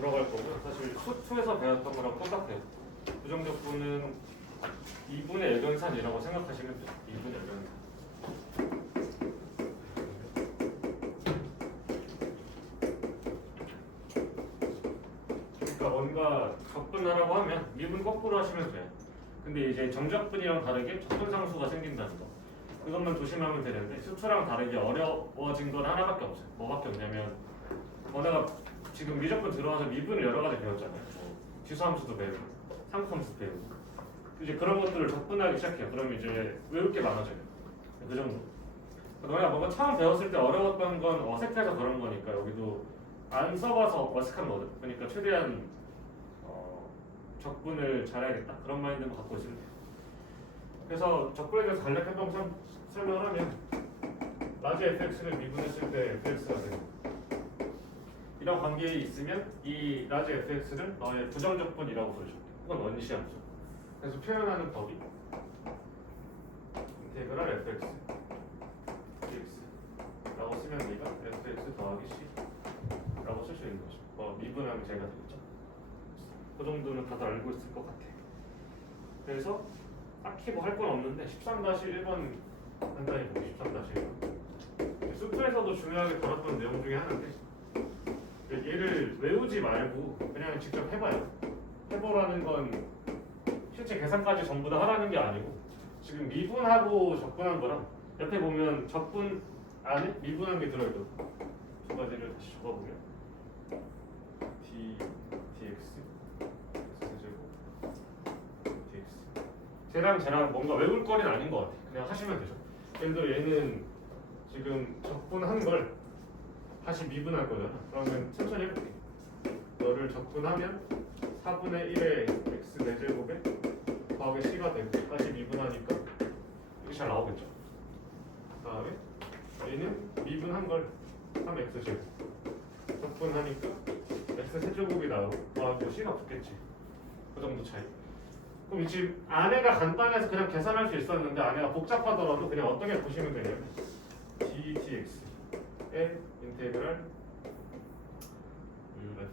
들어갈 거고 사실 수2에서 배웠던 거랑 똑같아요. 부정적분은 2분의 L변산이라고 생각하시면 돼요. 2분의 L변산. 그러니까 뭔가 적분하라고 하면 미분 거꾸로 하시면 돼요. 근데 이제 정적분이랑 다르게 적분상수가 생긴다는 거. 그것만 조심하면 되는데 수투랑 다르게 어려워진 건 하나밖에 없어요. 뭐밖에 없냐면 내가 지금 미적분 들어와서 미분을 여러 가지 배웠잖아요. 지수함수도 배우고 상수함수 배우고 이제 그런 것들을 적분하기 시작해요. 그럼 이제 외울 게 많아져요. 그 정도. 너네가 뭔가 처음 배웠을 때 어려웠던 건 어색해서 그런 거니까 여기도 안 써봐서 어색한 거든. 그러니까 최대한 적분을 잘해야겠다 그런 마인드만 갖고 있으면 돼요. 그래서 적분에 대해서 간략하게 한번 설명을 하면 라지 fx를 미분했을 때 fx가 되고 이런 관계에 있으면 이 라지 fx를 너의 부정적분이라고 부르죠. 혹은 원시함수. 그래서 표현하는 법이 인테그랄 fx dx 라고 쓰면 네가 fx 더하기 c 라고 쓸 수 있는 거죠. 미분하면 제가 되겠죠. 그 정도는 다들 알고 있을 것 같아. 그래서 딱히 뭐 할 건 없는데 13-1번 간단히 보기 13-1번 수투에서도 중요하게 다뤘던 내용 중에 하나인데 얘를 외우지 말고 그냥 직접 해봐요. 해보라는 건 실제 계산까지 전부 다 하라는 게 아니고 지금 미분하고 적분한 거랑 옆에 보면 적분 안에 미분한 게 들어있거든. 두 가지를 다시 적어보면 dx 쟤랑 뭔가 외울 거리는 아닌 것 같아. 그냥 하시면 되죠. 예를 들어 얘는 지금 적분한 걸 다시 미분할 거잖아. 그러면 천천히 해볼게. 너를 적분하면 4분의 1의 x 4제곱에 더하기 c가 되고 다시 미분하니까 이게 잘 나오겠죠. 그 다음에 얘는 미분한 걸 3x 제곱 적분하니까 x 세제곱이 나오고 더하기 c가 붙겠지. 그 정도 차이. 그럼 지금 안에가 간단해서 그냥 계산할 수 있었는데 안에가 복잡하더라도 그냥 어떻게 보시면 되냐면 dx의 인테그랄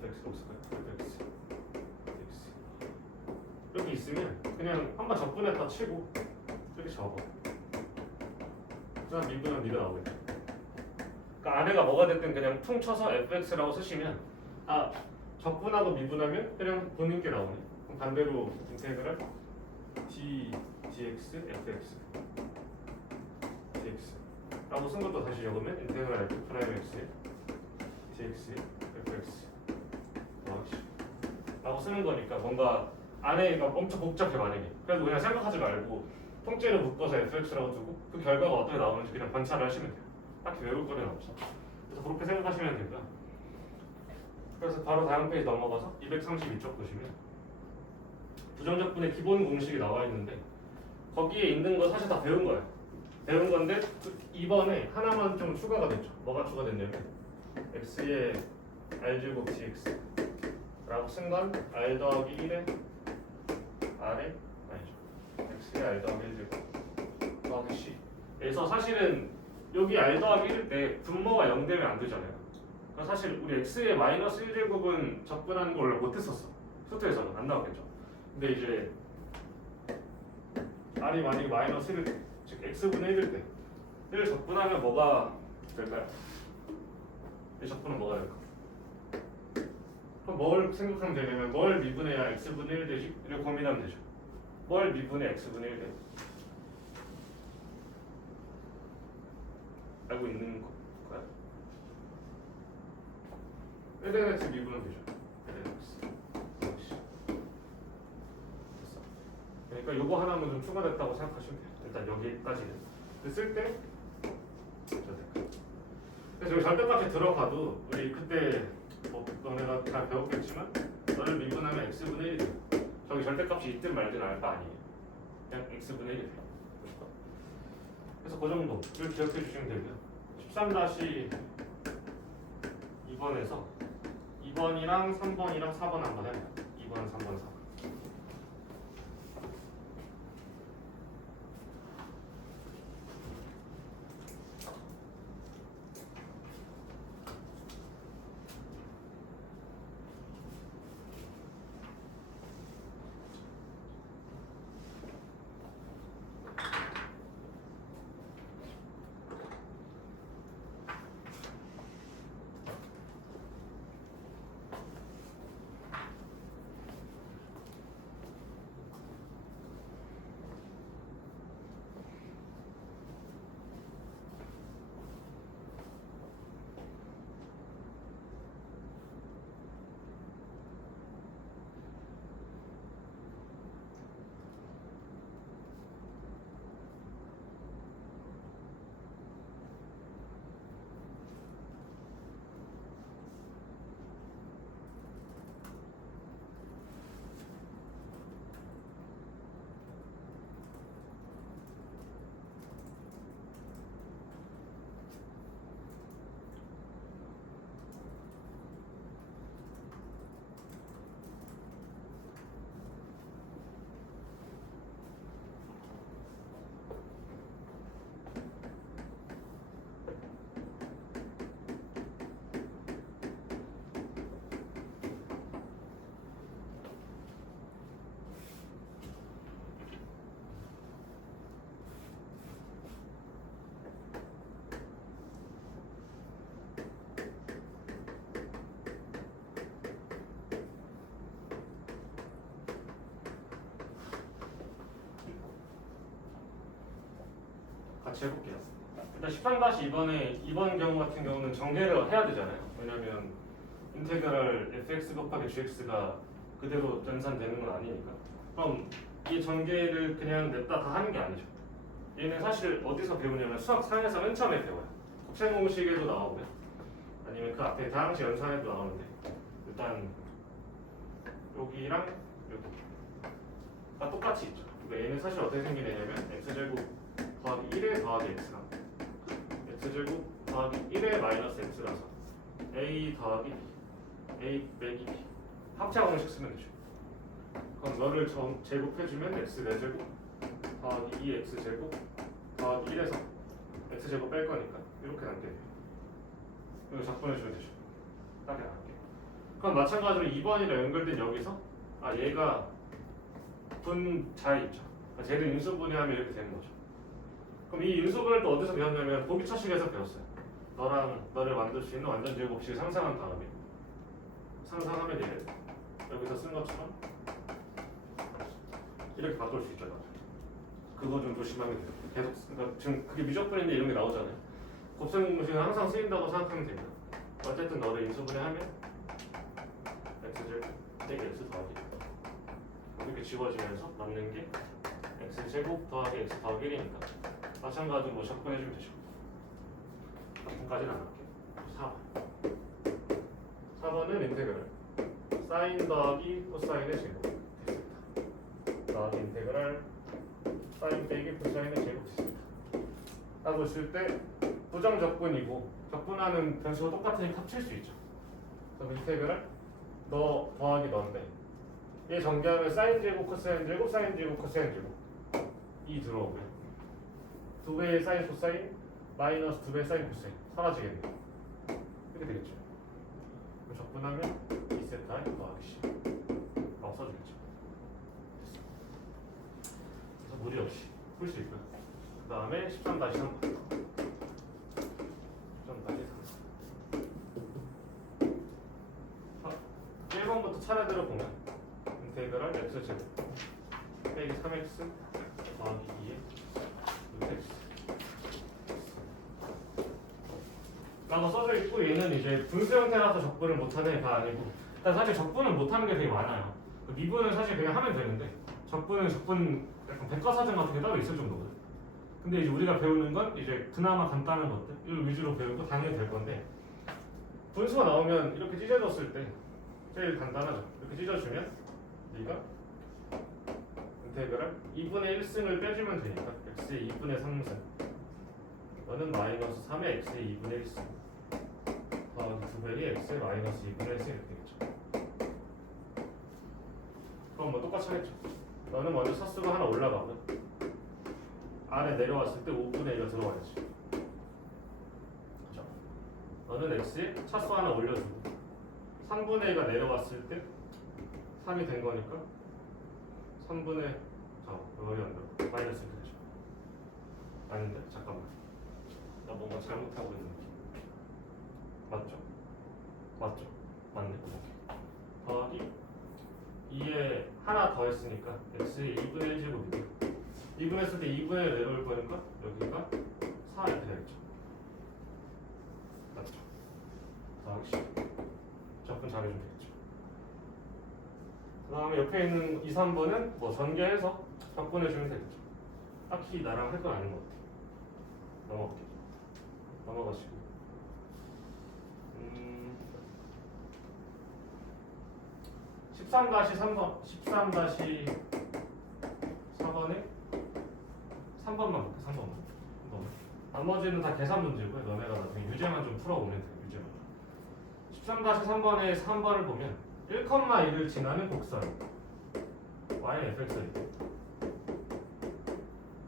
fx가 없을까요? fx dx 이렇게 있으면 그냥 한번 적분했다 치고 이렇게 접어. 그다음 미분은 네가 나오겠죠. 그러니까 안에가 뭐가 됐든 그냥 퉁 쳐서 fx라고 쓰시면 적분하고 미분하면 그냥 보는 게 나오네. 그럼 반대로 인테그랄 dx fx dx 라고 쓴 것도 다시 적으면 인테그랄 f 프라임 x dx fx 라고 쓰는 거니까 뭔가 안에 엄청 복잡해 만약에. 그래도 그냥 생각하지 말고 통째로 묶어서 fx라고 두고 그 결과가 어떻게 나오는지 그냥 관찰을 하시면 돼요. 딱히 외울 거리는 없어. 그래서 그렇게 생각하시면 됩니다. 그래서 바로 다음 페이지 넘어가서 232쪽 보시면 부정적분의 기본 공식이 나와 있는데 거기에 있는 거 사실 다 배운 거예요. 배운 건데 이번에 하나만 좀 추가가 됐죠. 뭐가 추가됐냐면 x의 r제곱 dx 라고 쓴 건 r 더하기 1의 r의 아니죠. x의 r 더하기 1제곱 더하기 c 그래서 사실은 여기 r 더하기 1일 때 분모가 0 되면 안 되잖아요. 그래서 사실 우리 x의 마이너스 1제곱은 적분하는 걸 원래 못했었어. 수투에서는 안 나왔겠죠. 근데 이제 r이 만약에 마이너스 1일 때, 즉 x분의 1일 때 1을 적분하면 뭐가 될까요? 이 적분은 뭐가 될까? 그럼 뭘 생각하면 되냐면 뭘 미분해야 x분의 1 되지? 이렇게 고민하면 되죠. 뭘 미분해 x분의 1 되지? 알고 있는 거야? 1대 x 미분은 되죠. 1대 x 그러니까 요거 하나만 좀 추가됐다고 생각하시면 돼요. 일단 여기까지는. 쓸 때 그래서 여기 절대값이 들어가도 우리 그때 너네가 잘 배웠겠지만 너를 미분하면 x분의 1이 돼요. 저기 절대값이 있든 말든 알 거 아니에요. 그냥 x분의 1이 돼요. 그래서 그 정도를 기억해 주시면 되고요. 13-2번에서 2번이랑 3번이랑 4번 한번 해봐요. 2번, 3번, 4번. 같이 해볼게요. 일단 13-2번에 이번 경우 같은 경우는 전개를 해야 되잖아요. 왜냐면 인테그랄 fx 곱하기 gx가 그대로 연산되는 건 아니니까. 그럼 이 전개를 그냥 냈다 다 하는 게 아니죠. 얘는 사실 어디서 배우냐면 수학 상에서 맨 처음에 배워요. 곱셈 공식에도 나오고요. 아니면 그 앞에 다항식 연산에도 나오는데 일단 여기랑 여기가 똑같이 있죠. 그러니까 얘는 사실 어떻게 생기냐면 x제곱 더하기 1에 더하기 x랑 x제곱 더하기 1에 마이너스 x라서 a 더하기 b, a 빼기 b 합체하고식 쓰면 되죠. 그럼 너를 제곱해주면 x 4제곱 더하기 2x제곱 더하기 1에서 x제곱 뺄 거니까 이렇게 남게 돼요. 이거 적분해주면 되죠. 딱이 안 할게요. 그럼 마찬가지로 2번이랑 연결된 여기서 얘가 분자에 있죠. 쟤를 인수분해하면 이렇게 되는 거죠. 그럼 이 인수분해를 또 어디서 배웠냐면 보기처식에서 배웠어요. 너를 만들 수 있는 완전 제곱식을 상상한 다음에 상상하면 얘를 여기서 쓴 것처럼 이렇게 바꿀 수 있잖아. 그거 좀 조심하면 돼요. 계속 그러니까 지금 그게 미적분인데 이런 게 나오잖아요. 곱셈 공식은 항상 쓰인다고 생각하면 됩니다. 어쨌든 너를 인수분해하면 x제곱 빼기 x 더하기 이렇게 지워지면서 남는 게 x제곱 더하기 x 더하기 1이니까 마찬가지로 적분해주면 되죠. 적분까지는 안 할게요. 4번은 인테그랄 사인 더하기 코사인의 제곱 됐습니다. 더하기 인테그랄 사인 빼기 코사인의 제곱 됐습니다. 라고 했을 때 부정적분이고 적분하는 변수가 똑같으니까 합칠 수 있죠. 그럼 인테그랄 너 더하기 너인데 얘 전개하면 사인 제곱 코사인 제곱 사인 제곱 코사인 제곱 이 들어오고요. 2배의 사인 코사인 마이너스 2배의 사인 코사인 사라지겠네요. 이렇게 되겠죠. 적분하면 2세타의 더하기 C 라고 써주겠죠. 그래서 무리 없이 풀 수 있고요. 그 다음에 13-3번 1번부터 차례대로 보면 인테그랄 x제곱 빼기 3x 더하기 2의 6x 라고 써져 있고 얘는 이제 분수 형태라서 적분을 못하는 애가 아니고 일단 사실 적분을 못하는 게 되게 많아요. 미분은 사실 그냥 하면 되는데 적분은 적분 약간 백과사전 같은 게 따로 있을 정도거든. 근데 이제 우리가 배우는 건 이제 그나마 간단한 것들 위주로 배우고 당연히 될 건데 분수가 나오면 이렇게 찢어졌을 때 제일 간단하죠. 이렇게 찢어주면 네가 인테그랄 2분의 1승을 빼주면 되니까 x의 2분의 3승 너는 마이너스 3의 x의 2분의 1승 더하기 2배의 x의 마이너스 2분의 1승 이렇게 되겠죠. 그럼 뭐 똑같이 하겠죠. 너는 먼저 차수가 하나 올라가고요. 아래 내려왔을 때 5분의 1가 들어와야지. 그렇죠? 너는 x에 차수 하나 올려주고 3분의 1가 내려왔을 때 3이 된 거니까 3분의 여기 안 들어 마이너스 이렇게 되죠. 아닌데? 잠깐만 나 뭔가 잘못하고 있는 느낌 맞죠? 맞죠? 맞네. 더하기 2에 하나 더 했으니까 x의 2분의 1제곱이고 2분 했을 때 2분의 1 내려올 거니까 여기가 4 이렇게 되겠죠. 맞죠? 더하기 10 적분 잘해주면 되겠죠. 그 다음에 옆에 있는 2, 3번은 뭐 전개해서 적분해주면 되겠죠. 딱히 나랑 할 건 아닌 것 같아. 넘어가시고 13-3번 13-4번에 3번만 볼게. 3번만 나머지는 다 계산 문제고요. 너네가 나중에 유제만 좀 풀어오면 돼요. 유제만 13-3번에 3번을 보면 1,1을 지나는 곡선 y는 fx이고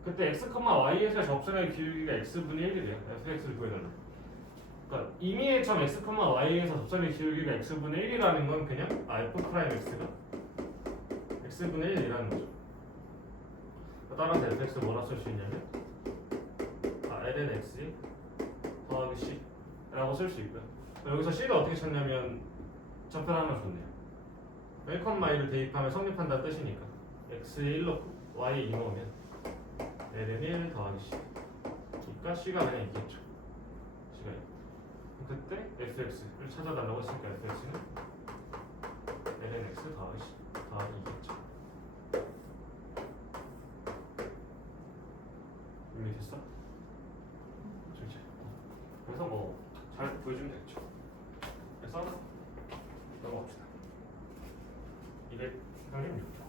그때 x, y에서 접선의 길이가 x분의 1이래요. fx를 구해달라. 그러니까 임의의 점 x, y에서 접선의 길이가 x분의 1이라는 건 그냥 f'x가 x분의 1이라는 거죠. 따라서 fx 뭐라 쓸 수 있냐면 ln x 더하기 c 라고 쓸 수 있고요. 여기서 c를 어떻게 찾냐면 좌표 하나 줬네요. 1,1을 대입하면 성립한다는 뜻이니까 x에 1 넣고 y에 2 넣으면 ln 1 더하기 c 있으니까 C가 그냥 있겠죠. C가 있고. 그때 fx를 찾아달라고 했으니까 fx는 ln x 더하기 있겠죠. 이미 됐어? 그렇지. 그래서 뭐 잘 보여주면 되겠죠. 그래서 넘어갑시다. 236.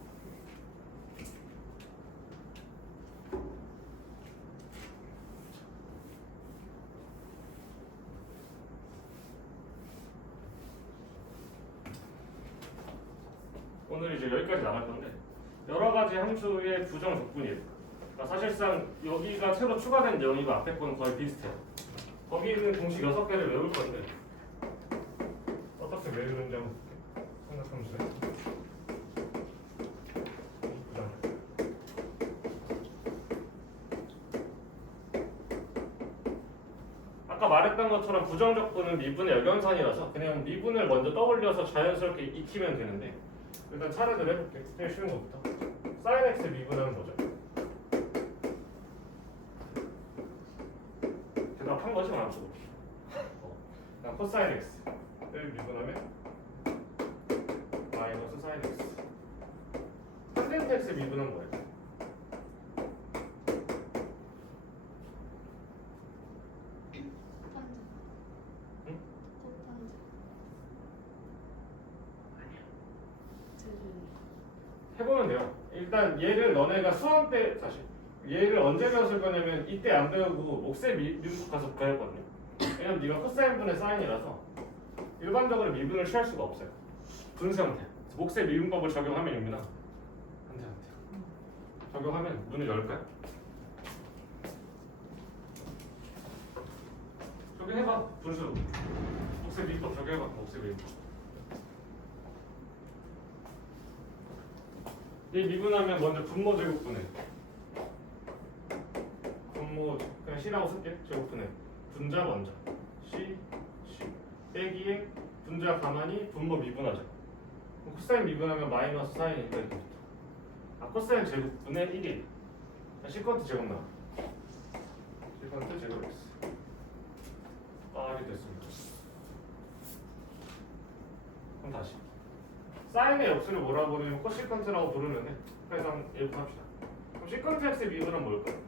오늘 이제 여기까지 나갈 건데 여러 가지 함수의 부정 조건이에요. 그러니까 사실상 여기가 새로 추가된 내용이고 앞에 거는 거의 비슷해요. 거기 있는 공식 6개를 외울 건데 어떻게 외우는지 한번 볼게요. 삼각함수에 부정. 아까 말했던 것처럼 부정 조건은 미분의 역연산이라서 그냥 미분을 먼저 떠올려서 자연스럽게 익히면 되는데 일단 차례대로 해볼게. 제일 쉬운 것부터. sin x 미분하는 거죠. 대답한 거지 맞죠? 그냥 코사인 x를 미분하면 마이너스 sin x. 탄젠트 x 미분한 거예요. 응? 해보면 돼요. 일단 얘를 너네가 수험 때 사실 얘를 언제 배웠을 거냐면 이때 안 배우고 몫의 미분 가서 배웠거든요. 왜냐면 네가 코사인 분의 사인이라서 일반적으로 미분을 취할 수가 없어요. 분수 형태. 몫의 미분법을 적용하면 입니다. 안 돼. 적용하면 문을 열까요? 적용해봐. 분수. 몫의 미분법 적용해봐. 몫의 미분법. 이 미분하면 먼저 분모 제곱분해. 분모 그냥 C라고 쓸게. 제곱분해. 분자 먼저. C 빼기에 분자 가만히 분모 미분하죠. 코사인 미분하면 마이너스 사인이니까 이렇게 붙어. 코사인 제곱분의 1이 시컨트 제곱 나와. 시컨트 제곱 x. 이렇게 됐습니다. 그럼 다시. 사인의 역수를 뭐라고 부르면 코시컨트라고 부르는데 그래서 한번 예부터 합시다. 그럼 시컨트 x의 미분은 뭘까요?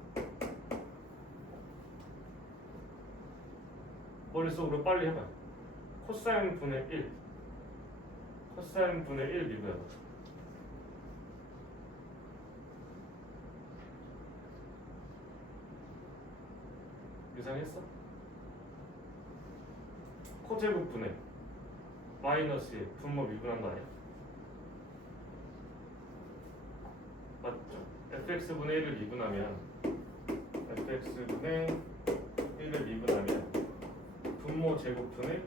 머릿속으로 빨리 해봐요. 코사인 분의 1 코사인 분의 1 미분해봐. 유상했어? 코제곱 분의 마이너스 1 분모 미분한 거 아니야? 맞죠? fx분의 1을 미분하면 fx분의 1을 미분하면 분모 제곱분의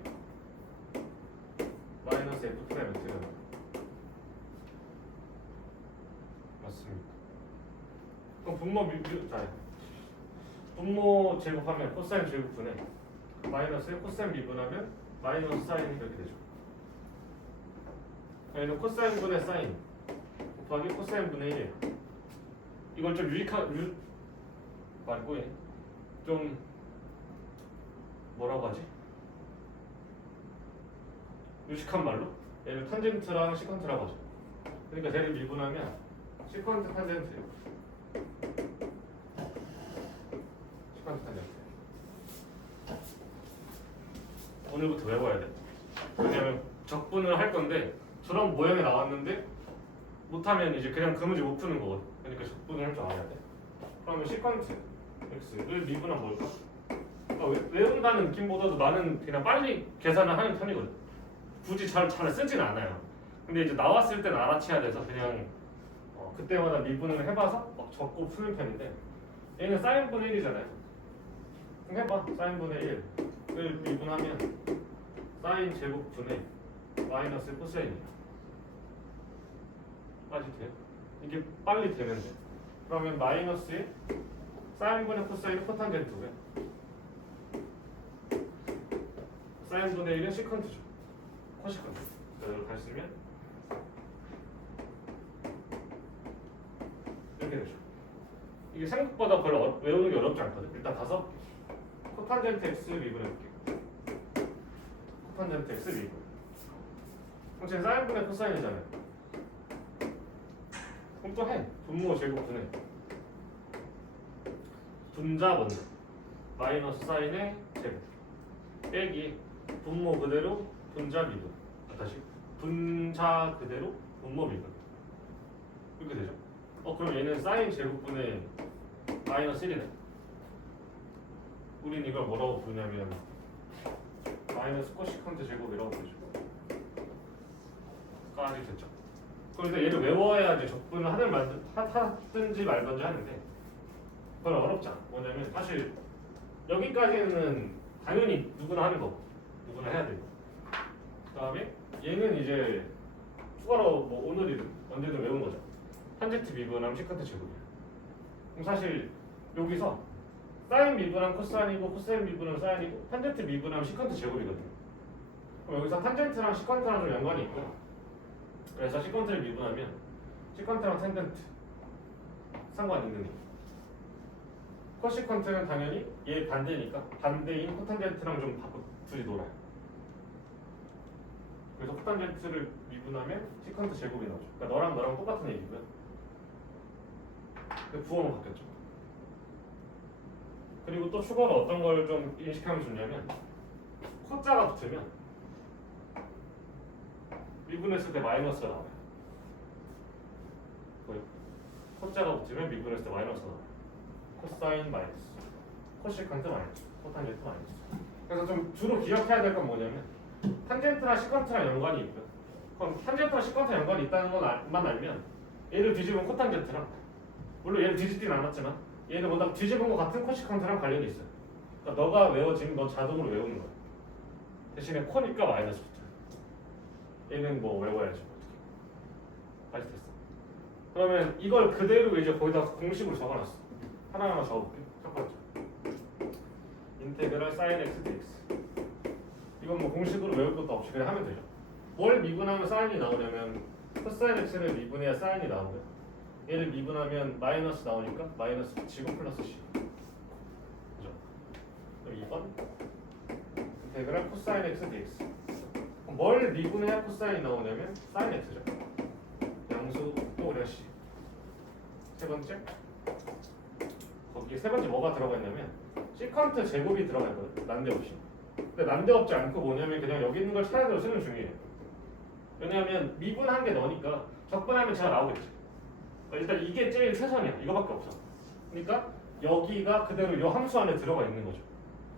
마이너스 f 프라임 x가 나와요. 맞습니다. 그럼 분모 제곱하면 코사인 제곱분의 마이너스 코사인 미분하면 마이너스 사인이 이렇게 되죠. 얘는 코사인 분의 사인 곱하기 코사인 분의 1이에요. 이건 좀 말고 좀 뭐라고 하지? 유식한 말로 얘를 탄젠트랑 시컨트라고 하죠. 그러니까 얘를 미분하면 시컨트 탄젠트 오늘부터 외워야 돼. 왜냐면 적분을 할 건데 저런 모양이 나왔는데 못하면 이제 그냥 그 문제 못 푸는 거거든. 그러니까 적분을 할 줄 알아야 돼. 그러면 시컨트 x를 미분하면 뭘까? 그러니까 외운다는 느낌보다도 나는 그냥 빨리 계산을 하는 편이거든. 굳이 잘 쓰진 않아요. 근데 이제 나왔을 땐 알아채야 돼서 그냥 그때마다 미분을 해봐서 막 적고 푸는 편인데 얘는 사인분의 1이잖아요. 그럼 해봐. 사인분의 1을 미분하면 사인 제곱분의 마이너스 코사인이야. 까지 돼? 이게 빨리 되면 돼. 그러면 마이너스에 사인분의 코사인 코탄젠트고요. 사인분의 1은 시컨트죠. 코시컨트. 이걸 다 쓰면 이렇게 되죠. 이게 생각보다 별로 외우는 게 어렵지 않거든. 일단 가서 코탄젠트 x 미분 해볼게. 코탄젠트 x 미분. 그럼 쟤는 사인분의 코사인이잖아요. 그럼 또 해. 분모 제곱 분해. 분자 먼저. 마이너스 사인의 제곱. 빼기. 분모 그대로 분자 미분. 다시. 분자 그대로 분모 미분. 이렇게 되죠. 그럼 얘는 사인 제곱분의 마이너스 1이네. 우린 이걸 뭐라고 부르냐면 마이너스 코시컨트 제곱이라고 부르죠. 까지 됐죠. 그런데 얘를 외워야 이제 적분을 하든지 말든지 하는데 별로 어렵지 않아. 뭐냐면 사실 여기까지는 당연히 누구나 하는 거고 누구나 해야 되고, 그 다음에 얘는 이제 추가로 뭐 오늘이든 언제든 외운 거죠. 탄젠트 미분하면 시컨트 제곱이야. 그럼 사실 여기서 사인 미분하면 코사인이고 코사인 미분하면 사인이고 탄젠트 미분하면 시컨트 제곱이거든. 그럼 여기서 탄젠트랑 시컨트랑 좀 연관이 있고, 그래서 시컨트를 미분하면 시컨트랑 탄젠트 상관 있는 애. 코시컨트는 당연히 얘 반대니까 반대인 코탄젠트랑 좀 둘이 놀아요. 그래서 코탄젠트를 미분하면 시컨트 제곱이 나오죠. 그러니까 너랑 똑같은 얘기고요. 부호는 바뀌었죠. 그리고 또 추가로 어떤 걸 좀 인식하면 좋냐면 코자가 붙으면 미분했을 때 마이너스가 나와요. 코자가 붙으면 미분했을 때 마이너스가 나와요. 코사인 마이너스, 코시컨트 마이너스, 코탄젠트 마이너스. 그래서 좀 주로 기억해야 될 건 뭐냐면 탄젠트랑 시컨트랑 연관이 있고요. 그럼 탄젠트랑 시컨트랑 연관이 있다는 것만 알면 얘를 뒤집으면 코탄젠트랑, 물론 얘를 뒤집진 않았지만 얘를 뭔가 뒤집은 것 같은 코시컨트랑 관련이 있어요. 그러니까 너가 외워지면 너 자동으로 외우는 거야. 대신에 코니까 마이너스 붙어요. 얘는 뭐 외워야지 어떻게. 다시 됐어. 그러면 이걸 그대로 이제 거기다 공식으로 적어놨어. 하나하나 적어볼게. 첫 번째 인테그랄 사인 x dx. 이건 뭐 공식으로 외울 것도 없이 그냥 하면 되죠. 뭘 미분하면 사인이 나오냐면 코사인 x를 미분해야 사인이 나오고요. 얘를 미분하면 마이너스 나오니까 마이너스 붙이고 플러스 c. 그죠? 그럼 2번 인테그랄 코사인 x dx. 뭘 미분해야 코사인이 나오냐면 사인 x죠. 양수 또 그래 c. 세 번째 거기에 세 번째 뭐가 들어가 있냐면 시컨트 제곱이 들어가 있거든. 난데없이. 근데 난데없지 않고 뭐냐면 그냥 여기 있는 걸 차례대로 쓰는 중이에요. 왜냐하면 미분한 게 너니까 적분하면 잘 나오겠지. 일단 이게 제일 최선이야. 이거밖에 없어. 그러니까 여기가 그대로 이 함수 안에 들어가 있는 거죠.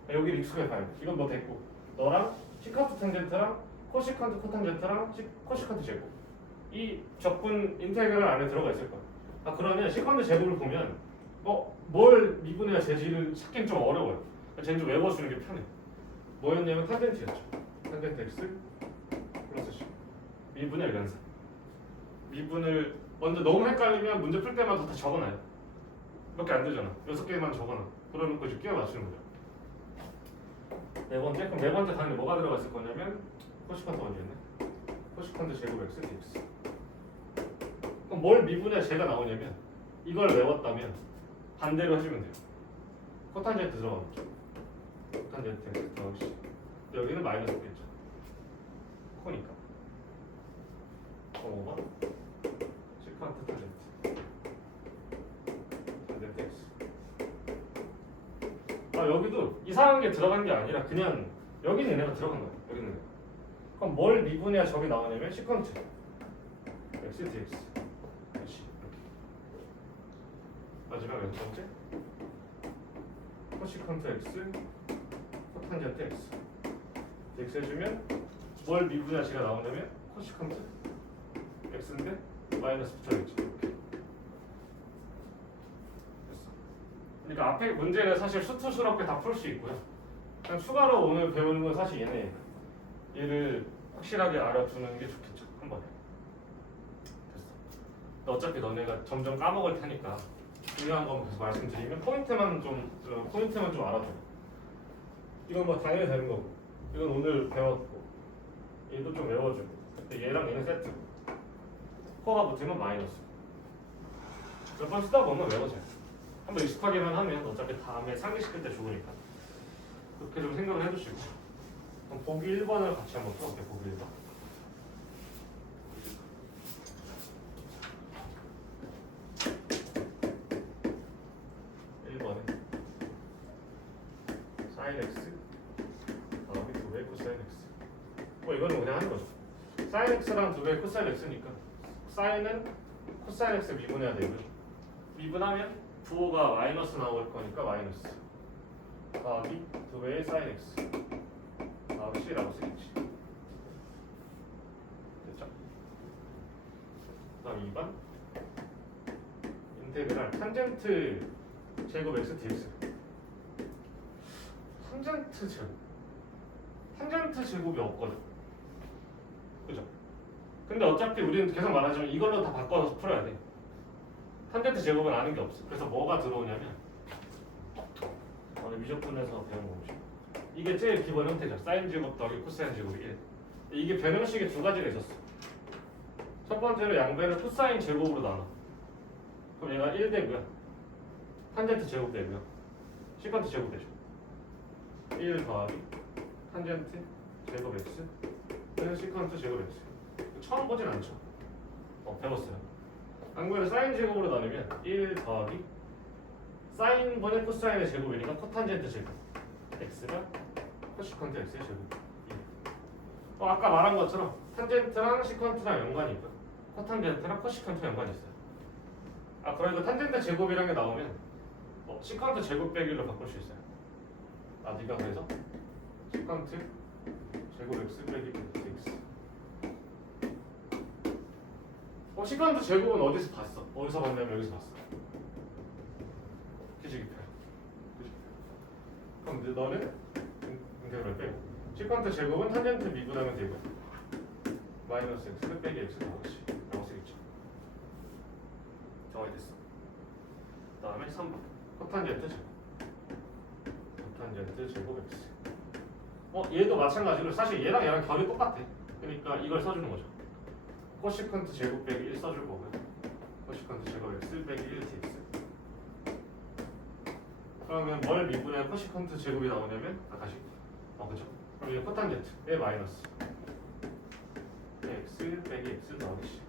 여기를 익숙하게 봐야 돼. 이건 뭐 됐고, 너랑 시컨트 탄젠트랑 코시컨트 코탄젠트랑 코시컨트 제곱, 이 적분 인테그랄 안에 들어가 있을 거야. 그러면 시컨트 제곱을 보면 뭘 미분해야 재질을 찾긴 좀 어려워요. 쟤는 좀 외워주는 게 편해. 뭐였냐면 탄젠트였죠. 탄젠트 x 플러스 c. 미분의 연산. 미분을 먼저 너무 헷갈리면 문제 풀 때마다 다 적어놔요. 몇 개 안 되잖아. 6개만 적어놔. 그러면 그걸 끼워 맞추는 거죠. 네 번째, 그럼 네 번째 당연히 뭐가 들어가 있을 거냐면 코시컨트 원이었네. 코시컨트 제곱 x dx. 그럼 뭘 미분해야 제가 나오냐면 이걸 외웠다면 반대로 해주면 돼요. 코탄젠트 들어가겠죠. 코탄젠트 x 더하기 여기는 마이너스 있겠죠. 코니까. 5번 시컨트 탄젠트 x. 여기도 이상한 게 들어간 게 아니라 그냥 여기는 얘네가 들어간 거야. 여기는. 그럼 뭘 미분해야 저기 나오냐면 시컨트 x dx. 그렇지. 마지막 여섯 번째 코시컨트 x 코탄젠트 x dx 해주면 뭘 미분해야 제가 나오냐면 코시컨트 x인데 마이너스 붙어야겠지. 이렇게. 그러니까 앞에 문제는 사실 수투스럽게 다 풀 수 있고요. 그냥 추가로 오늘 배우는 건 사실 얘를 확실하게 알아두는 게 좋겠죠. 한 번에. 됐어. 어차피 너네가 점점 까먹을 테니까 중요한 건 계속 말씀드리면 포인트만 좀 알아둬. 이건 뭐 당연히 되는 거고, 이건 오늘 배웠고, 얘도 좀 외워주고, 얘랑 얘는 세트고, 코가 붙으면 마이너스. 몇 번 쓰다 보면 외워져요. 한번 연습하기만 하면 어차피 다음에 상기시킬 때 좋으니까 그렇게 좀 생각을 해두시고. 그럼 보기 1번을 같이 한번 풀어볼게요. 보기 1번. 1번에 sin x 다음에 2배 코사인 x. 뭐 이거는 그냥 하는 거죠. sin x랑 2배 코사인 x니까 사인은 코사인 x 미분해야 되고요. 미분하면 부호가 마이너스 나올 거니까 마이너스 더하기 2배의 sin x 다음 c라고 쓰겠지. 됐죠? 다음 2번 인테그랄 탄젠트 제곱 x dx. 탄젠트 제곱이 없거든. 그죠? 근데 어차피 우리는 계속 말하지만 이걸로 다 바꿔서 풀어야 돼. 탄젠트 제곱은 아는 게 없어. 그래서 뭐가 들어오냐면 오늘 미적분에서 배운 거죠. 이게 제일 기본 형태죠. 사인 제곱 더하기 코사인 제곱이 1. 이게 변형식이 두 가지가 있었어. 첫 번째로 양변을 코사인 제곱으로 나눠. 그럼 얘가 1 되고요. 탄젠트 제곱 되고요. 시컨트 제곱 되죠. 1 더하기 탄젠트 제곱 x 그래서 시컨트 제곱 x. 처음 보진 않죠. 배웠어요. 양변을 사인 제곱으로 나누면 1 더하기 사인 분의 코사인의 제곱이니까 코탄젠트 제곱 x가 코시컨트 x의 제곱. 아까 말한 것처럼 탄젠트랑 시컨트랑 연관이 있고요. 코탄젠트랑 코시컨트랑 연관이 있어요. 그러니까 탄젠트 제곱이라는 게 나오면 시컨트 제곱 빼기 1로 바꿀 수 있어요. 네가 그래서 시컨트 제곱 x 빼기 dx. 시컨트 제곱은 어디서 봤어? 어디서 봤냐면 여기서 봤어. 기지기표. 그럼 너는 인테그럴 빼고 시컨트 제곱은 탄젠트 미분하면 되고요. 마이너스 x 빼기 x 나오겠지. 라고 쓰겠죠. 정리됐어. 그 다음에 3번 코탄젠트 제곱. 코탄젠트 제곱 x. 얘도 마찬가지로 사실 얘랑 얘랑 결이 똑같아. 그러니까 이걸 써주는 거죠. 코시컨트 제곱 빼기 1 써줄 거고요. 코시컨트 제곱 x 빼기 1 dx. 그러면 뭘 미분해 코시컨트 제곱이 나오냐면 다시 그죠? 그럼 이게 코탄젠트의 마이너스 x 빼기 x 나오겠지.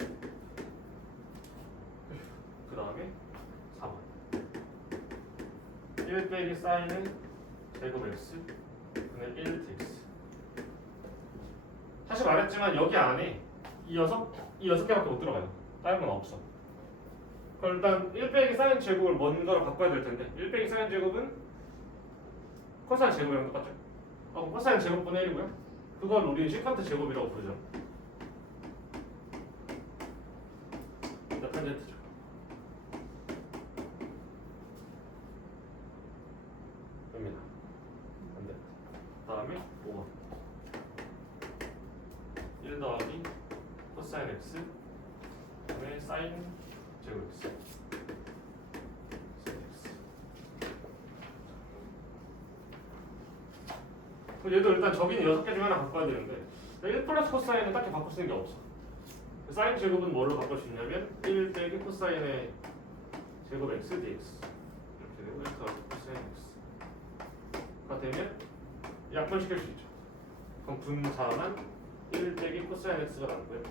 그 다음에 4번 1 빼기 사인은 제곱 x 분의 1 dx. 사실 말했지만 여기 안에 이 6개밖에 못 들어가요. 다른 건 없어. 그럼 일단 1 빼기 사인 제곱을 뭔가로 바꿔야 될 텐데 1 빼기 사인 제곱은 코사인 제곱이랑 똑같죠? 그럼 코사인 제곱분의 1이고요. 그걸 우리 시컨트 제곱이라고 부르죠. 일단 탄젠트죠. 됩니다. 안 돼. 다음에 5번 1 더하기 코사인 x 그다음에 사인 제곱 x. 얘도 일단 저기는 6개 중에 하나 바꿔야 되는데 1 플러스 코사인은 딱히 바꿀 수 있는 게 없어. 사인 제곱은 뭘로 바꿀 수 있냐면 1 빼기 코사인의 제곱 x dx 이렇게 되고 1 더하기 코사인 x가 되면 약분시킬 수 있죠. 그럼 분사만 1 빼기 코사인 x가 나고요.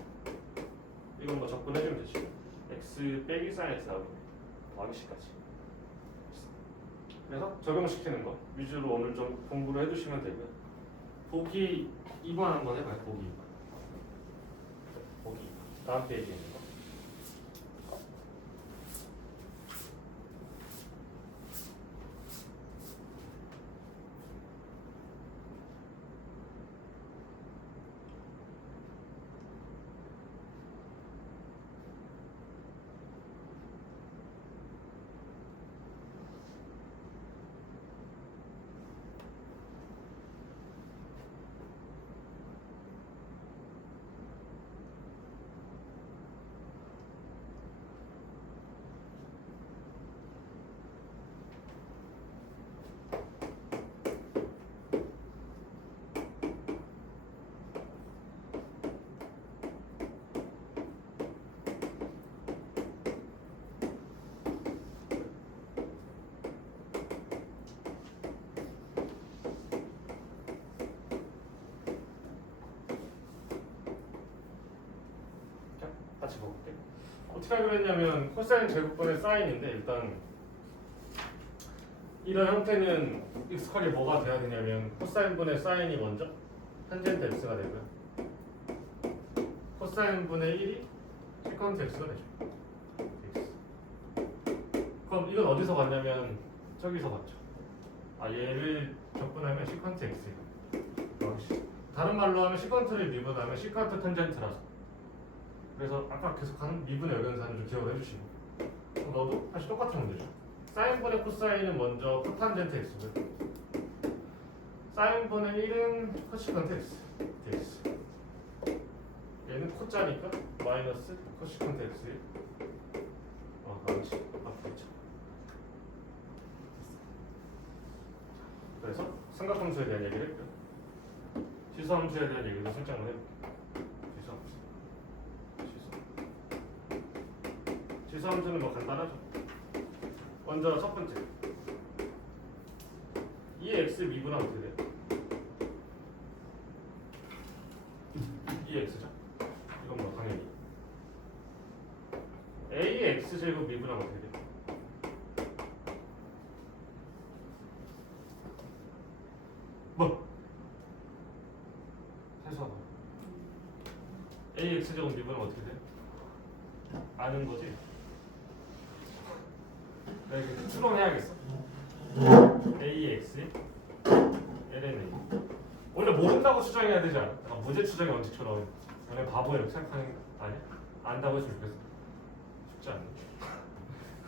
이건 뭐 적분해주면 되지. x 빼기 사인 x 나오겠네. 더하기 c까지. 그래서 적용시키는 거 위주로 오늘 좀 공부를 해두시면 되고요. 보기 2번 한번 해봐요. 보기 2번. 보기 2번. 다음 페이지에 있는 거. 어떻게 하기로 했냐면 코사인 제곱분의 사인인데 일단 이런 형태는 익스컬이 뭐가 돼야 되냐면 코사인분의 사인이 먼저 탄젠트 x가 되고요. 코사인분의 1이 시컨트 x가 되죠. x. 그럼 이건 어디서 봤냐면 저기서 봤죠. 얘를 적분하면 시컨트 x예요. 다른 말로 하면 시컨트를 미분하면 시컨트 탄젠트라서. 그래서 아까 계속 한 미분의 역연산을 좀 기억을 해주시고 그럼 너도 다시 똑같은 문제죠. 사인분의 코사인은 먼저 코탄젠트 x고요. 사인분의 1은 코시컨트 x dx. 얘는 코짜니까 마이너스 코시컨트 x에 그렇지. 앞으로죠. 그래서 삼각함수에 대한 얘기를 했고요. 지수함수에 대한 얘기도 살짝만 해볼게요. 지수함수는 뭐 간단하죠. 먼저 첫 번째 2x 미분하면 어떻게 돼요? 2x죠? 이건 뭐 당연히 ax 제곱 미분하면 어떻게 돼요? 뭐? 해서 ax 제곱 미분하면 어떻게 돼요? 아는 거지? 내가 이거 추론해야겠어. ax ln a 원래 모른다고 추정해야 되지 않아? 약간 무제 추정의 원칙처럼 그냥 바보야 이렇게 생각하는 거 아니야? 안다고 했으면 좋겠어. 쉽지 않네.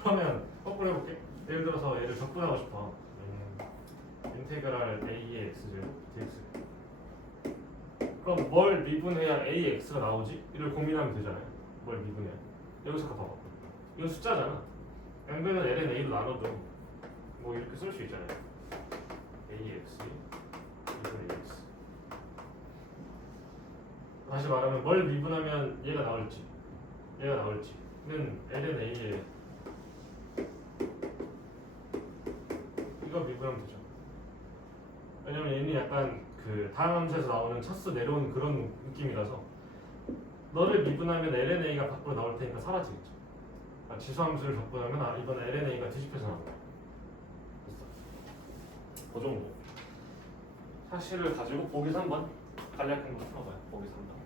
그러면 거꾸로 해볼게. 예를 들어서 얘를 적분하고 싶어. 인테그랄 a의 x제곱 dx. 그럼 뭘 미분해야 ax가 나오지? 이를 고민하면 되잖아요. 뭘 미분해야. 여기서 봐봐. 이건 숫자잖아. 양변은 ln a로 나눠도 뭐 이렇게 쓸 수 있잖아요. ax 미분 ax. 다시 말하면 뭘 미분하면 얘가 나올지 는 ln a에 이거 미분하면 되죠. 왜냐면 얘는 약간 그 다음 함수에서 나오는 차수 내려오는 그런 느낌이라서 너를 미분하면 ln a가 밖으로 나올 테니까 사라지겠죠. 지수함수를 적분하면 이번 ln a가 뒤집혀서 나온다. 됐어. 그 정도. 사실을 가지고 보기 3번 간략한 거 풀어봐요. 보기 3번.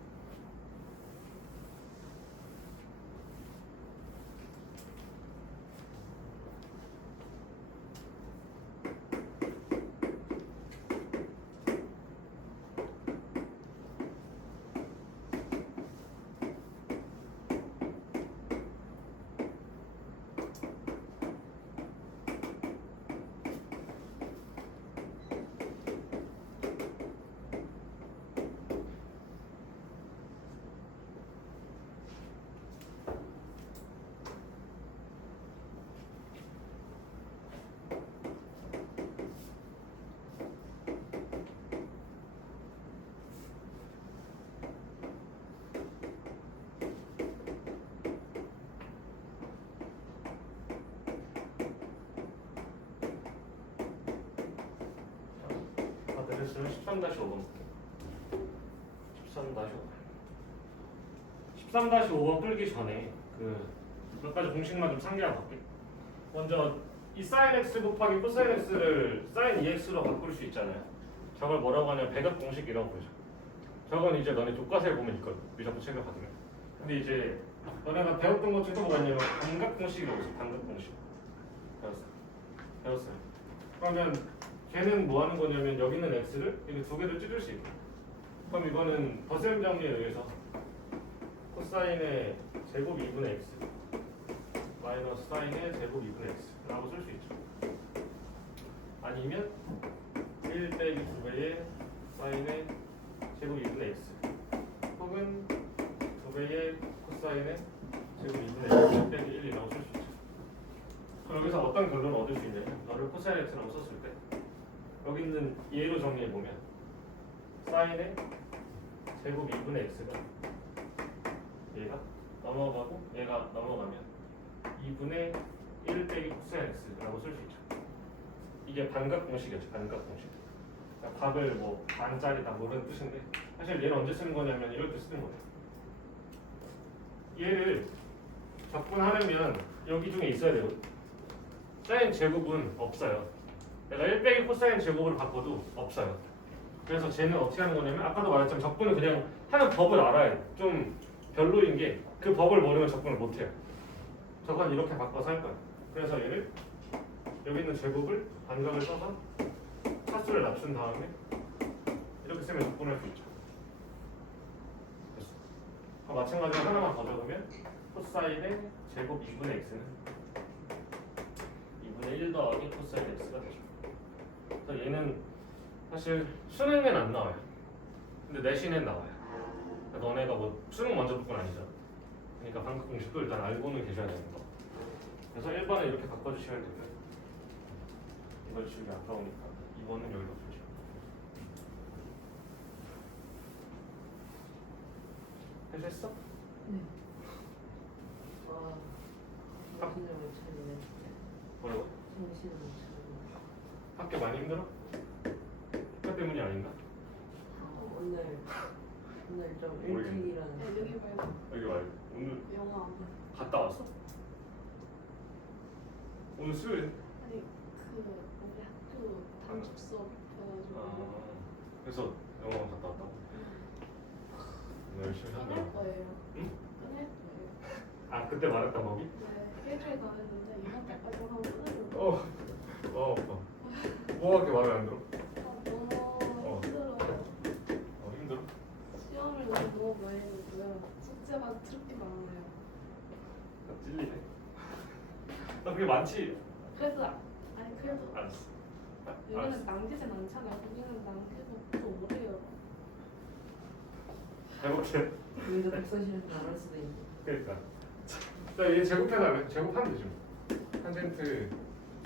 그랬으면 13-5번 13-5번 풀기 전에 그 몇 가지 공식만 좀 상기하고 갈게. 먼저 이 sin x 곱하기 cos x를 sin 2x로 바꿀 수 있잖아요. 저걸 뭐라고 하냐면 배각 공식이라고 부르죠. 저건 이제 너네 교과서에 보면 있거든. 미적분 책을 받으면. 근데 이제 너네가 배웠던 것 중에 또 뭐가 있냐면 반각 공식이라고 있어. 반각 공식. 배웠어요. 그러면 걔는 뭐 하는 거냐면 여기 있는 x를 이렇게 두 개를 찢을 수 있고, 그럼 이거는 더셈 정리에 의해서 코사인의 제곱 2분의 x 마이너스 사인의 제곱 2분의 x 라고 쓸 수 있죠. 아니면 1 빼기 2배의 사인의 제곱 2분의 x 혹은 2배의 코사인의 제곱 2분의 x 1 빼기 1이라고 쓸 수 있죠. 그럼 여기서 어떤 결론을 얻을 수 있냐면 너를 코사인 x라고 썼을 때 여기 있는 얘로 정리해보면 사인의 제곱 2분의 x가 얘가 넘어가고 얘가 넘어가면 2분의 1 빼기 코사인 x라고 쓸 수 있죠. 이게 반각 공식이었죠. 반각 공식. 그러니까 각을 뭐 반짜리다 모르는 뜻인데 사실 얘는 언제 쓰는 거냐면 이럴 때 쓰는 거예요. 얘를 적분하려면 여기 중에 있어야 돼요. 사인 제곱은 없어요. 내가 1 빼기 코사인 제곱으로 바꿔도 없어요. 그래서 쟤는 어떻게 하는 거냐면 아까도 말했지만 적분은 그냥 하는 법을 알아야 돼. 좀 별로인 게 그 법을 모르면 적분을 못 해요. 저건 이렇게 바꿔서 할 거야. 그래서 얘를 여기 있는 제곱을 반각을 써서 차수를 낮춘 다음에 이렇게 쓰면 적분할 수 있죠. 됐어. 마찬가지로 하나만 더 적으면 코사인의 제곱 2분의 x는 2분의 1 더하기 코사인 x가 되죠. 그래서 얘는 사실 수능엔 안 나와요. 근데 내신엔 나와요. 그러니까 너네가 뭐 수능 먼저 볼 건 아니잖아. 그러니까 반각 공식도 일단 알고는 계셔야 되는 거. 그래서 1번은 이렇게 바꿔주시면 되고요. 이걸 지우기 아까우니까 2번은 여기다 두죠. 해줬어? 네. 와, 정신을 못 차리네. 뭐라고? 정신을 못 차리네. 학교 많이 힘들어? 학교 때문이 아닌가? 오늘 좀 모르겠네. 일찍 일어났어. 여기 말고 여기 말고 오늘 영화 안 봐. 갔다 왔어? 오늘 수요일? 아니 우리 학교 단축 수업 해가지고 그래서 영화관 갔다 왔다고? 오늘 열심히 끝낼 했네. 거예요. 응? 끝낼 거예요. 아 그때 말했던 법이? 네, 일주일 더 했는데 이번 달까지 하면 끝내는 거예요. 아빠 뭐하게 말을 안 들어? 너무 힘들어요. 힘들어? 시험을 너무 많이 했고요. 숙제가 그렇게 많아요. 나 찔리네. 나 그게 많지? 아니 그래도 알았어. 여기는 남기진 않잖아요. 거기는 남기고 또 오래요. 해볼게. 여기서 독서실에서 나올 수도 있고. 그러니까. 자, 얘 제곱해달래. 제곱하면 되죠. 탄젠트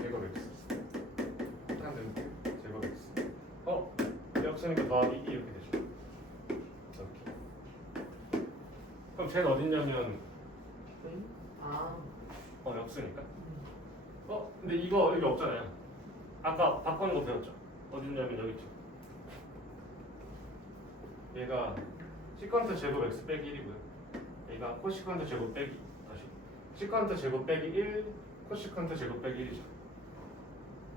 제곱 x. 탄젠트 제곱 x. 역수니까 더하기 2 이렇게 되죠. 이렇게. 그럼 쟤는 어딨냐면 응? 아. 역수니까. 근데 이거 여기 없잖아요. 아까 바꾸는 거 배웠죠. 어딨냐면 여기 있죠. 얘가 시컨트 제곱 x 빼기 1이고요. 얘가 코시컨트 제곱 빼기 다시 시컨트 제곱 빼기 1 코시컨트 제곱 빼기 1이죠.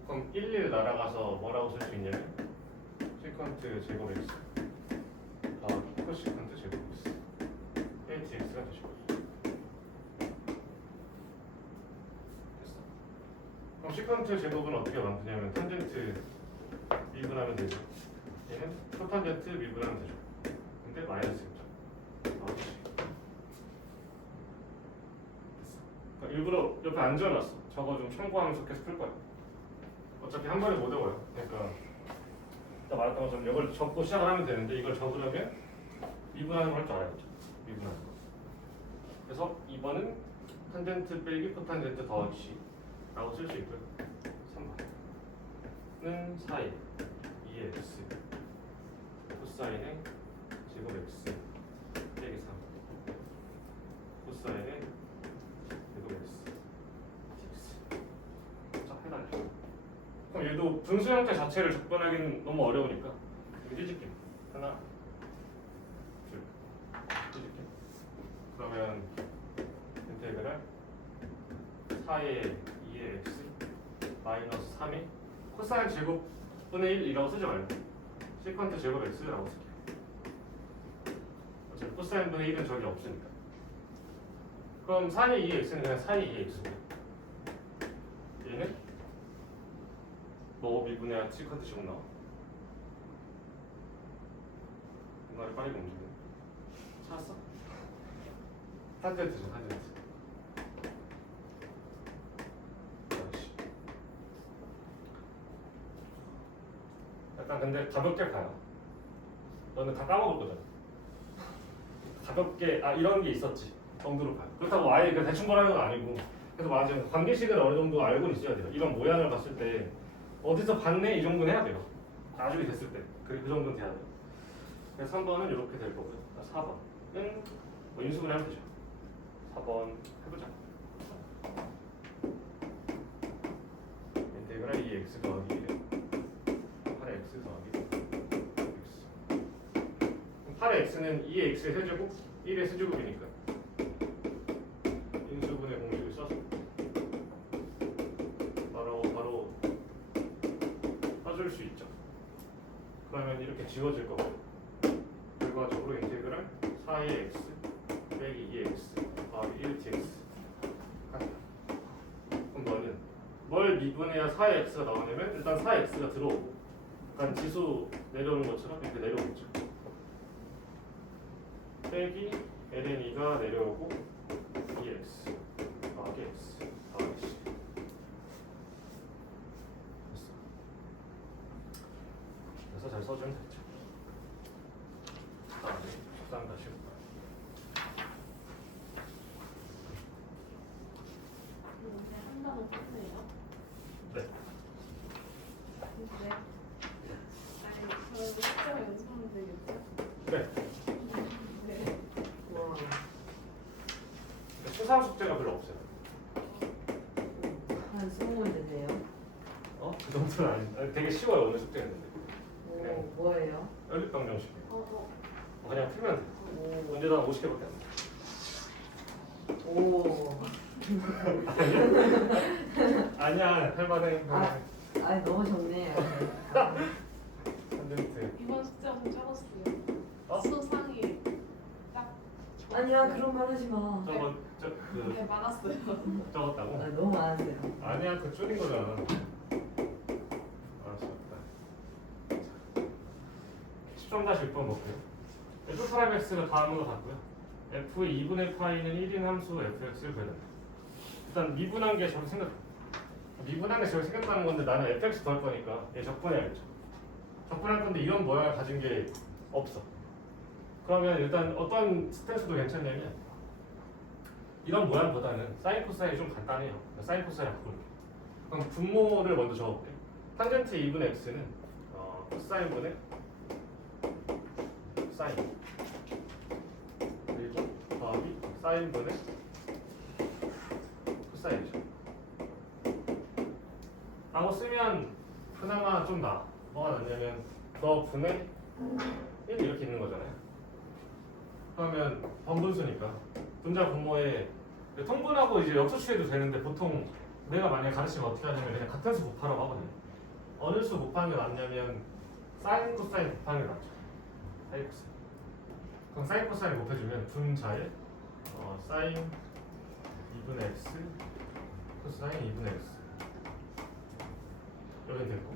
그럼 1, 날아가서 뭐라고 쓸 수 있냐면 시컨트 제곱 x 더하기 코시컨트 제곱 x ATX가 되죠. 됐어. 그럼 시컨트 제곱은 어떻게 만드냐면 탄젠트 미분하면 되죠. 얘는 코탄젠트 미분하면 되죠. 근데 마이너스 6점. 됐어. 일부러 옆에 안 지어놨어. 저거 좀 참고하면서 계속 풀 거야. 어차피 한 번에 못 외워요. 그러니까 아까 말했던 것처럼 이걸 적고 시작을 하면 되는데 이걸 적으려면 미분하는 걸 할 줄 알아야죠. 미분하는 거. 그래서 2번은 탄젠트 빼기 코탄젠트 더하기 C라고 쓸 수 있고요. 3번은 4의 2의 x 코사인의 제곱 x 빼기 3 코사인의 제곱 x dx. 자, 해달래. 그럼 얘도 분수 형태 자체를 적분하기는 너무 어려우니까 이렇게 찢을게. 하나 둘 찢을게. 그러면 인테그랄 4의 2의 x 마이너스 3의 코사인 제곱분의 1이라고 쓰지 말고 시컨트 제곱 x라고 쓸게요. 어차피 코사인분의 1은 저기 없으니까. 그럼 4의 2의 x는 그냥 4의 2의 x고요. 얘는 뭐 미분해야 시컨트 제곱 나와? 뭔가를 빠르게 움직이네. 찾았어? 탄젠트죠, 탄젠트. 약간 근데 가볍게 가요. 너는 다 까먹을 거잖아. 가볍게 이런 게 있었지 정도로 가요. 그렇다고 아예 그 대충 보라는 건 아니고. 그래서 맞아요. 관계식을 어느 정도 알고 있어야 돼요. 이런 모양을 봤을 때 어디서 봤네 이 정도는 해야 돼요. 나중에 됐을 때 그 정도는 돼야 돼요. 그래서 3번은 이렇게 될 거고요. 4번은 뭐 인수분해 하면 되죠. 4번 해보자. 인테그랄 2x 더하기 1 8x 더하기 x. 8의 x는 2의 x의 세제곱 1의 세제곱이니까 인수분해 그러면 이렇게 지워질 거고 결과적으로 인테그랄 4의 x 빼기 2x 더하기 1dx. 그럼 너는 뭘 미분해야 4의 x가 나오냐면 일단 4의 x가 들어오고 약간 지수 내려오는 것처럼 이렇게 내려오겠죠. 빼기 ln2가 내려오고 2x 더하기 x 더하기 c. 됐어. 그래서 잘 써주면 됐죠. 다음에 13 다시 볼까요? 이제 한 단어 끝내요. 네. 이제 아니 저희 숙제가 연습하면 되겠죠? 네. 네. 와. 수상 숙제가 별로 없어요. 한 20문 되세요? 그 정도는 아니 되게 쉬워요. 오늘 숙제였는데. 오, 뭐예요? 연립방정식. 어. 그냥 풀면 돼요. 오. 문제도 한 50개밖에 안 돼. 오. 아니야, 할만해. 아, 너무 좋네요. 컨텐츠. 이번 숙제가 좀 적었어요. 어? 수상이 딱 아니야, 그런 말 하지 마. 저거 네, 많았어요. 적었다고? 아, 너무 많은데요. 아니야, 그 줄인 거잖아. 알았어. 13-6번 볼게요. f 프라임 x가 다음과 같고요. f의 2분의 파이는 1인 함수 fx를 구해야 된다. 일단 미분한 게 저렇게 생겼다는 건데 나는 fx 구할 거니까 얘 적분해야겠죠. 적분할 건데 이런 모양을 가진 게 없어. 그러면 일단 어떤 스탠스도 괜찮냐면 이런 모양보다는 사인 코사인이 좀 간단해요. 사인 코사인 바꿀게. 그럼 분모를 먼저 적어볼게. 탄젠트 2분의 x는 코사인분의 사인 그리고 더하기 사인분의 코사인이죠. 라고 쓰면 그나마 좀 나아. 뭐가 낫냐면 더 분의 1 이렇게 있는 거잖아요. 그러면 번분수니까 분자 분모에 통분하고 이제 역수 취해도 되는데 보통 내가 만약에 가르치면 어떻게 하냐면 그냥 같은 수 곱하라고 하거든요. 어느 수 곱하는 게 낫냐면 사인 코사인 곱하는 게 낫죠. 사인 코사인. 그럼 사인 코사인 곱해주면 분자에 사인 2분의 x 코사인 2분의 x 여기 됐고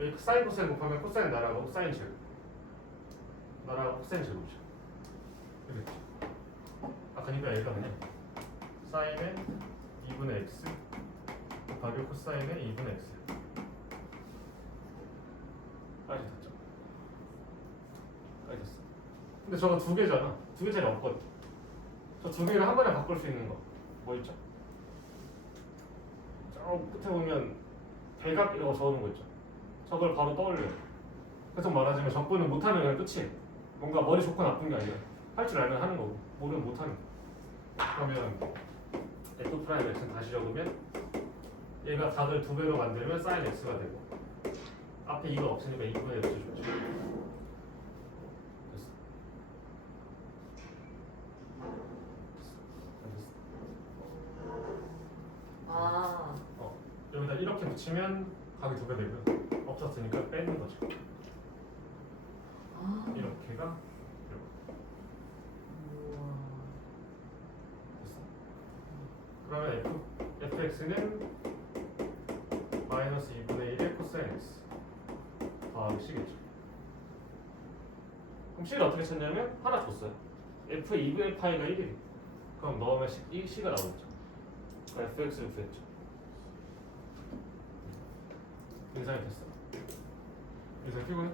여기 사인 코사인 곱하면 코사인 나라고 사인 제곱 나라고 코사인 제곱이죠. 이렇게 그러니까 얘가 그냥 사인의 2분의 x 곱하기 코사인의 2분의 x 까지 됐죠? 까지 됐어. 근데 저거 두 개잖아. 두 개짜리 없거든. 저 두 개를 한 번에 바꿀 수 있는 거 뭐 있죠? 저 끝에 보면 대각 이라고 적어놓은 거 있죠? 저걸 바로 떠올려요. 계속 말하자면 적분은 못하면 그냥 끝이에요. 뭔가 머리 좋고 나쁜 게 아니라 할 줄 알면 하는 거고 모르면 못하는 거. 그러면 f 프라임 x는 다시 적으면 얘가 각을 2배로 만들면 사인 x가 되고 앞에 2가 없으니까 2분의 x 좋죠. 됐어. 아, 여기다 이렇게 붙이면 각이 2배 되고요. 없었으니까 빼는 거죠. 아. 이렇게가 우와. 됐어. 그러면 fx는 마이너스 2분의 1의 코사인 x 더하기 c겠죠. 그럼 c를 어떻게 찾냐면 하나 줬어요. f 2분의 파이가 1이래. 그럼 넣으면 c가 나오겠죠. fx를 구했죠. 인상이 됐어. 인상 피곤해?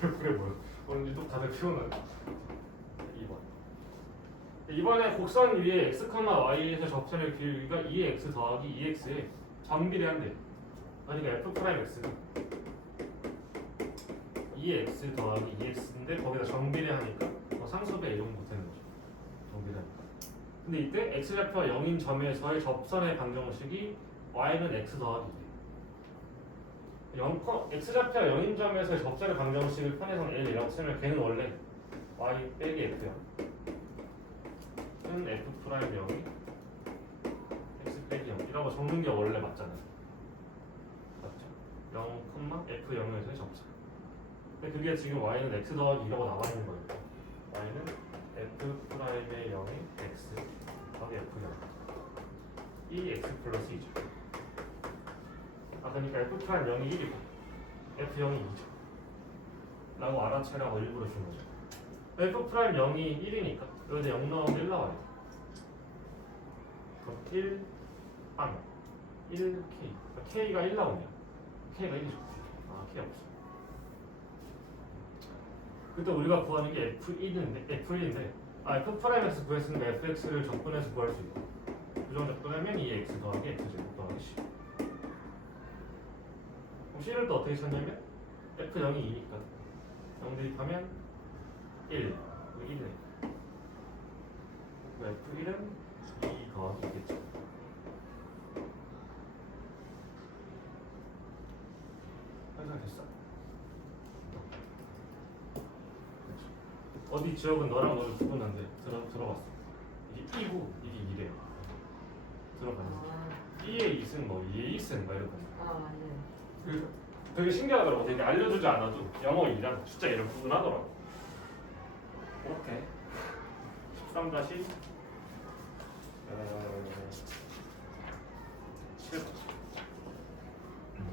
그래 뭐야. 오늘 유독 다들 피곤하네. 2번. 이번에 곡선 위에 x, y에서 접선의 길이가 2x 더하기 2x에 정비례한대. 그러니까 f 프라임 x는 2x 더하기 2x인데 거기다 정비례하니까 상수배 이동 못하는 거죠. 정비례하니까. 근데 이때 x좌표가 0인 점에서의 접선의 방정식이 y는 x 더하기 2. x좌표가 0인 점에서의 접선의 방정식을 편해서 L이라고 쓰면 걔는 원래 y 빼기 f야. 는 f 프라임 0이 x 빼기 0이라고 적는 게 원래 맞잖아요. 맞죠? 0, f 0에서의 접선. 근데 그게 지금 y는 x 더하기 2라고 나와 있는 거예요. y는 f 프라임의 0이 x 더하기 f 0. 이 x 플러스 2죠. 아 그러니까 f 프라임 0이 1이고 f 0이 2죠. 라고 알아채라고 일부러 준 거죠. f 프라임 0이 1이니까 여기다 0 넣으면 1 나와요. 그럼 1 빵 1k k가 1 나오네요. k가 1이죠. 아 k 없어. 그때 우리가 구하는 게 f1인데 f 프라임x 구했으니까 fx를 적분해서 구할 수 있고 부정 적분하면 2x 더하기 x제곱 더하기 10. 그럼 c를 또 어떻게 찾냐면 f0이 2니까 0 대입하면 1 1이네. f1은 2 더하기 2겠죠. 완성됐어. 어디 지역은 너랑 너를 구분한데 들어봤어. 이게 2고 이게 2래요. 들어봤는데 아, 2의 2승 뭐 2의 2승 막 이런 거. 아 네. 그 되게 신기하더라고. 되게 알려주지 않아도 영어 2랑 숫자 2를 구분하더라고. 이렇게 13 다시 7.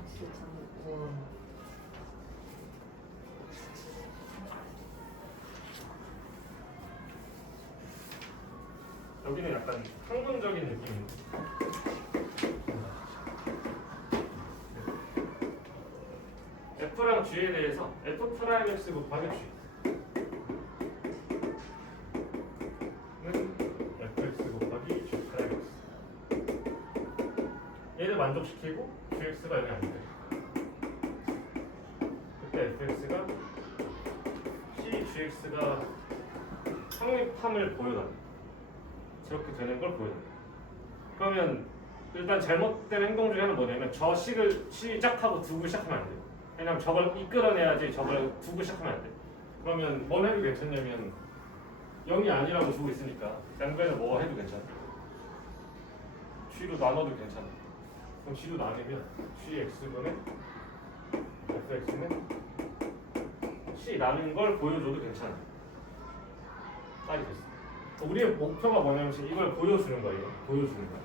진짜 참. 우와. 여기는 약간 학문적인 느낌인데. F랑 G에 대해서 F 프라임 X 곱하기 G 는 fx 곱하기 G 프라임 X. 얘를 만족시키고 Gx가 여기 안 돼. 그때 fx가 C Gx가 성립함을 보여달래. 저렇게 되는 걸 보여달래. 그러면 일단 잘못된 행동 중에 하나는 뭐냐면 저 식을 시작하고 두고 시작하면 안 돼요. 왜냐면 저걸 이끌어내야지 저걸 두고 시작하면 안 돼. 그러면 뭘 해도 괜찮냐면 0이 아니라고 주고 있으니까 양변을 뭐 해도 괜찮아. G로 나눠도 괜찮아. 그럼 G로 나누면 Gx분의 fx는 C 나눈 걸 보여줘도 괜찮아. 딱이 됐어. 우리의 목표가 뭐냐면 지금 이걸 보여주는 거예요. 보여주는 거야.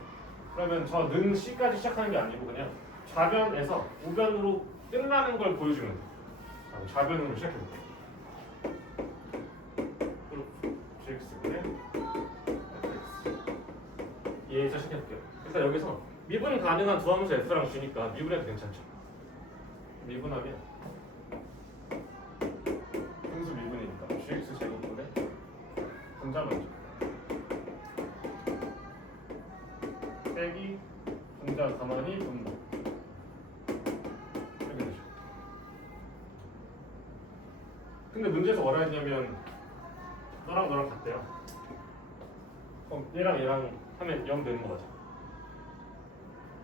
그러면 저 는 C까지 시작하는 게 아니고 그냥 좌변에서 우변으로 끝나는 걸 보여주면 돼. 좌변으로 시작해볼게. gx분의 fx. 얘에서 시작해볼게요. 일단 여기서 미분 가능한 두 함수 f랑 g니까 미분해도 괜찮죠. 미분하면 분수 미분이니까 gx 제곱분의 분자 먼저 빼기 분자 가만히 분모 이렇게 되죠. 근데 문제에서 뭐라 했냐면 너랑 너랑 같대요. 그럼 얘랑 얘랑 하면 0 되는 거 맞아.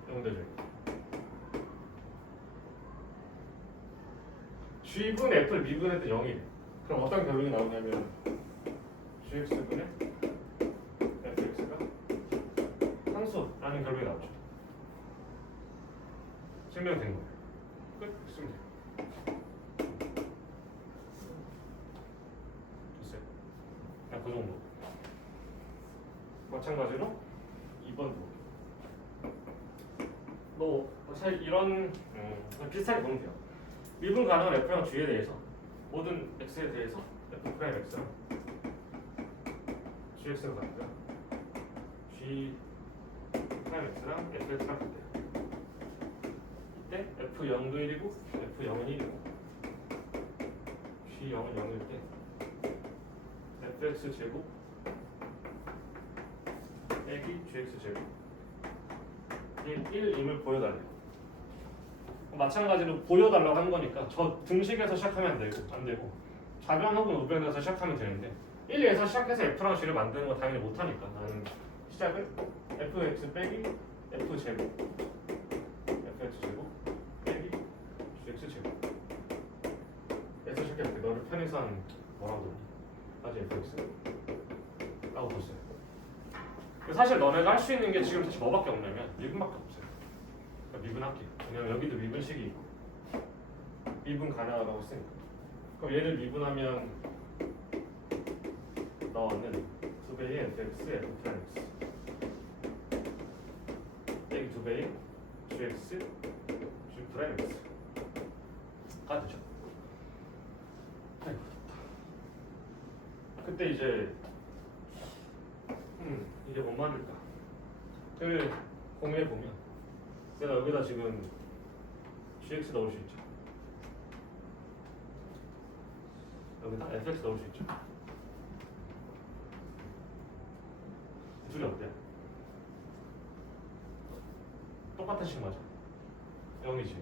0 되죠. G분 F를 미분해도 0이래. 그럼 어떤 결론이 나오냐면 GX분의 FX가 상수라는 결론이 나오죠. 증명된 거예요. 끝. 쓰면 돼요. 됐어요. 그냥 그 정도. 마찬가지로 2번도 뭐 사실 이런 비슷하게 보면 돼요. 미분 가능한 F랑 G에 대해서 모든 X에 대해서 F 프라임 X랑 GX가 같고요. G 프라임 X랑 FX가 같대요. 이때 F0도 1이고 F0은 1이고 G0은 0일 때 FX 제곱 빼기 GX 제곱 1임을 보여달래요. 마찬가지로 보여달라고 한 거니까 저 등식에서 시작하면 안 되고 좌변 혹은 우변에서 시작하면 되는데 1에서 시작해서 F랑 G를 만드는 건 당연히 못하니까 나는 시작을 fx 빼기 f 제곱 fx 제곱 빼기 gx 제곱 에서 시작해볼게. 너를 편해서 한 뭐라고 그러니? 아직 fx 라고 봤어요. 사실 너네가 할 수 있는 게 지금 사실 뭐밖에 없냐면 미분밖에 없어요. 그러니까 미분할게. 왜냐면 여기도 미분식이 있고 미분 가능하다고 쓰니까. 그럼 얘를 미분하면 나오는 2배의 fx, f 프라임 x 빼기 2배의 gx, g 프라임 x가 되죠. 아이고 됐다. 그때 이제 이게 뭔 말일까? 를 공유해 보면 내가 여기다 지금 gx 넣을 수 있죠. 여기다 fx 넣을 수 있죠. 둘이 어때요? 똑같은 식마죠. 0이지.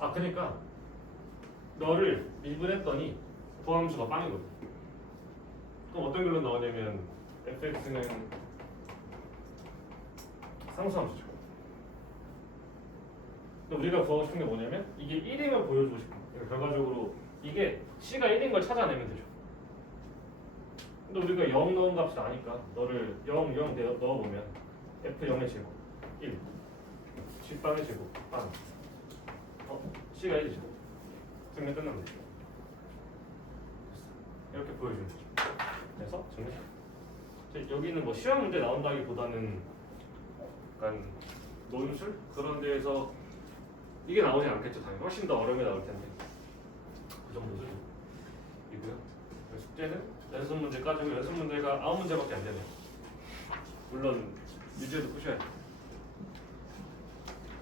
아 그러니까 너를 미분했더니 부함수가 빵이거든. 그럼 어떤 결론 나오냐면 fx는 상수함수죠. 근데 우리가 구하고 싶은 게 뭐냐면 이게 1이면 보여주고 싶어. 그러니까 결과적으로 이게 c가 1인 걸 찾아내면 되죠. 근데 우리가 0 넣은 값을 아니까 너를 0, 0 넣어보면 f0의 제곱 1 G빵의 제곱 빵 C가 1이죠. 그러면 끝나면 되죠. 이렇게 보여주면 되죠. 그래서 정리. 여기는 뭐 시험 문제 나온다기보다는 약간 논술 그런 데에서 이게 나오진 않겠죠. 당연히 훨씬 더 어려운 게 나올 텐데 그 정도 수준이고요. 숙제는 연습 문제 가지고 연습 문제가 9문제밖에 안 되네요. 물론 유제도 푸셔야 돼요.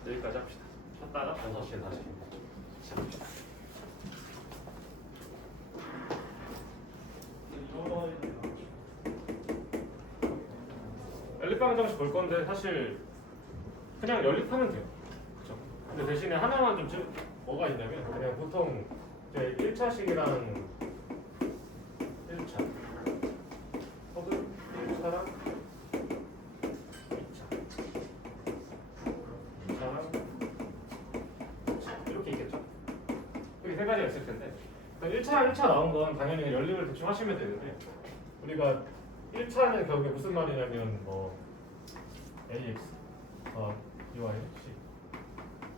여기까지 합시다. 쉬었다가 6시에 다시 시작합시다. 연립방 정식 볼 건데 사실 그냥 연립하면 돼요. 그죠? 근데 대신에 하나만 좀 뭐가 있냐면 그냥 보통 이제 1차식이랑 1차 혹은 1차랑 2차 2차랑 2차 이렇게 있겠죠? 여기 세 가지가 있을 텐데 1차 나온 건 당연히 연립을 대충 하시면 되는데 우리가 1차는 결국에 무슨 말이냐면 뭐 ax by c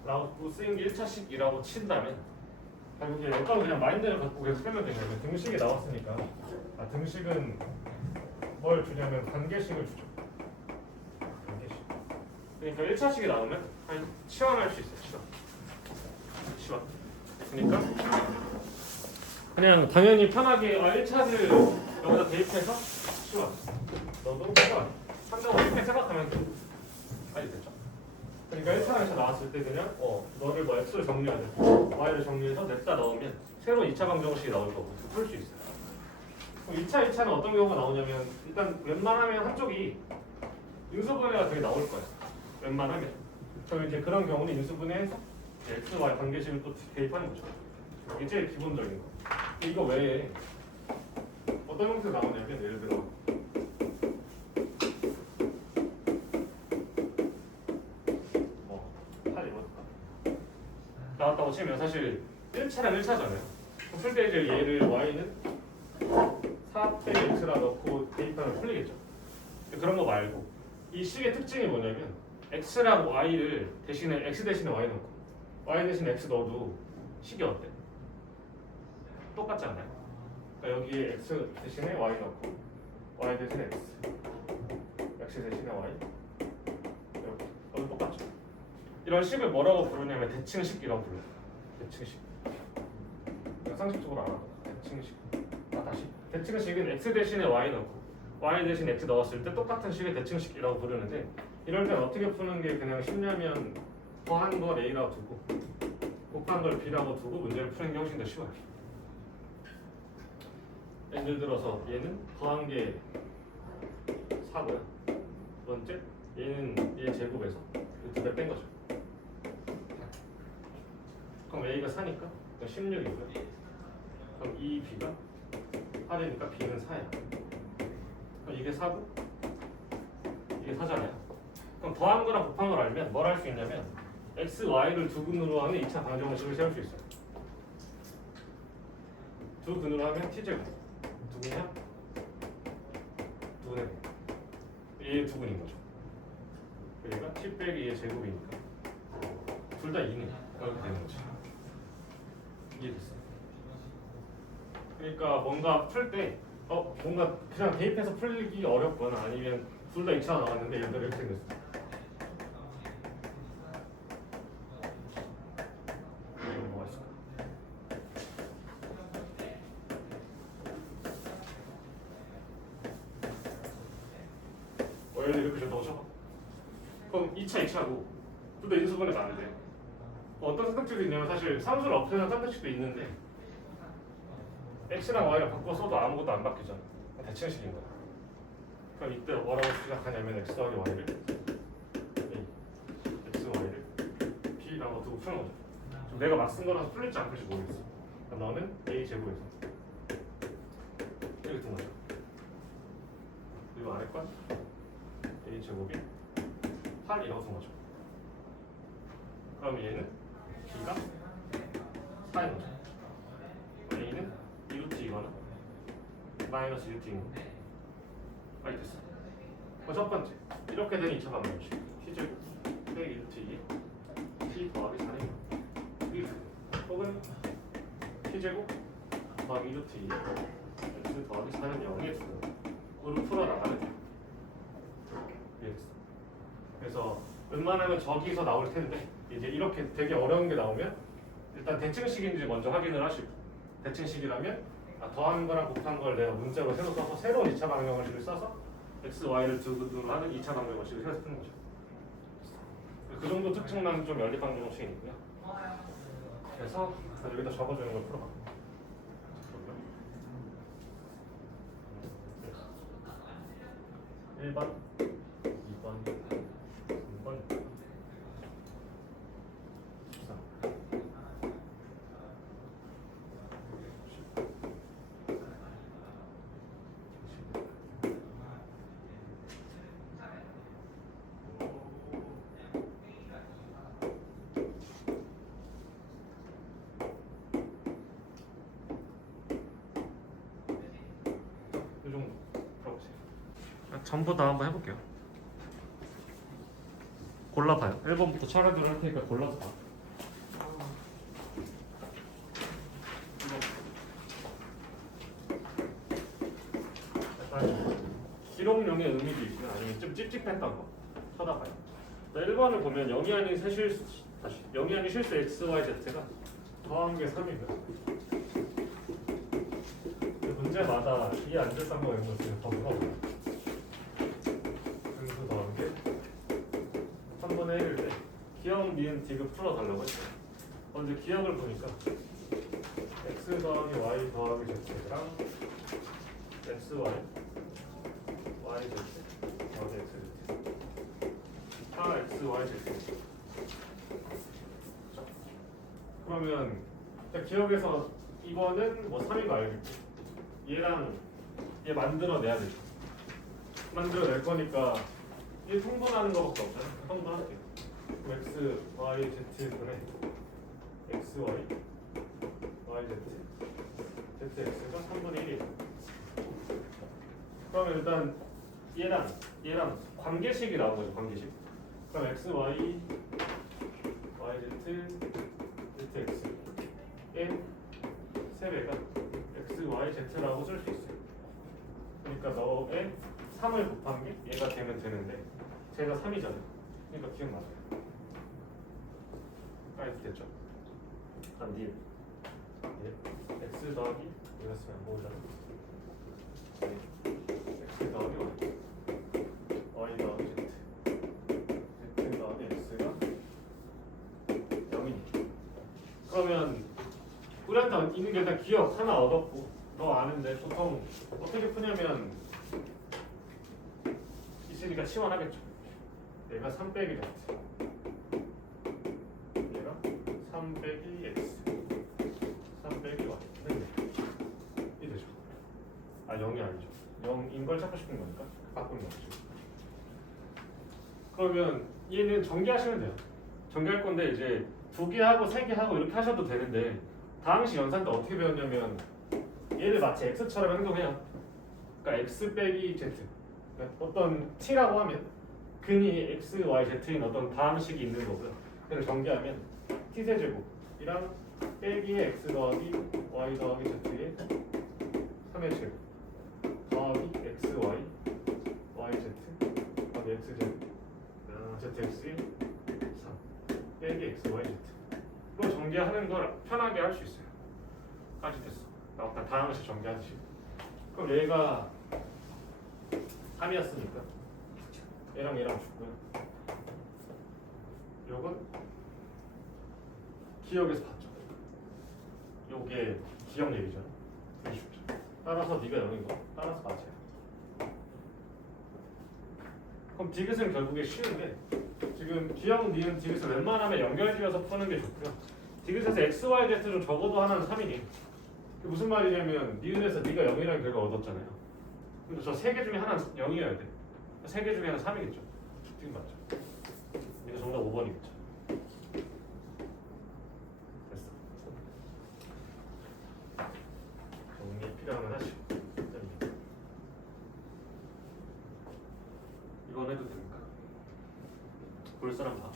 라고 쓰인 게 1차식이라고 친다면 결국에 여기까지 그냥 마인드를 갖고 계속 쓰면 되거든요. 등식이 나왔으니까 등식은 뭘 주냐면 관계식을 주죠. 관계식. 그러니까 1차식이 나오면 치환할 수 있어요. 치환. 그러니까 그냥 당연히 편하게 1차를 여기다 대입해서 치환. 너도 치환. 한다고 이렇게 생각하면 돼. 빨리 됐죠? 그러니까 1차에서 나왔을 때 그냥 너를 뭐 x를 정리하든 y를 정리해서 냅다 넣으면 새로운 2차 방정식이 나올 거고 풀 수 있어요. 그럼 2차는 어떤 경우가 나오냐면 일단 웬만하면 한쪽이 인수분해가 되게 나올 거예요. 웬만하면. 그럼 이제 그런 경우는 인수분해해서 x, y 관계식을 또 대입하는 거죠. 이게 제일 기본적인 거. 이거 외에 어떤 형태가 나오냐면 예를 들어 나왔다고 치면 사실 1차랑 1차잖아요. 풀 때 이제 얘를 y는 4빼기 x라 넣고 대입하면 풀리겠죠. 그런 거 말고 이 식의 특징이 뭐냐면 x랑 y를 대신에 x 대신에 y 넣고 y 대신에 x 넣어도 식이 어때? 똑같지 않나요? 그러니까 여기에 x 대신에 y 넣고 y 대신에 x 대신에 y 이렇게 똑같죠. 이런 식을 뭐라고 부르냐면 대칭식이라고 불러요. 대칭식. 상식적으로 알아. 대칭식. 다시. 대칭식은 x 대신에 y 넣고 y 대신에 x 넣었을 때 똑같은 식의 대칭식이라고 부르는데 이럴 때는 어떻게 푸는 게 그냥 쉽냐면 더한 걸 a라고 두고 곱한 걸 b라고 두고 문제를 푸는 게 훨씬 더 쉬워요. 예를 들어서 얘는 더한 게 4고요. 두 번째 얘는 얘 제곱에서 두 배 뺀 거죠. 그럼 A가 4니까 16이고요. 그럼 이 B가 8이니까 B는 4야. 그럼 이게 4고 이게 4잖아요. 그럼 더한 거랑 곱한 걸 알면 뭘 할 수 있냐면 X, Y를 두 근으로 하는 2차 방정식을 세울 수 있어요. 두 근으로 하면 T제곱. 누구냐? 누구네? 얘 두 근인 거죠. 얘가 T 빼기 얘 제곱이니까 둘 다 2네. 이렇게 되는 거죠. 이해됐어? 그러니까 뭔가 풀 때 뭔가 그냥 대입해서 풀기 어렵거나 아니면 둘 다 2차 나왔는데 예를 들어 이렇게 생겼어. 이거 뭐가 있을까? 예를 들어 이렇게 줬다고 쳐봐. 그럼 2차, 2차고 둘 다 인수분해 가는데 어떤 선택지도 있냐면 사실 상수를 없애는 선택지도 있는데 x랑 y랑 바꿔 써도 아무것도 안 바뀌잖아. 대칭식인 거야. 그럼 이때 뭐라고 시작하냐면 x 더하기 y를 x, y를 b라고 두고 푸는 거죠. 지금 내가 막 쓴 거라서 풀릴지 안 풀릴지 모르겠어. 그럼 너는 a 제곱에서 이렇게 둔 거죠. 그리고 안에 건 a 제곱이 8이라고 둔 거죠. 그럼 얘는 b가 4인 거죠. a는 2루트이거나 마이너스 2루트인 거. 알겠어 첫 번째 이렇게 된 2차 방정식 t제곱 빼기 2루트 2 t 더하기 4는 이렇게 혹은 t제곱 더하기 2루트 2 x 더하기 4는 0의 수로 풀어나가면 돼. 이해됐어? 그래서 웬만하면 저기서 나올 텐데 이제 이렇게 되게 어려운 게 나오면 일단 대칭식인지 먼저 확인을 하시고 대칭식이라면 더하는 거랑 곱한 걸 내가 문자로 새로 써서 새로운 2차 방정식을 써서 x, y를 두고 하는 2차 방정식을 새로 쓰는 거죠. 그 정도 특징만 좀 연립 방정식이고요. 그래서 여기다 적어주는 걸 풀어봐. 1번, 2번, 3번, 14. 요정 풀어보세요. 전부 다 한번 해볼게요. 골라봐요. 1번부터 차례대로 할 테니까 골라서 봐. 약간 기록용의 의미도 있고요. 아니면 좀 찝찝했던 거 쳐다봐요. 1번을 보면 0이 아닌 실수, 다시 0이 아닌 실수 x, y, z가 더한 게 3이고요. 문제마다 이해 안 됐던 거 이런 거 있으면 더 물어봐요. 등수 더한 게 3분의 1일 때 기억, 니은, 디귿 풀어달라고 했어요. 먼저 기억을 보니까 x 더하기 y 더하기 z랑 x, y, y, z 더하기 x, z 다 x, y, z 그러면 기억에서 이거는 뭐 3이 말겠고 얘랑 얘 만들어내야 되죠. 만들어낼 거니까 얘 통분하는 거밖에 없잖아요. 통분할게요. 그럼 x, y, z분의 x, y, y, z, z, x가 3분의 1이에요. 그럼 일단 얘랑 관계식이 나온 거죠. 관계식. 그럼 x, y, y, z, z, x의 세배가 x, y, z라고 쓸 수 있어요. 그러니까 너의 3을 곱한 게 얘가 되면 되는데 제가 3이잖아요. 그러니까 기억나요. 이렇게 됐죠? 다음 뒤에 x 더하기 이거 쓰면 뭐잖아? x 더하기 y, y 더하기 z, z 더하기 x가 0이니까. 그러면 우리한테 있는 게 일단 기억 하나 얻었고 너 아는데 보통 어떻게 푸냐면 있으니까 치환하겠죠. 얘가 3 빼기 z 얘가 3 빼기 x 3 빼기 y 이 되죠. 0이 아니죠. 0인 걸 찾고 싶은 거니까 바꾸는 거죠. 그러면 얘는 전개하시면 돼요. 전개할 건데 이제 2개 하고 3개 하고 이렇게 하셔도 되는데 다항식 연산 때 어떻게 배웠냐면 얘를 마치 x처럼 행동해요. 그러니까 x 빼기 z 그러니까 어떤 t라고 하면 근이 x, y, z인 어떤 다항식이 있는 거고요. 그래서 전개하면 t 세제곱이랑 빼기 x 더하기 y 더하기 z의 3의 제곱 더하기 x, y, y, z 더하기 x 제곱 zx의 3 빼기 x, y, z 로 전개하는 걸 편하게 할 수 있어요. 까지 됐어. 아까 다항식 전개하듯이. 그럼 얘가 3이었으니까 얘랑 얘랑 죽고요. 요건 기억에서 봤죠. 요게 기억 얘기잖아. 그게 죽죠. 따라서 네가 0인 거. 따라서 맞아요. 그럼 디귿은 결국에 쉬운데 지금 기억, 니은, 디귿을 웬만하면 연결지어서 푸는 게 좋고요. 디귿에서 x, y, z 중 적어도 하나는 3이니 그게 무슨 말이냐면 니은에서 네가 0이라는 결과 얻었잖아요. 근데 저 세 개 중에 하나는 0이어야 돼. 세 개 중에 하나는 3이겠죠. 지금 맞죠? 이거 정답 5번이겠죠. 됐어. 정리 필요하면 하시고. 이건 해도 됩니까? 볼 사람 봐.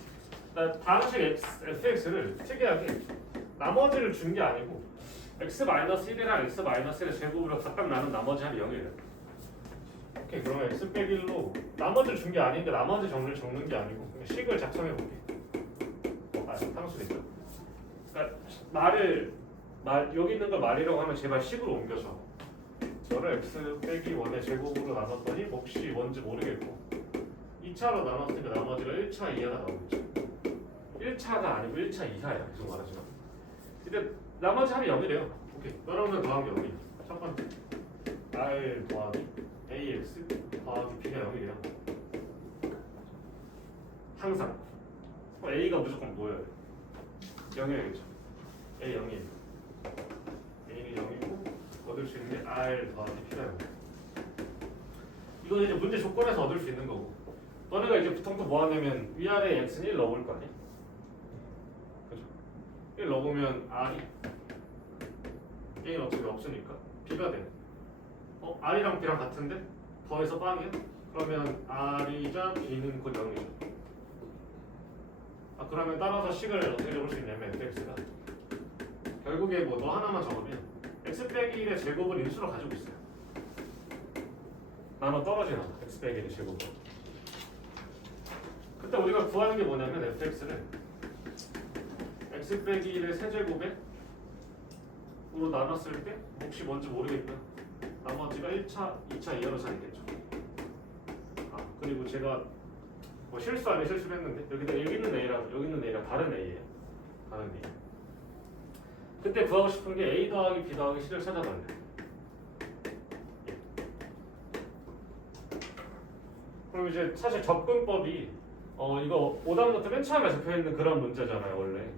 다항식 fx를 특이하게 나머지를 준 게 아니고 x-1이랑 x-1의 제곱으로 각각 나눈 나머지 합이 0이에요. 오케이, 그러면 x 빼기 1로 나머지를 준 게 아닌데 나머지 정리를 적는 게 아니고 그냥 식을 작성해 볼게. 상수겠죠. 그러니까 여기 있는 걸 말이라고 하면 제발 식으로 옮겨서 저를 x 빼기 1의 제곱으로 나눴더니 몫이 뭔지 모르겠고 2차로 나눴으니까 나머지가 1차 이하가 나오겠죠. 1차가 아니고 1차 이하야. 계속 말하지만 근데 나머지 합이 0이래요. 오케이, 여러분들 더하기 0이 첫 번째 r 더하기 ax 더하기 b가 0이래요. 항상 a가 무조건 뭐여야 돼? 0이어야겠죠. a 0이에요. a는 0이고 얻을 수 있는 게 r 더하기 b가 0. 이거는 이제 문제 조건에서 얻을 수 있는 거고 너네가 이제 보통 뭐 하냐면 위아래 x는 1 넣어볼 거 아니야? 그죠? 1 넣어보면 r이 a는 어차피 없으니까 b가 돼. r이랑 b랑 같은데 더해서 빵이야? 그러면 r이자 b는 곧 0이죠. 그러면 따라서 식을 어떻게 적을 수 있냐면 fx가 결국에 뭐 너 하나만 적으면 x 빼기 1의 제곱을 인수로 가지고 있어요. 나눠 떨어지나 x 빼기 1의 제곱을. 그때 우리가 구하는 게 뭐냐면 fx를 x 빼기 1의 세제곱에 으로 나눴을 때 몫이 뭔지 모르겠고요. 나머지가 1차, 2차 이하로 사있겠죠. 그리고 제가 뭐 실수 아닌 실수를 했는데 여기 있는 a랑 다른 a예요. 다른 a. 그때 구하고 싶은 게 a 더하기 b 더하기 c를 찾아달래요. 예. 그럼 이제 사실 접근법이 이거 오답노트 맨 처음에 적혀있는 그런 문제잖아요. 원래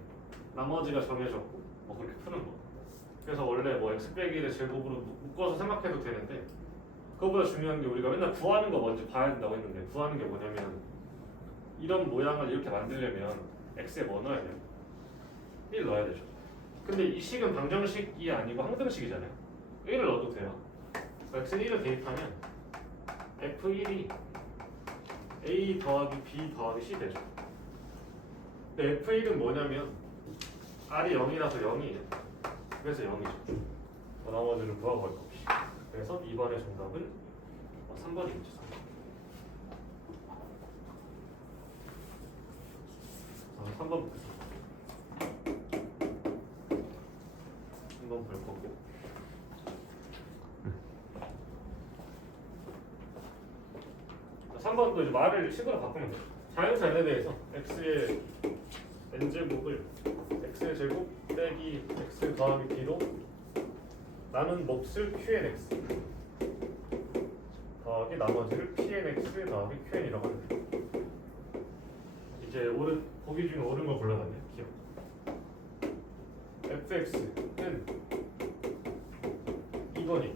나머지가 정해졌고 뭐 그렇게 푸는 거. 그래서 원래 뭐 x 빼기 1의 제곱으로 묶어서 생각해도 되는데 그거보다 중요한 게 우리가 맨날 구하는 거 먼저 봐야 된다고 했는데 구하는 게 뭐냐면 이런 모양을 이렇게 만들려면 x에 뭐 넣어야 돼요? 1 넣어야 되죠. 근데 이 식은 방정식이 아니고 항등식이잖아요. 1을 넣어도 돼요. x는 1을 대입하면 f1이 a 더하기 b 더하기 c 되죠. 근데 f1은 뭐냐면 r이 0이라서 0이에요. 그래서 0이죠. 나머지를 구하고 할 거 없이. 그래서 2번의 정답은 3번이겠죠. 3번 보겠습니다. 3번 볼 거고. 자, 3번도 이제 말을 식으로 바꾸면 돼요. 자연수 n에 대해서 x의 n제곱을 x의 제곱 빼기 x 더하기 b로 나는 몫을 qnx 더하기 나머지를 pnx 더하기 qn이라고 하면 돼요. 이제 보기 중에 옳은 걸 골라놨네요. 기억. fx는 2번이.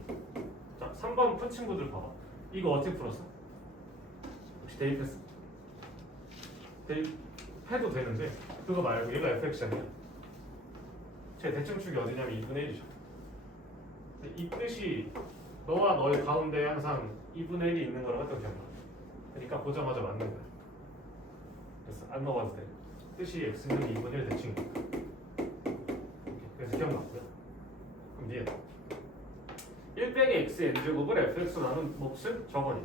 자, 3번 푼 친구들 봐봐. 이거 어떻게 풀었어? 혹시 대입했어? 대입해도 되는데 그거 말고 얘가 fx잖아요. 제 대칭축이 어디냐면 2분의 1이죠. 이 뜻이 너와 너의 가운데 항상 2분의 1이 있는 거라고 했던 기억나. 그러니까 보자마자 맞는 거야. 그래서 안 넣어봐도 돼. 뜻이 x는 2분의 1 대칭이니까. 그래서 기억났고요. 그럼 뒤에 1 빼기 x n제곱을 fx로 나눈 몫은 저거니.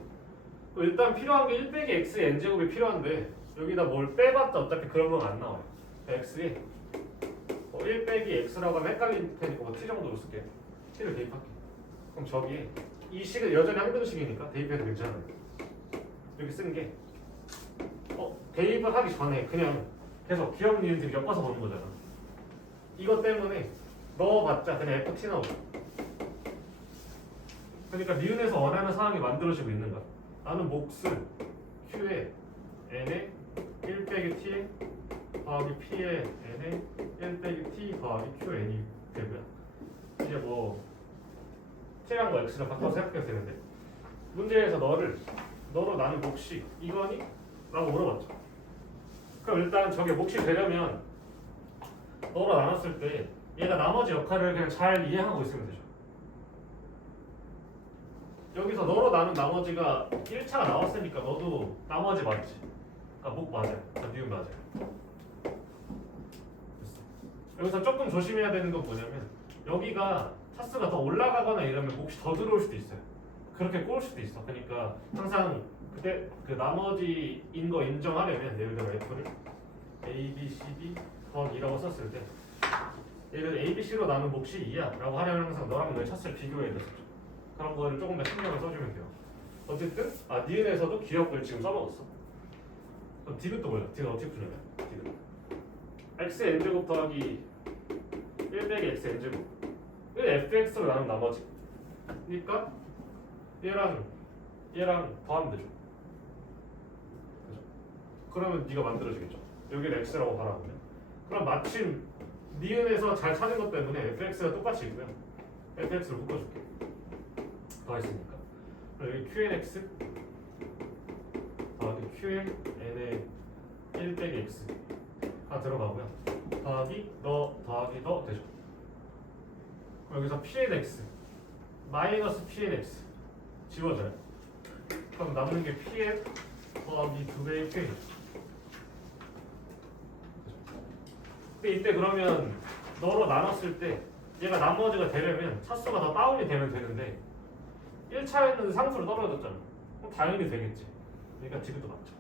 일단 필요한 게 1 빼기 x n제곱이 필요한데 여기다 뭘 빼봤자 어차피 그런 건 안 나와요. x에 1 빼기 x라고 하면 헷갈릴 테니까 뭐 t 정도로 쓸게요. t를 대입할게요. 그럼 저기에 이 식은 여전히 항등식이니까 대입해도 괜찮아요. 여기 쓴 게 대입을 하기 전에 그냥 계속 기억 니은들 엮어서 보는 거잖아. 이것 때문에 넣어봤자 그냥 ft 나오죠. 그러니까 니은에서 원하는 상황이 만들어지고 있는 거야. 나는 몫은 q에 n에 1 빼기 t에 더하기 p에 n에 1 빼기 t 더하기 qn이 되고요. 이제 뭐 t랑 뭐 x를 바꿔서 생각해도 되는데 문제에서 너로 나는 몫이 이거니? 라고 물어봤죠. 그럼 일단 저게 몫이 되려면 너로 나눴을 때 얘가 나머지 역할을 그냥 잘 이해하고 있으면 되죠. 여기서 너로 나눈 나머지가 1차가 나왔으니까 너도 나머지 맞지? 그러니까 목 맞아요. 니은 맞아요. 됐어. 여기서 조금 조심해야 되는 건 뭐냐면 여기가 차수가 더 올라가거나 이러면 몫이 더 들어올 수도 있어요. 그렇게 꼬을 수도 있어. 그러니까 항상 그때 그 나머지인 거 인정하려면 예를 들어 F를 A, B, C, D 더하기 2라고 썼을 때 얘를 A, B, C로 나눈 몫이 2야 라고 하려면 항상 너랑 너의 차수를 비교해야 됐었죠. 그런 거를 조금 더 신경을 써주면 돼요. 어쨌든 니은에서도 기억을 지금 써먹었어. 그럼 디귿도 뭐야? 디귿 어떻게 풀려요? 디귿 x n제곱 더하기 1 빼기 x n제곱 1 fx로 나눈 나머지 그러니까 얘랑 더하면 되죠. 그죠? 그러면 네가 만들어지겠죠. 여기를 x라고 바라보면 그럼 마침 니은에서 잘 찾은 것 때문에 fx가 똑같이 있고요. fx를 묶어줄게. 더했으니까 여기 qnx 더하기 qn의 1 빼기 x가 들어가고요. 더하기 너 더하기 너 되죠. 여기서 pnx 마이너스 pnx 지워져요. 그럼 남는 게 pn 더하기 2배의 qn. 근데 이때 그러면 너로 나눴을 때 얘가 나머지가 되려면 차수가 더 다운이 되면 되는데 1차였는데 상수로 떨어졌잖아. 그럼 당연히 되겠지. 그러니까 디귿도 맞죠.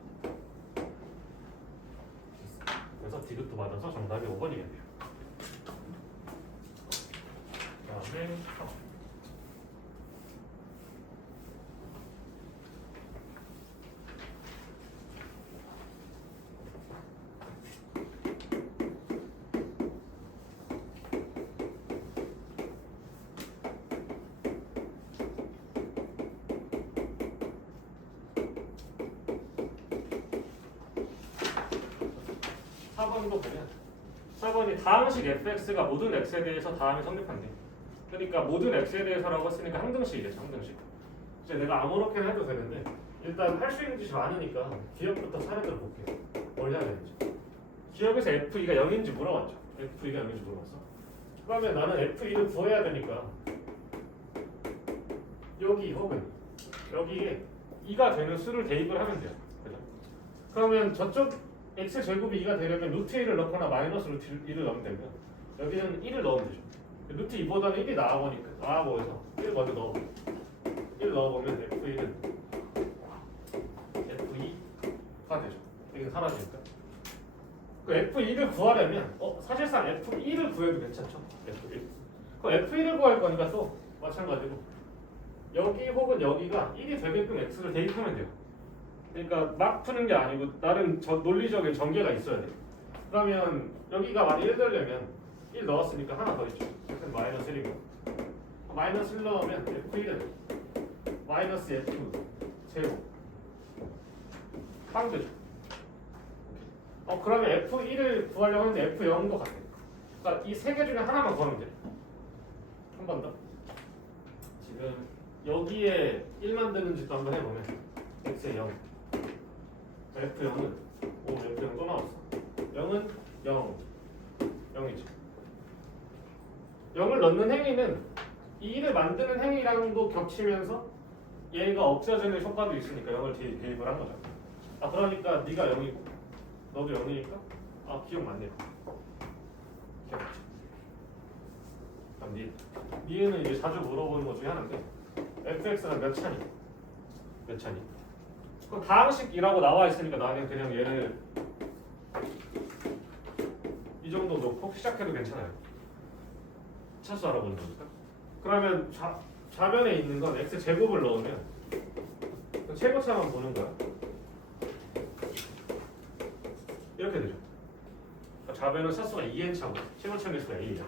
그래서 디귿도 맞아서 정답이 5번이겠네요. 그 다음에 4번도 보면 4번이 다항식 fx가 모든 x에 대해서 다항이 성립한대. 그러니까 모든 x에 대해서라고 했으니까 항등식이겠죠. 항등식. 이제 내가 아무렇게나 해도 되는데 일단 할 수 있는 짓이 많으니까 기억부터 차례대로 볼게요. 뭘 해야 되는지. 기억에서 f2가 0인지 물어봤죠. f2가 0인지 물어봤어. 그러면 나는 f2를 구해야 되니까 여기 혹은 여기에 2가 되는 수를 대입을 하면 돼요. 그죠? 그러면 저쪽 x제곱이 2가 되려면 루트 1을 넣거나 마이너스 루트 1을 넣으면 되고요. 여기는 1을 넣으면 되죠. 루트 2보다는 1이 나아보여서 1을 먼저 넣어보면 1을 넣어보면 f1은 f2가 되죠. 이게 사라지니까. 그 f2를 구하려면 사실상 f1을 구해도 괜찮죠. f1. 그럼 f1을 구할 거니까 또 마찬가지로 여기 혹은 여기가 1이 되게끔 x를 대입하면 돼요. 그러니까 막 푸는 게 아니고 나름 논리적인 전개가 있어야 돼. 그러면 여기가 만약 1 되려면 1 넣었으니까 하나 더 있죠. 그래서 마이너스 1이고 마이너스 1 넣으면 f1은 마이너스 f 제곱 빵 되죠. 그러면 f1을 구하려고 하는데 f0도 같아. 그러니까 이 세 개 중에 하나만 구하면 돼. 한 번 더. 지금 여기에 1 만드는 짓도 한번 해보면 x에 0 F0은 F0 또 나왔어. 0은 0 0이죠. 0을 넣는 행위는 이 1을 만드는 행위랑도 겹치면서 얘가 없어지는 효과도 있으니까 0을 대입을 한 거죠. 그러니까 네가 0이고 너도 0이니까 기억 맞네요. 기억 맞죠. 그럼 니은은 이제 자주 물어보는 것 중에 하나인데 fx가 몇 차니? 몇 차니? 그럼 다항식이라고 나와 있으니까 나는 그냥 얘를 이 정도 놓고 시작해도 괜찮아요. 차수 알아보는 거니까. 그러면 좌변에 있는 건 x 제곱을 넣으면 최고차만 보는 거야. 이렇게 되죠. 그러니까 좌변은 차수가 2n 차고 최고차 개수가 a야.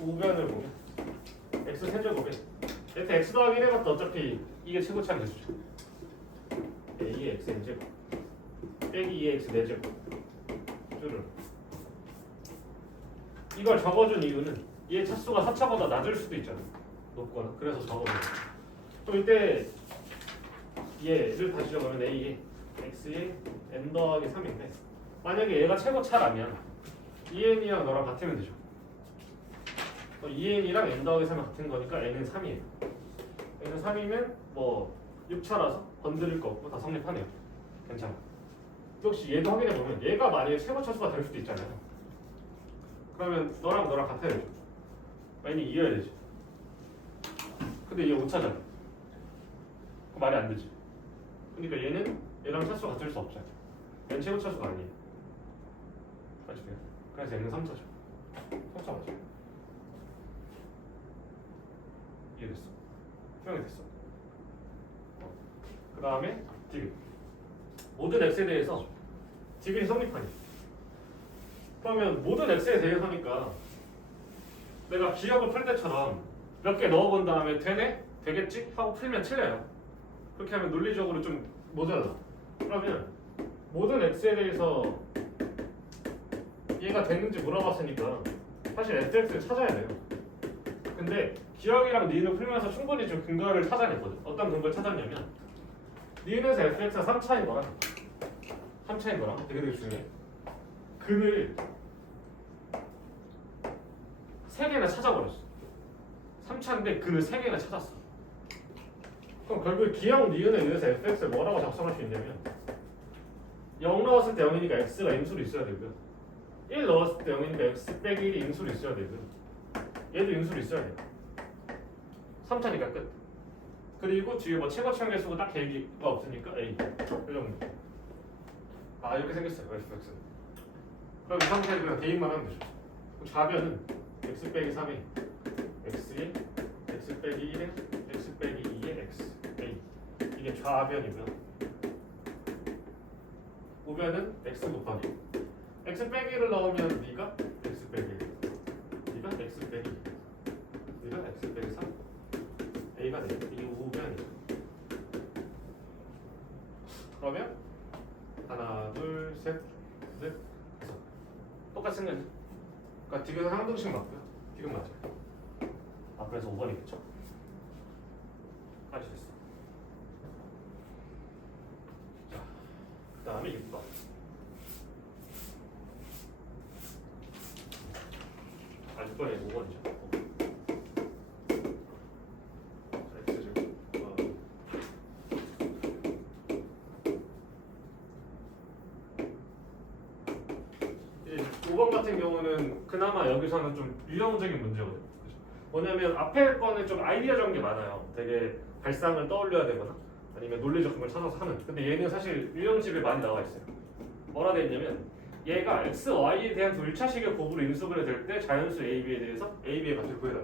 우변을 보면 x 세제곱에 이렇게 x 더하기 1 해봤자 어차피 이게 최고차 개수죠. a의 xn 제곱 빼기 2x 4제곱 줄을 이걸 적어준 이유는 얘 차수가 4차보다 낮을 수도 있잖아. 높거나. 그래서 적어준 거야. 그럼 이때 얘를 다시 적으면 a의 x의 n 더하기 3인데 만약에 얘가 최고차라면 2n이랑 너랑 같으면 되죠. 2n이랑 n 더하기 3이 같은 거니까 n은 3이에요. n은 3이면 뭐 6차라서 건드릴 거 없고 다 성립하네요. 괜찮아. 역시 얘도 확인해보면 얘가 만약에 최고 차수가 될 수도 있잖아요. 그러면 너랑 같아야 되죠. n이 2여야 되지. 근데 얘 5차잖아. 그 말이 안 되지. 그러니까 얘는 얘랑 차수가 같을 수 없잖아. 얘는 최고 차수가 아니에요. 맞죠? 그래서 얘는 3차죠. 3차 맞죠? 이해됐어? 수용이 됐어. 그 다음에 디귿. 모든 x에 대해서 디귿이 성립하니. 그러면 모든 x에 대해서니까 내가 기억을 풀 때처럼 몇 개 넣어본 다음에 되네? 되겠지? 하고 풀면 틀려요. 그렇게 하면 논리적으로 좀 모자라. 그러면 모든 x에 대해서 얘가 되는지 물어봤으니까 사실 fx를 찾아야 돼요. 근데 기억이랑 니은을 풀면서 충분히 좀 근거를 찾아냈거든. 어떤 근거를 찾았냐면 니은에서 fx가 3차인 거랑 3차인 거랑 되게 중요해. 근을 3개나 찾아버렸어. 3차인데 근을 3개나 찾았어. 그럼 결국 기억 니은에 의해서 fx를 뭐라고 작성할 수 있냐면 0 넣었을 때 0이니까 x가 인수로 있어야 되고요. 1 넣었을 때 0이니까 x 빼기 1이 인수로 있어야 되고요. 얘도 인수로 있어야 돼요. 3차니까 끝. 그리고 뒤에 뭐 최고차 개수가 딱 계기가 없으니까 a. 이 정도. 아 이렇게 생겼어요. fx는. 그럼 이 상태에서 그냥 대입만 하면 되죠. 좌변은 x 빼기 3에 x에 x 빼기 1에 x 빼기 2에 x a. 이게 좌변이고요. 우변은 x 곱하기 x 빼기를 넣으면 네가 x 빼기 1, 네가 x 빼기 2, 네가 x 빼기 3, a가 돼. 이게 우변이죠. 그러면 하나, 둘, 셋, 넷, 다섯. 똑같이 생겼죠. 그러니까 디귿은 한 등씩 맞고요. 디귿 맞아요. 아 그래서 5번이겠죠. 까지 됐어. 자, 그 다음에 6번. 아 6번이 5번이죠. 같은 경우는 그나마 여기서는 좀 유형적인 문제거든요. 뭐냐면 앞에 거는 좀 아이디어적인 게 많아요. 되게 발상을 떠올려야 되거나 아니면 논리적 근거를 찾아서 하는. 근데 얘는 사실 유형집에 많이 나와 있어요. 뭐라 돼 있냐면 얘가 x, y에 대한 두 1차식의 곱으로 인수분해 될 때 자연수 a, b에 대해서 a, b의 값을 구해라.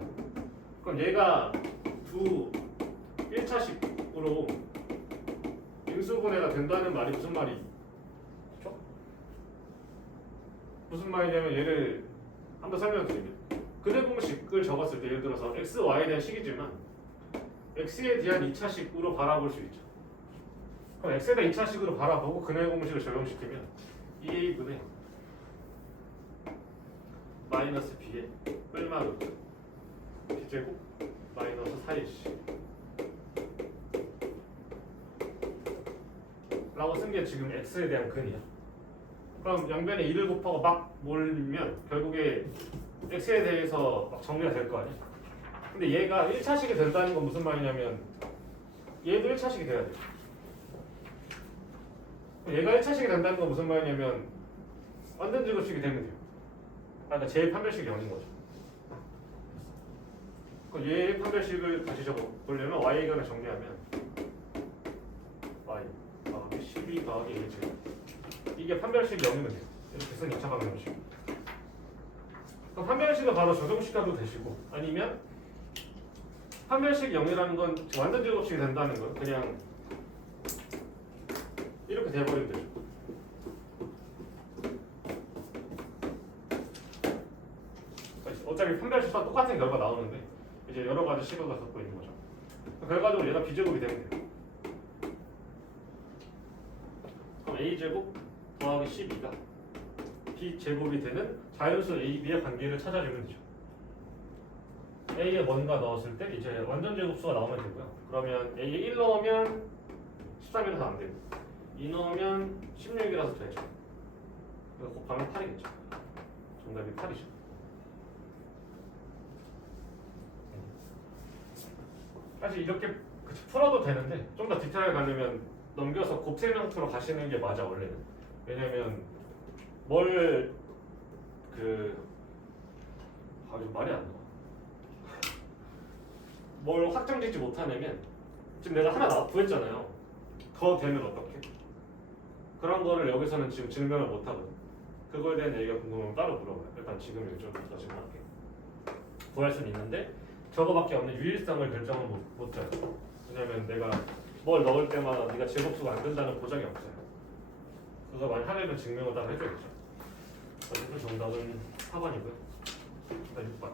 그럼 얘가 두 1차식으로 인수분해가 된다는 말이 무슨 말이? 무슨 말이냐면 얘를 한번 설명드리면 근해 공식을 적었을 때 예를 들어서 x, y에 대한 식이지만 x에 대한 2차식으로 바라볼 수 있죠. 그럼 x에 대한 2차식으로 바라보고 근해 공식을 적용시키면 2a분의 마이너스 b의 뺄마루트 b제곱 마이너스 4ac 라고 쓴 게 지금 x에 대한 근이야. 그럼 양변에 2를 곱하고 막 몰면 결국에 x에 대해서 막 정리가 될 거 아니야. 근데 얘가 1차식이 된다는 건 무슨 말이냐면 얘도 1차식이 돼야 돼. 얘가 1차식이 된다는 건 무슨 말이냐면 완전 제곱식이 되면 돼요. 그러니까 제 판별식이 0인 거죠. 그럼 얘의 판별식을 다시 적어 보려면 y근을 정리하면 y 더하기 12 더하기 1제곱 이게 판별식이 0이면 돼요. 이렇게 쓴 2차 방정식. 그럼 판별식을 바로 적용시켜도 되시고 아니면 판별식 0이라는 건 완전 제곱식이 된다는 건 그냥 이렇게 돼버리면 되죠. 어차피 판별식과 똑같은 결과 나오는데 이제 여러 가지 식을 갖고 있는 거죠. 결과적으로 얘가 b제곱이 되면 돼요. 그럼 a제곱 더하기 12가 b제곱이 되는 자연수 a, b의 관계를 찾아주면 되죠. a에 뭔가 넣었을 때 이제 완전 제곱수가 나오면 되고요. 그러면 a에 1 넣으면 13이라서 안 되고 2 넣으면 16이라서 되죠. 그래서 곱하면 8이겠죠. 정답이 8이죠. 사실 이렇게 풀어도 되는데 좀 더 디테일하게 가려면 넘겨서 곱셈 형태로 가시는 게 맞아 원래는. 왜냐면 뭘 좀 말이 안 나와. 뭘 확정짓지 못하냐면 지금 내가 하나 구했잖아요. 더 되면 어떡해? 그런 거를 여기서는 지금 증명을 못 하거든. 그거에 대한 얘기가 궁금하면 따로 물어봐요. 일단 지금 요즘부터 지금 할게. 구할 수는 있는데 저거밖에 없는 유일성을 결정을 못 줘요. 왜냐면 내가 뭘 넣을 때마다 네가 제곱수가 안 된다는 보장이 없어요. 그거 만약 하려면 증명을 따로 해줘야죠. 어쨌든 정답은 4번이고요. 일단 6번.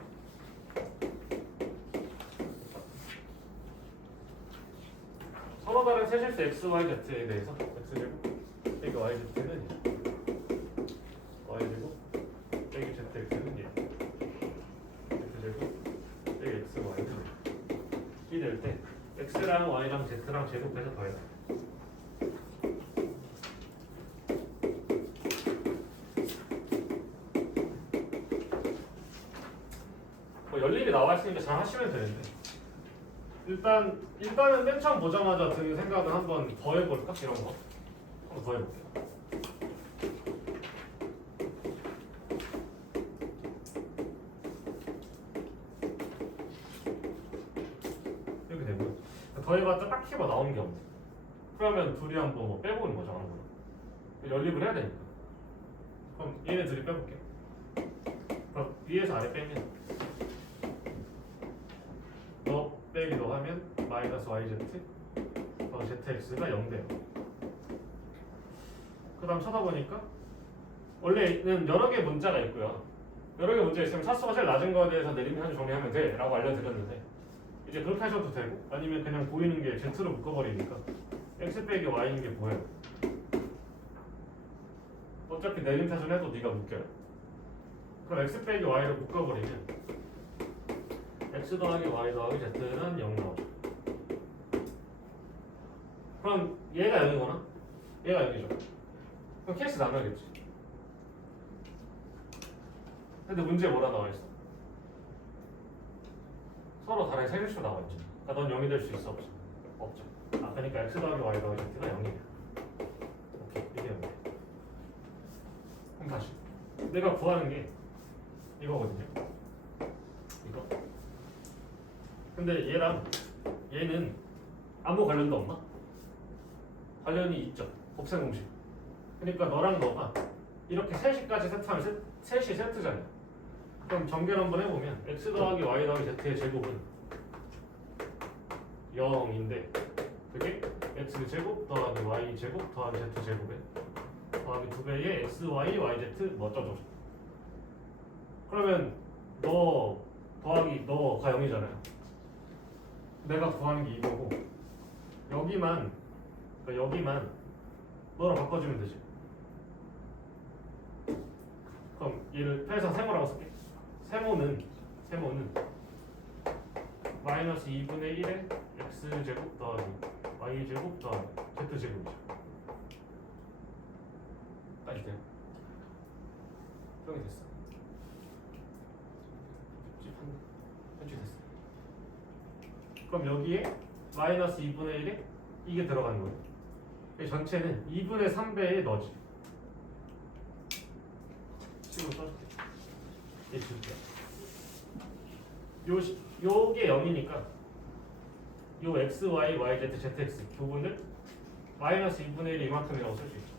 서로 다른 세실수 x, y, z에 대해서 x제곱 빼기 yz는 y제곱 빼기 zx는 z제곱 빼기 x, y는 이 될 때 x랑 y랑 z랑 제곱해서 더해요. 뭐 열림이 나와 있으니까 잘 하시면 되는데 일단은 맨 처음 보자마자 든 생각은 한번 더 해볼까? 이런 거 한번 더 해볼게요. 이렇게 되고요. 더해봤자 딱히 뭐 나오는 게 없네. 그러면 둘이 한번 뭐 빼보는 거죠. 아무거나. 연립을 해야 되니까. 그럼 얘네 둘이 빼볼게요. 그럼 위에서 아래 빼면 너 빼기 너 하면 마이너스 yz 더 zx가 0돼요. 그 다음 쳐다보니까 원래는 여러 개의 문자가 있고요. 여러 개의 문자 있으면 차수가 제일 낮은 거에 대해서 내림을 정리하면 돼 라고 알려드렸는데 이제 그렇게 하셔도 되고 아니면 그냥 보이는 게 z로 묶어버리니까 x 빼기 y인 게 보여요. 어차피 내림 타선 해도 네가 묶여요. 그럼 x 빼기 y를 묶어버리면 x 더하기 y 더하기 z는 0 나오죠. 그럼 얘가 0이거나 얘가 0이죠. 그럼 케이스 나눠야겠지. 근데 문제에 뭐라 나와있어? 서로 다른 세실수 나와있지. 그러니까 넌 0이 될 수 있어 없어? 없죠. 그러니까 x 더하기 y 더하기 z가 0이야. 오케이, 이게 0이야. 그럼 다시 내가 구하는 게 이거거든요. 이거. 근데 얘랑 얘는 아무 관련도 없나? 관련이 있죠. 곱셈 공식. 그러니까 너랑 너가 이렇게 3시까지 세트하면 셋이 세트잖아요. 그럼 전개를 한번 해보면 x 더하기 y 더하기 z의 제곱은 0인데 그게 x 제곱 더하기 y 제곱 더하기 z 제곱에 더하기 2배의 x, y, yz 뭐 어쩌죠. 그러면 너 더하기 너가 0이잖아요. 내가 구하는 게 이거고 여기만 너랑 바꿔주면 되지. 그럼 얘를 편의상 세모라고 쓸게. 세모는 마이너스 2분의 1의 x제곱 더하기 y제곱 더하기 z제곱이죠. 까지 돼요. 형이 됐어. 편집됐어. 그럼 여기에 마이너스 2분의 1에 이게 들어가는 거예요. 이 전체는 2분의 3배의 너지. 식으로 써줄게. 이 줄게요. 요게 0이니까 요 x, y, y, z, z, x 부분을 마이너스 2분의 1 이만큼이라고 쓸 수 있죠.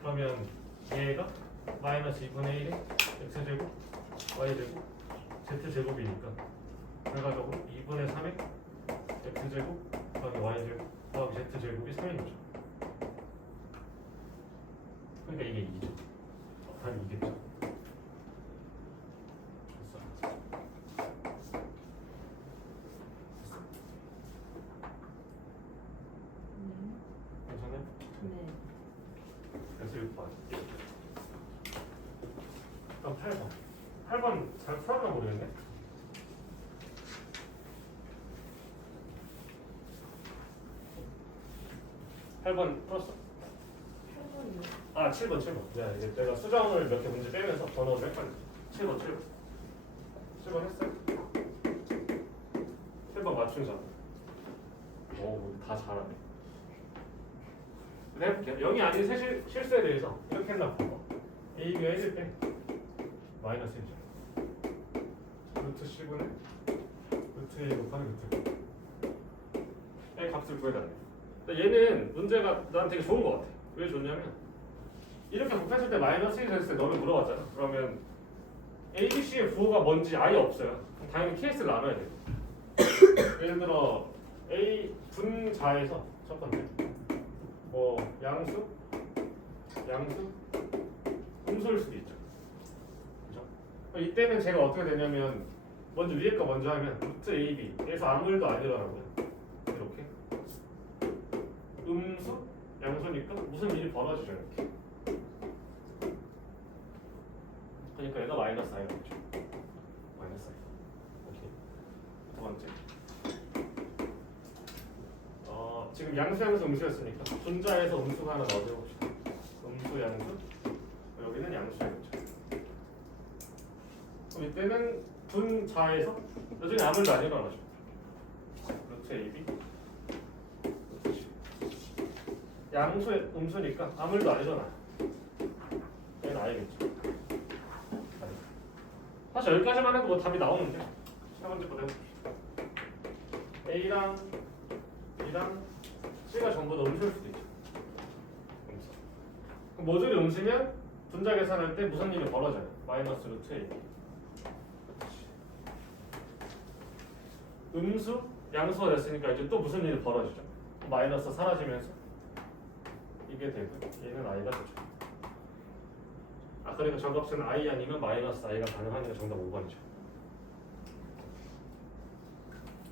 그러면 얘가 마이너스 2분의 1의 x제곱, y제곱, z제곱이니까 결과적으로 2분의 3의 x제곱, 더하기 y제곱, 더하기 z제곱이 3인 거죠. 그러니까 이게 2죠. 답이 2겠죠. 괜찮아요? 네. 그래서 6번. 그럼 8번. 8번 잘 풀었나 모르겠네. 팔번 풀었어? 8번이요. 아 7번 7번. 네, 이제 내가 수정을 몇 개 문제 빼면서 번호를 헷갈렸어. 7번 7번 했어요? 7번 맞춘 사람. 다 잘하네. 그래 해볼게요. 0이 아닌 실수에 대해서 이렇게 했나 봐. A, B가 1일 때 마이너스 1점. 루트 10분의 루트 A 곱하기 루트 A 값을 구해달래. 근데 얘는 문제가 난 되게 좋은 것 같아. 왜 좋냐면 이렇게 곱했을 때 마이너스 1이 됐을 때 너를 물어봤잖아. 그러면 A, B, C의 부호가 뭔지 아예 없어요. 당연히 KS를 나눠야 돼. 예를 들어 A 분자에서 첫 번째 뭐 양수, 음수일 수도 있죠. 그죠? 이때는 제가 어떻게 되냐면 먼저 위에 거 먼저 하면 루트 AB에서 아무 일도 안 일어나고요. 이렇게 음수, 양수니까 무슨 일이 벌어지죠 이렇게. 그러니까 얘가 마이너스 i가 되죠. 마이너스 i. 오케이. 두 번째. 지금 양수, 음수였으니까 분자에서 음수가 하나 넣어봅시다. 음수, 양수. 여기는 양수였죠. 그럼 이때는 분자에서 여전히 아무 일도 안 일어나죠. 루트 AB. 양수, 음수니까 아무 일도 안 일어나요. 얘는 i겠죠. 사실 여기까지만 해도 뭐 답이 나오는데 세 번째 거 해봅시다. A랑 B랑 C가 전부 다 음수일 수도 있죠. 음수. 그럼 모듈이 음수면 분자 계산할 때 무슨 일이 벌어져요? 마이너스 루트 A. 음수, 양수가 됐으니까 이제 또 무슨 일이 벌어지죠? 마이너스 사라지면서 이게 되고 얘는 i가 되죠. 그러니까 저 값은 i 아니면 마이너스 i가 가능하니까 정답 5번이죠.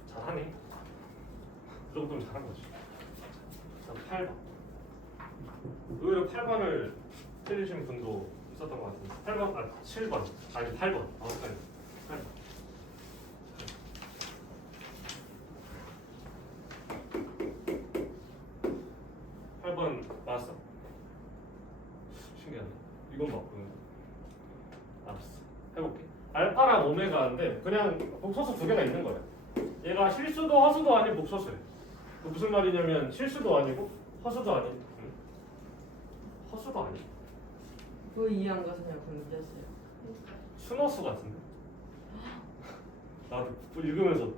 잘하네. 그 정도면 잘한 거지. 다음 8번. 의외로 8번을 틀리신 분도 있었던 것 같은데 8번, 7번, 아니 8번. 헷갈려. 8번. 8번 맞았어? 신기하네. 이건 맞구나. 알았어. 해볼게. 알파랑 오메가인데 그냥 복소수 두 개가 있는 거야. 얘가 실수도 허수도 아닌 복소수예요. 그 무슨 말이냐면 실수도 아니고 허수도 아닌. 허수도 아니. 그거 이해한 거 그냥 건졌어요. 순허수 같은데? 나도 읽으면서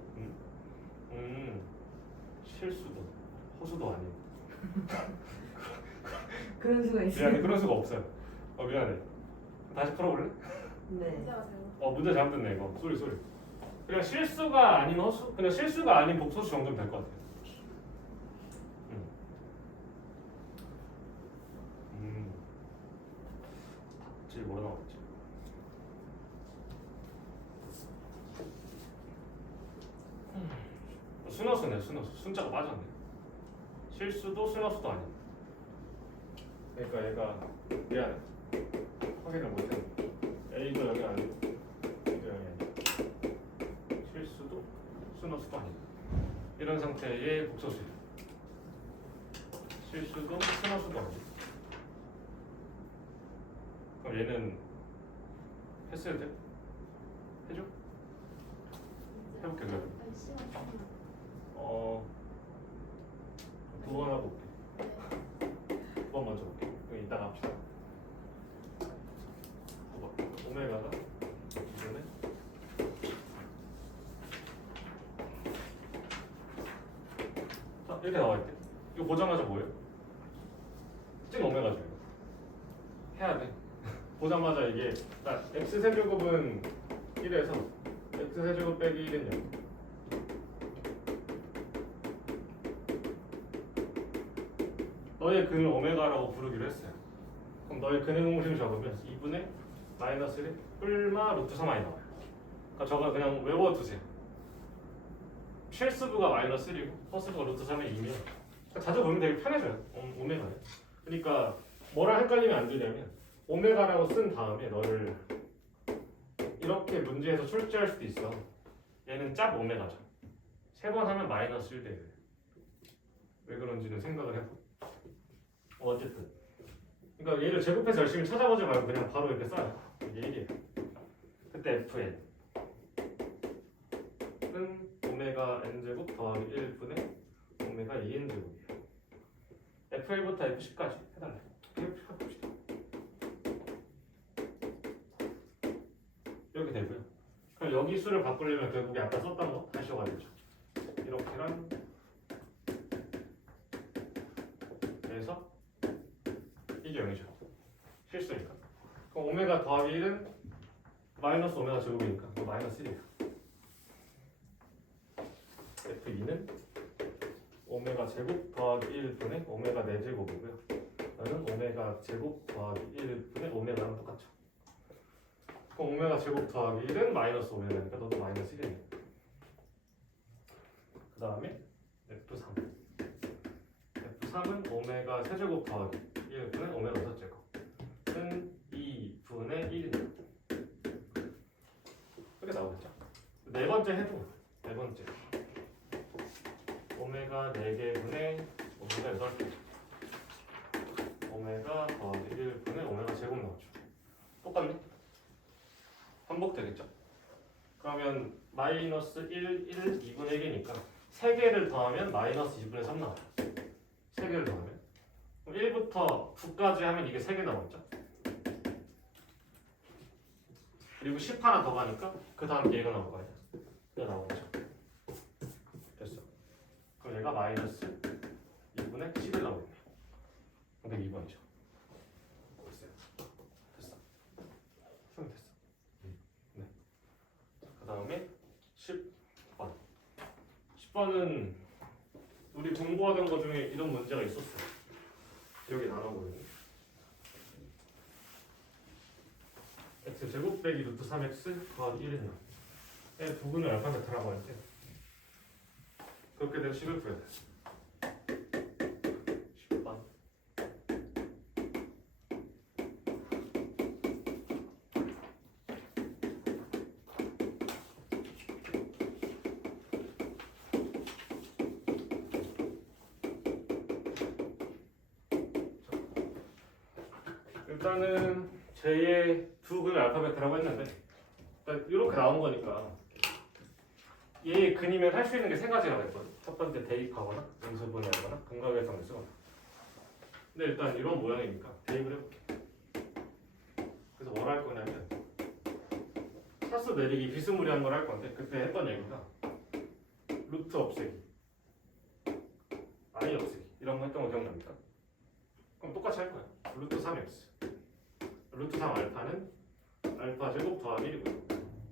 실수도 허수도 아닌. 그런 수가 있어요. 미안해, 그런 수가 없어요. 미안해. 다시 풀어볼래? 네. 문제 아세요? 문제 잘못 됐네 이거. 소리. 그냥 실수가 아닌 허수, 그냥 실수가 아닌 복소수 정도면 될 것 같아요. 제일 뭐가 나왔지? 순허수네, 순허수. 순자가 빠졌네. 실수도 순허수도 아닌. 그러니까 얘가 미안해. 확인을 못했네. A도 0이 아니고 B도 0이 아니고 실수도 순허수도 아니고 이런 상태의 복소수예요. 실수도 순허수도 아니고 그럼 얘는 했어야 돼? 해줘? 해볼게 그러면. 아니 시간 조금만. 두 번 하고 올게. 두 번 먼저 볼게. 그럼 이따가 합시다. 9번. 오메가가 이렇게 나와 있대. 이거 보자마자 뭐예요? 찐 오메가죠. 해야 돼. 보자마자 이게 x 세제곱은 1에서 x 세제곱 빼기 1은 0. 너의 근을 오메가라고 부르기로 했어요. 그럼 너의 근의 공식을 적으면 2분의 마이너스 1 뿔마 루트 3i 나와요. 그러니까 저거 그냥 외워두세요. 실수부가 마이너스 1이고 허수부가 루트 3의 2면 자주 보면 되게 편해져요. 오메가는. 그러니까 뭐랑 헷갈리면 안 되냐면 오메가라고 쓴 다음에 너를 이렇게 문제에서 출제할 수도 있어. 얘는 짭 오메가죠. 3번 하면 마이너스 1 돼요. 왜 그런지는 생각을 해봐. 어쨌든 그러니까 얘를 제곱해서 열심히 찾아보지 말고 그냥 바로 이렇게 써요. 이게 1이에요. 그때 fn 은 오메가 n제곱 더하기 1분의 오메가 2n제곱이에요. f1부터 f10까지 해달래요. 해봅시다. 이렇게 되고요. 그럼 여기 수를 바꾸려면 결국에 아까 썼던 거 다시 적어야겠죠. 이렇게랑 그래서 이게 0이죠. 실수니까. 그럼 오메가 더하기 1은 마이너스 오메가 제곱이니까 이거 마이너스 1이에요. F2는 오메가 제곱 더하기 1분의 오메가 4제곱이고요. 나는 오메가 제곱 더하기 1분의 오메가랑 똑같죠. 그럼 오메가 제곱 더하기 1은 마이너스 오메가니까 너도 마이너스 1이네. 그 다음에 F3. F3은 오메가 세제곱 더하기 1분의 오메가 6제곱은 2분의 1이네요. 그렇게 나오겠죠. 네 번째 해도 네 번째. 오메가 4개분의 오메가 8개. 오메가 더하기 1분의 오메가 제곱 나오죠. 똑같네. 반복되겠죠. 그러면 마이너스 1, 1, 2분의 1이니까 3개를 더하면 마이너스 2분의 3 나와요. 3개를 더하면. 그럼 1부터 9까지 하면 이게 3개 나왔죠. 그리고 10 하나 더 가니까 그 다음 얘가 나올 거예요. 얘가 나오죠. 됐어. 그럼 얘가 마이너스 2분의 11 나오겠네요. 그러니까 2번이죠. 됐어요. 됐어. 수능 됐어. 네. 그 다음에 10번. 10번은 우리 공부하던 것 중에 이런 문제가 있었어요. 여기 나눠보면 x 제곱 빼기 루트 3x 더하기 1은 부분을 알파벳이라고 할 때 그렇게 된 식을 구해야 돼. 10번. 일단은 제2의 두 근을 알파벳이라고 했는데 일단 이렇게 나온 거니까 얘의 근이면 할 수 있는 게 세 가지가 있거든. 첫 번째 대입하거나 음수분해 하거나 근각일성을 쓰거나. 근데 일단 이런 모양이니까 대입을 해볼게. 그래서 뭘 할 거냐면 차수 내리기 비스무리한 걸 할 건데 그때 했던 얘기가 루트 없애기 i 없애기 이런 거 했던 거 기억납니까? 그럼 똑같이 할 거야. 루트 3x 루트 3 알파는 알파 제곱 더하기 1이고요.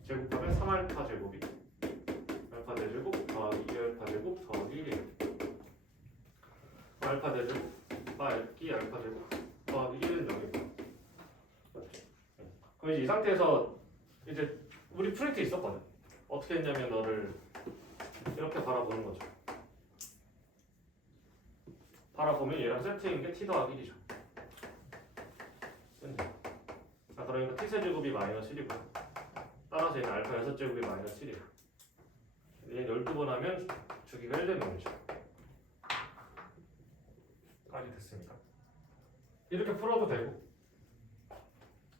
제곱하면 3알파 제곱이 알파 4제곱 더하기 2알파 제곱 더하기 1이에요. 알파 4제곱 마알기 알파 제곱 더하기 1은 0이고. 그럼 이제 이 상태에서 이제 우리 프린트 있었거든. 어떻게 했냐면 너를 이렇게 바라보는 거죠. 바라보면 얘랑 세트인 게 t 더하기 1이죠. 그러니까 t세제곱이 마이너스 1이고 따라서 얘는 알파 6제곱이 마이너스 1이에요. 얘는 12번 하면 주기가 1되는 거죠. 까지 됐습니까? 이렇게 풀어도 되고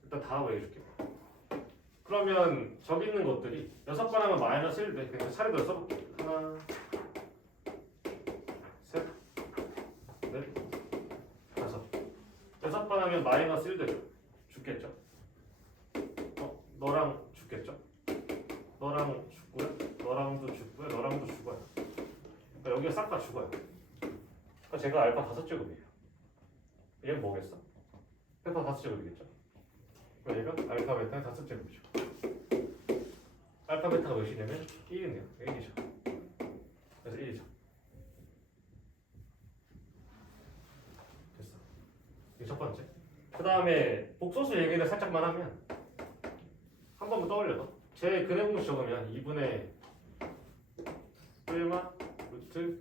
일단 다 외워줄게요. 그러면 저기 있는 것들이 6번 하면 마이너스 1 돼. 그래서 차례대로 써볼게요. 하나 셋 넷 다섯 6번 하면 마이너스 1 되죠. 죽겠죠? 너랑 죽겠죠? 너랑 죽고요? 너랑도 죽고요? 너랑도 죽어요. 그러니까 여기가 싹 다 죽어요. 그러니까 제가 알파 5제곱이에요. 얘는 뭐겠어? 베타 5제곱이겠죠? 그럼 얘가 알파 베타 5제곱이죠. 알파 베타가 몇이냐면 1이네요. 1이죠. 그래서 1이죠. 됐어. 이게 첫 번째. 그 다음에 복소수 얘기를 살짝만 하면 한 번만 떠올려봐. 제 근해공식 적으면 2분의 1마 루트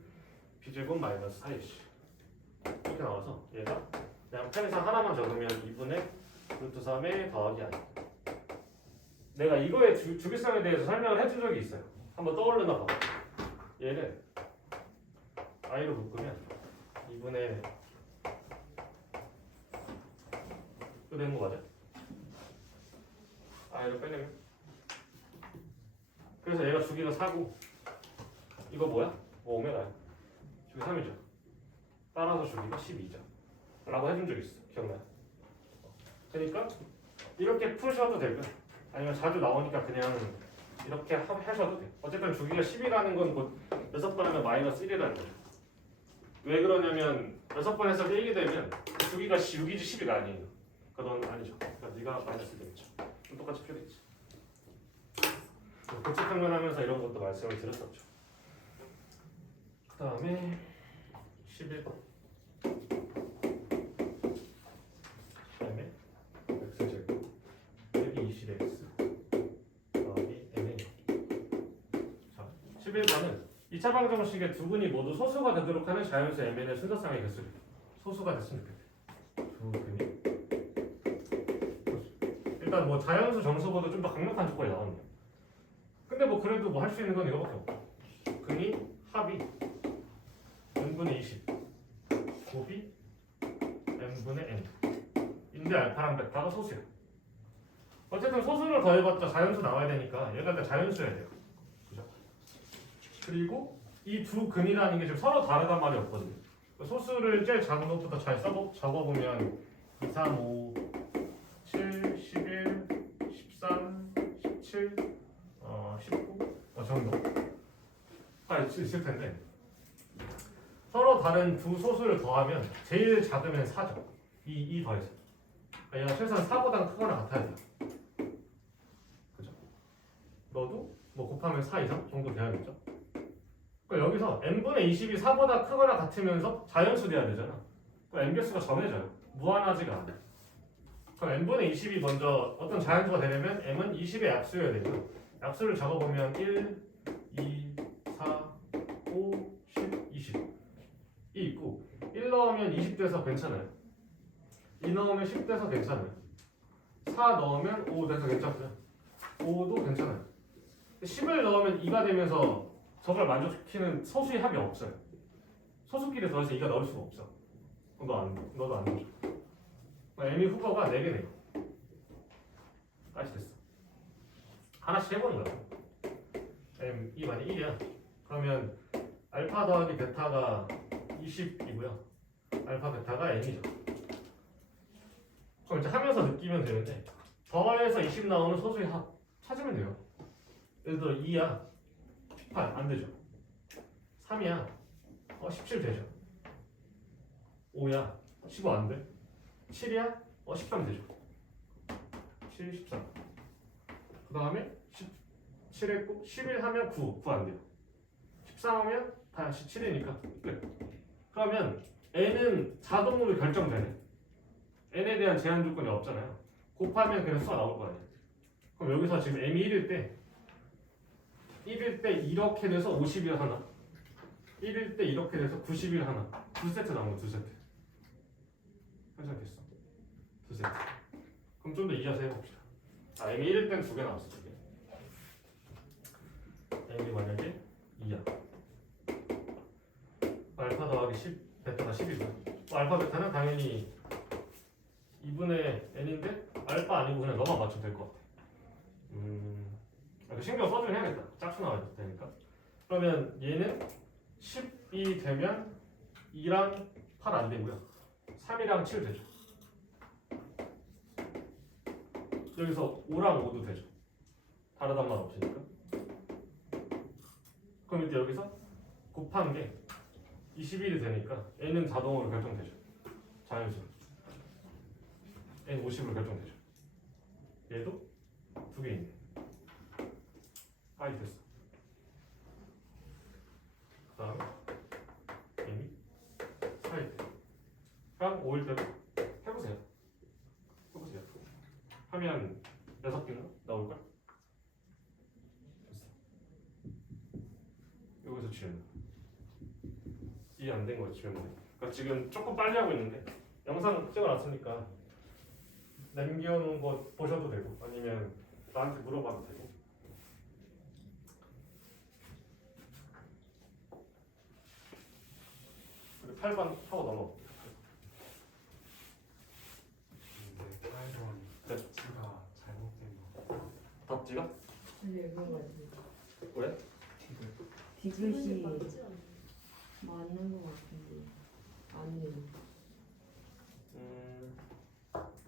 b제곱 마이너스 4이씨 이렇게 나와서 얘가 그냥 편의상 하나만 적으면 2분의 루트 3의 더하기 i. 내가 이거의 주기성에 대해서 설명을 해준 적이 있어요. 한번 떠올르나 봐. 얘를 i로 묶으면 2분의 이거 되는 거 맞아? i로 빼내면 그래서 얘가 주기가 4고 이거 뭐야? 5면 주기 3이죠. 따라서 주기가 12죠. 라고 해준 적 있어. 기억나요? 그러니까 이렇게 푸셔도 되고요. 아니면 자주 나오니까 그냥 이렇게 하셔도 돼. 어쨌든 주기가 10이라는 건 곧 6번 하면 마이너스 1이라는 거죠. 왜 그러냐면 6번 해서 1이 되면 주기가 6이지 10이가 아니에요. 그건 아니죠. 그러니까 네가 마이너스 되겠죠. 그럼 똑같이 표겠지. 고체평면 하면서 이런 것도 말씀을 드렸었죠. 그 다음에 11번. 그 다음에 x제곱 빼기 20x 더하기 n이에요. 자, 11번은 2차 방정식의 두 근이 모두 소수가 되도록 하는 자연수 mn의 순서상의 개수를 소수가 됐으면 좋겠대. 두 근이 일단 뭐 자연수 정수보다 좀 더 강력한 조건이 나왔네요. 근데 뭐 그래도 뭐 할 수 있는 건 이거밖에 없고 근이 합이 n분의 20 곱이 n분의 n 인데 알파랑 베타가 소수야. 어쨌든 소수를 더해봤자 자연수 나와야 되니까 얘가 다 자연수여야 돼요. 그죠? 그리고 이 두 근이라는 게 지금 서로 다르단 말이 없거든요. 소수를 제일 작은 것부터 잘 적어보면 2, 3, 5, 7, 11, 13, 17, 19 정도 있을 텐데 서로 다른 두 소수를 더하면 제일 작으면 4죠. 이 더해서 얘가 최소한 4보다 크거나 같아야 돼요. 그죠? 너도 뭐 곱하면 4 이상 정도 돼야겠죠? 그러니까 여기서 n분의 20이 4보다 크거나 같으면서 자연수 돼야 되잖아. 그럼 n개수가 정해져요. 무한하지가 않아. 그럼 n분의 20이 먼저 어떤 자연수가 되려면 m은 20의 약수여야 되고요. 약수를 적어보면 1, 2, 4, 5, 10, 20 이 있고 1 넣으면 20 돼서 괜찮아요. 2 넣으면 10 돼서 괜찮아요. 4 넣으면 5 돼서 괜찮고요. 5도 괜찮아요. 10을 넣으면 2가 되면서 저걸 만족시키는 소수의 합이 없어요. 소수끼리 더해서 2가 넣을 수가 없어. 너도 안 넣어줘. m이 후보가 4개네요. 까지 됐어. 하나씩 해보는 거야. m이 만약 1이야. 그러면 알파 더하기 베타가 20이고요. 알파 베타가 n이죠. 그럼 이제 하면서 느끼면 되는데 더해서 20 나오는 소수의 합 찾으면 돼요. 예를 들어 2야 18 안 되죠. 3이야 17 되죠. 5야 15 안 돼. 7이야 13 되죠. 7, 13. 그 다음에 17 했고 11 하면 9 안 돼요. 13 하면 다시 7이니까 끝. 그러면 n은 자동으로 결정되네. n에 대한 제한 조건이 없잖아요. 곱하면 그냥 수가 나올 거 아니에요. 그럼 여기서 지금 m이 1일 때 이렇게 돼서 50일 하나 1일 때 이렇게 돼서 90일 하나 두 세트 나온 거 두 세트. 괜찮겠어? 두 세트. 그럼 좀 더 이어서 해봅시다. m이 1일 땐 2개 나왔어. m이 만약에 2야. 알파 더하기 10, 베타가 10이고요. 알파 베타는 당연히 2분의 n인데 알파 아니고 그냥 너만 맞추면 될 것 같아. 신경 써주긴 해야겠다. 짝수 나와야 되니까. 그러면 얘는 10이 되면 2랑 8 안 되고요. 3이랑 7 되죠. 여기서 5랑 5도 되죠. 다르단 말 없으니까. 그럼 이제 여기서 곱한 게 21이 되니까 N은 자동으로 결정되죠. 자연수로. N 50으로 결정되죠. 얘도 두 개 있네. I 됐어. 그 다음에 N이 4일 때. 그냥 5일 때도 해보세요. 해보세요. 하면 6개인가 나올걸? 됐어. 여기서 지우는 거. 이해 안 된 거 지우는 거. 그러니까 지금 조금 빨리 하고 있는데 영상 찍어놨으니까 남겨놓은 거 보셔도 되고 아니면 나한테 물어봐도 되고. 그리고 8번 하고 넘어. 근데 8번 네. T가 잘못된 거. 답지가? 네, 그런 거 같아요. 왜? 디귿이 맞지 않아요? 맞는 거 같은데 아니에요.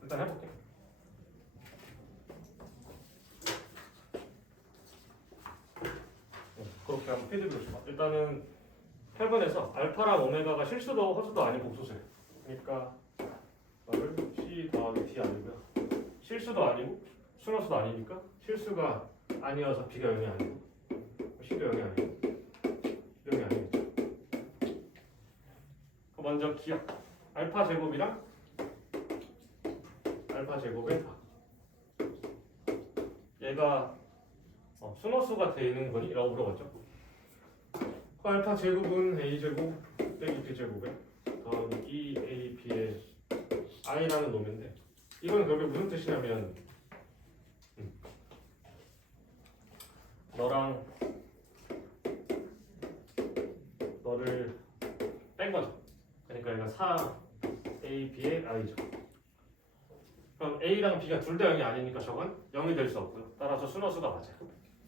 일단 해볼게. 그렇게 한번 피드백을 줘봐. 일단은 8번에서 알파랑 오메가가 실수도 허수도 아닌 복소수예요. 그러니까 말을 C 더하기 D 아니고요. 실수도 아니고 순허수도 아니니까 실수가 아니어서 B가 0이 아니고 C도 0이 아니고 0이 아니겠죠. 먼저 기억. 알파 제곱이랑 알파 제곱의 4. 얘가 순허수가 되는 거니? 라고 물어봤죠. 그 알파 제곱은 A 제곱 빼기 B 제곱에 더하기 2AB의 I라는 놈인데 이건 결국 무슨 뜻이냐면 너랑 너를 뺀 거죠. 그러니까 얘가 4AB의 I죠. 그럼 A랑 B가 둘 다 0이 아니니까 저건 0이 될 수 없고요. 따라서 순허수가 맞아요.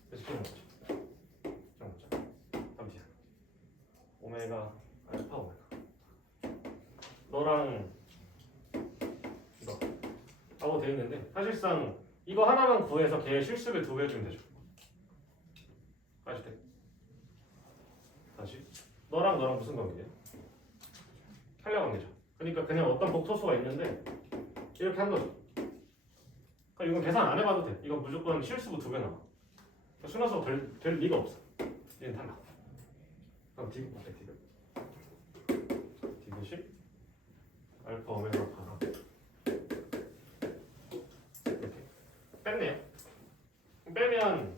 그래서 기억 먹죠. 기억 먹죠. 잠시만. 오메가 알파 오메가. 너랑 너 하고 돼 있는데 사실상 이거 하나만 구해서 걔의 실습을 2배 해주면 되죠. 아시죠? 다시 너랑 너랑 무슨 관계예요? 탄력 관계죠. 그러니까 그냥 어떤 복소수가 있는데 이렇게 한 거죠. 그러니까 이건 계산 안 해봐도 돼. 이건 무조건 실수부 2배 나와. 순화수가 될 리가 없어. 얘는 탈락. 그럼 디귿 볼게 디귿. 디귿이 알파 오메가 파라. 이렇게 뺐네요. 빼면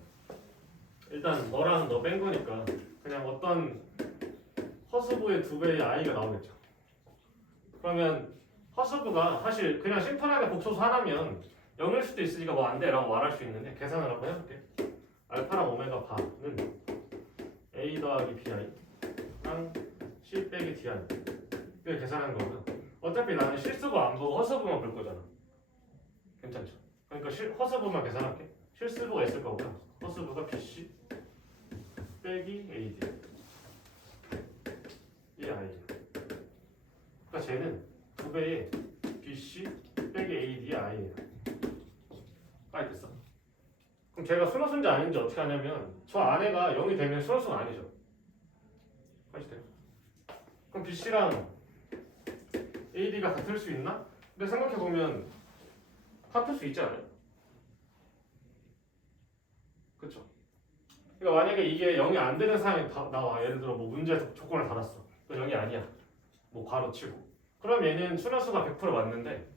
일단 너랑 너 뺀 거니까 그냥 어떤 허수부의 2배의 i가 나오겠죠. 그러면 허수부가 사실 그냥 심플하게 복소수 하나면 0일 수도 있으니까 뭐 안 돼 라고 말할 수 있는데 계산을 한번 해볼게. 알파랑 오메가 파는 a 더하기 bi랑 c 빼기 di 이걸 계산한 거고요. 어차피 나는 실수부 안 보고 허수부만 볼 거잖아. 괜찮죠? 그러니까 허수부만 계산할게. 실수부가 있을 거고요. 허수부가 bc 빼기 ad 이 i. 그러니까 쟤는 2배의 bc 빼기 ad의 i예요. 까이 됐어. 그럼 걔가 순허수인지 아닌지 어떻게 하냐면 저 안에가 0이 되면 순허수가 아니죠. 까이 돼요. 그럼 bc랑 ad가 같을 수 있나? 근데 생각해보면 같을 수 있지 않아요? 그쵸? 그러니까 만약에 이게 0이 안 되는 상황이 나와. 예를 들어 뭐 문제 조건을 달았어. 또 0이 아니야. 뭐 괄호 치고. 그럼 얘는 순허수가 100% 맞는데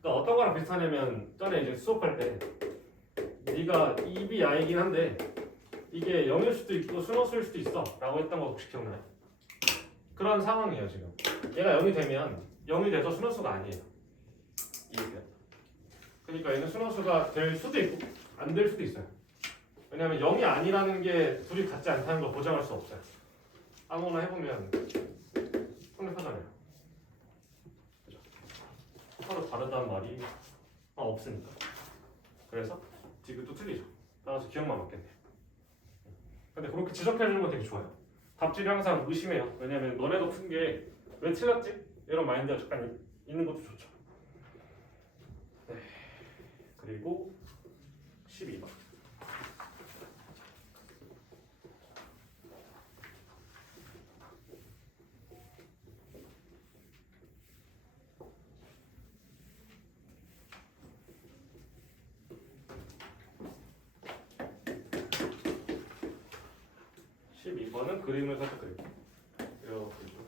그러니까 어떤 거랑 비슷하냐면 전에 이제 수업할 때 네가 입이 I긴 한데 이게 0일 수도 있고 순허수일 수도 있어 라고 했던 거 혹시 기억나요? 그런 상황이에요 지금. 얘가 0이 되면 0이 돼서 순허수가 아니에요. 이해돼요? 그러니까 얘는 순허수가 될 수도 있고 안 될 수도 있어요. 왜냐하면 0이 아니라는 게 둘이 같지 않다는 걸 보장할 수 없어요. 아무거나 해보면 성립하잖아요. 그죠? 서로 다르다는 말이 없으니까. 그래서 디귿도 틀리죠. 따라서 기억만 맞겠네. 근데 그렇게 지적해주는 건 되게 좋아요. 답지를 항상 의심해요. 왜냐면 너네가 푼 게 왜 틀렸지? 이런 마인드가 잠깐 있는 것도 좋죠. 네. 그리고 12번. 12번은 그림을 살짝 그릴게요. 이렇게 있고.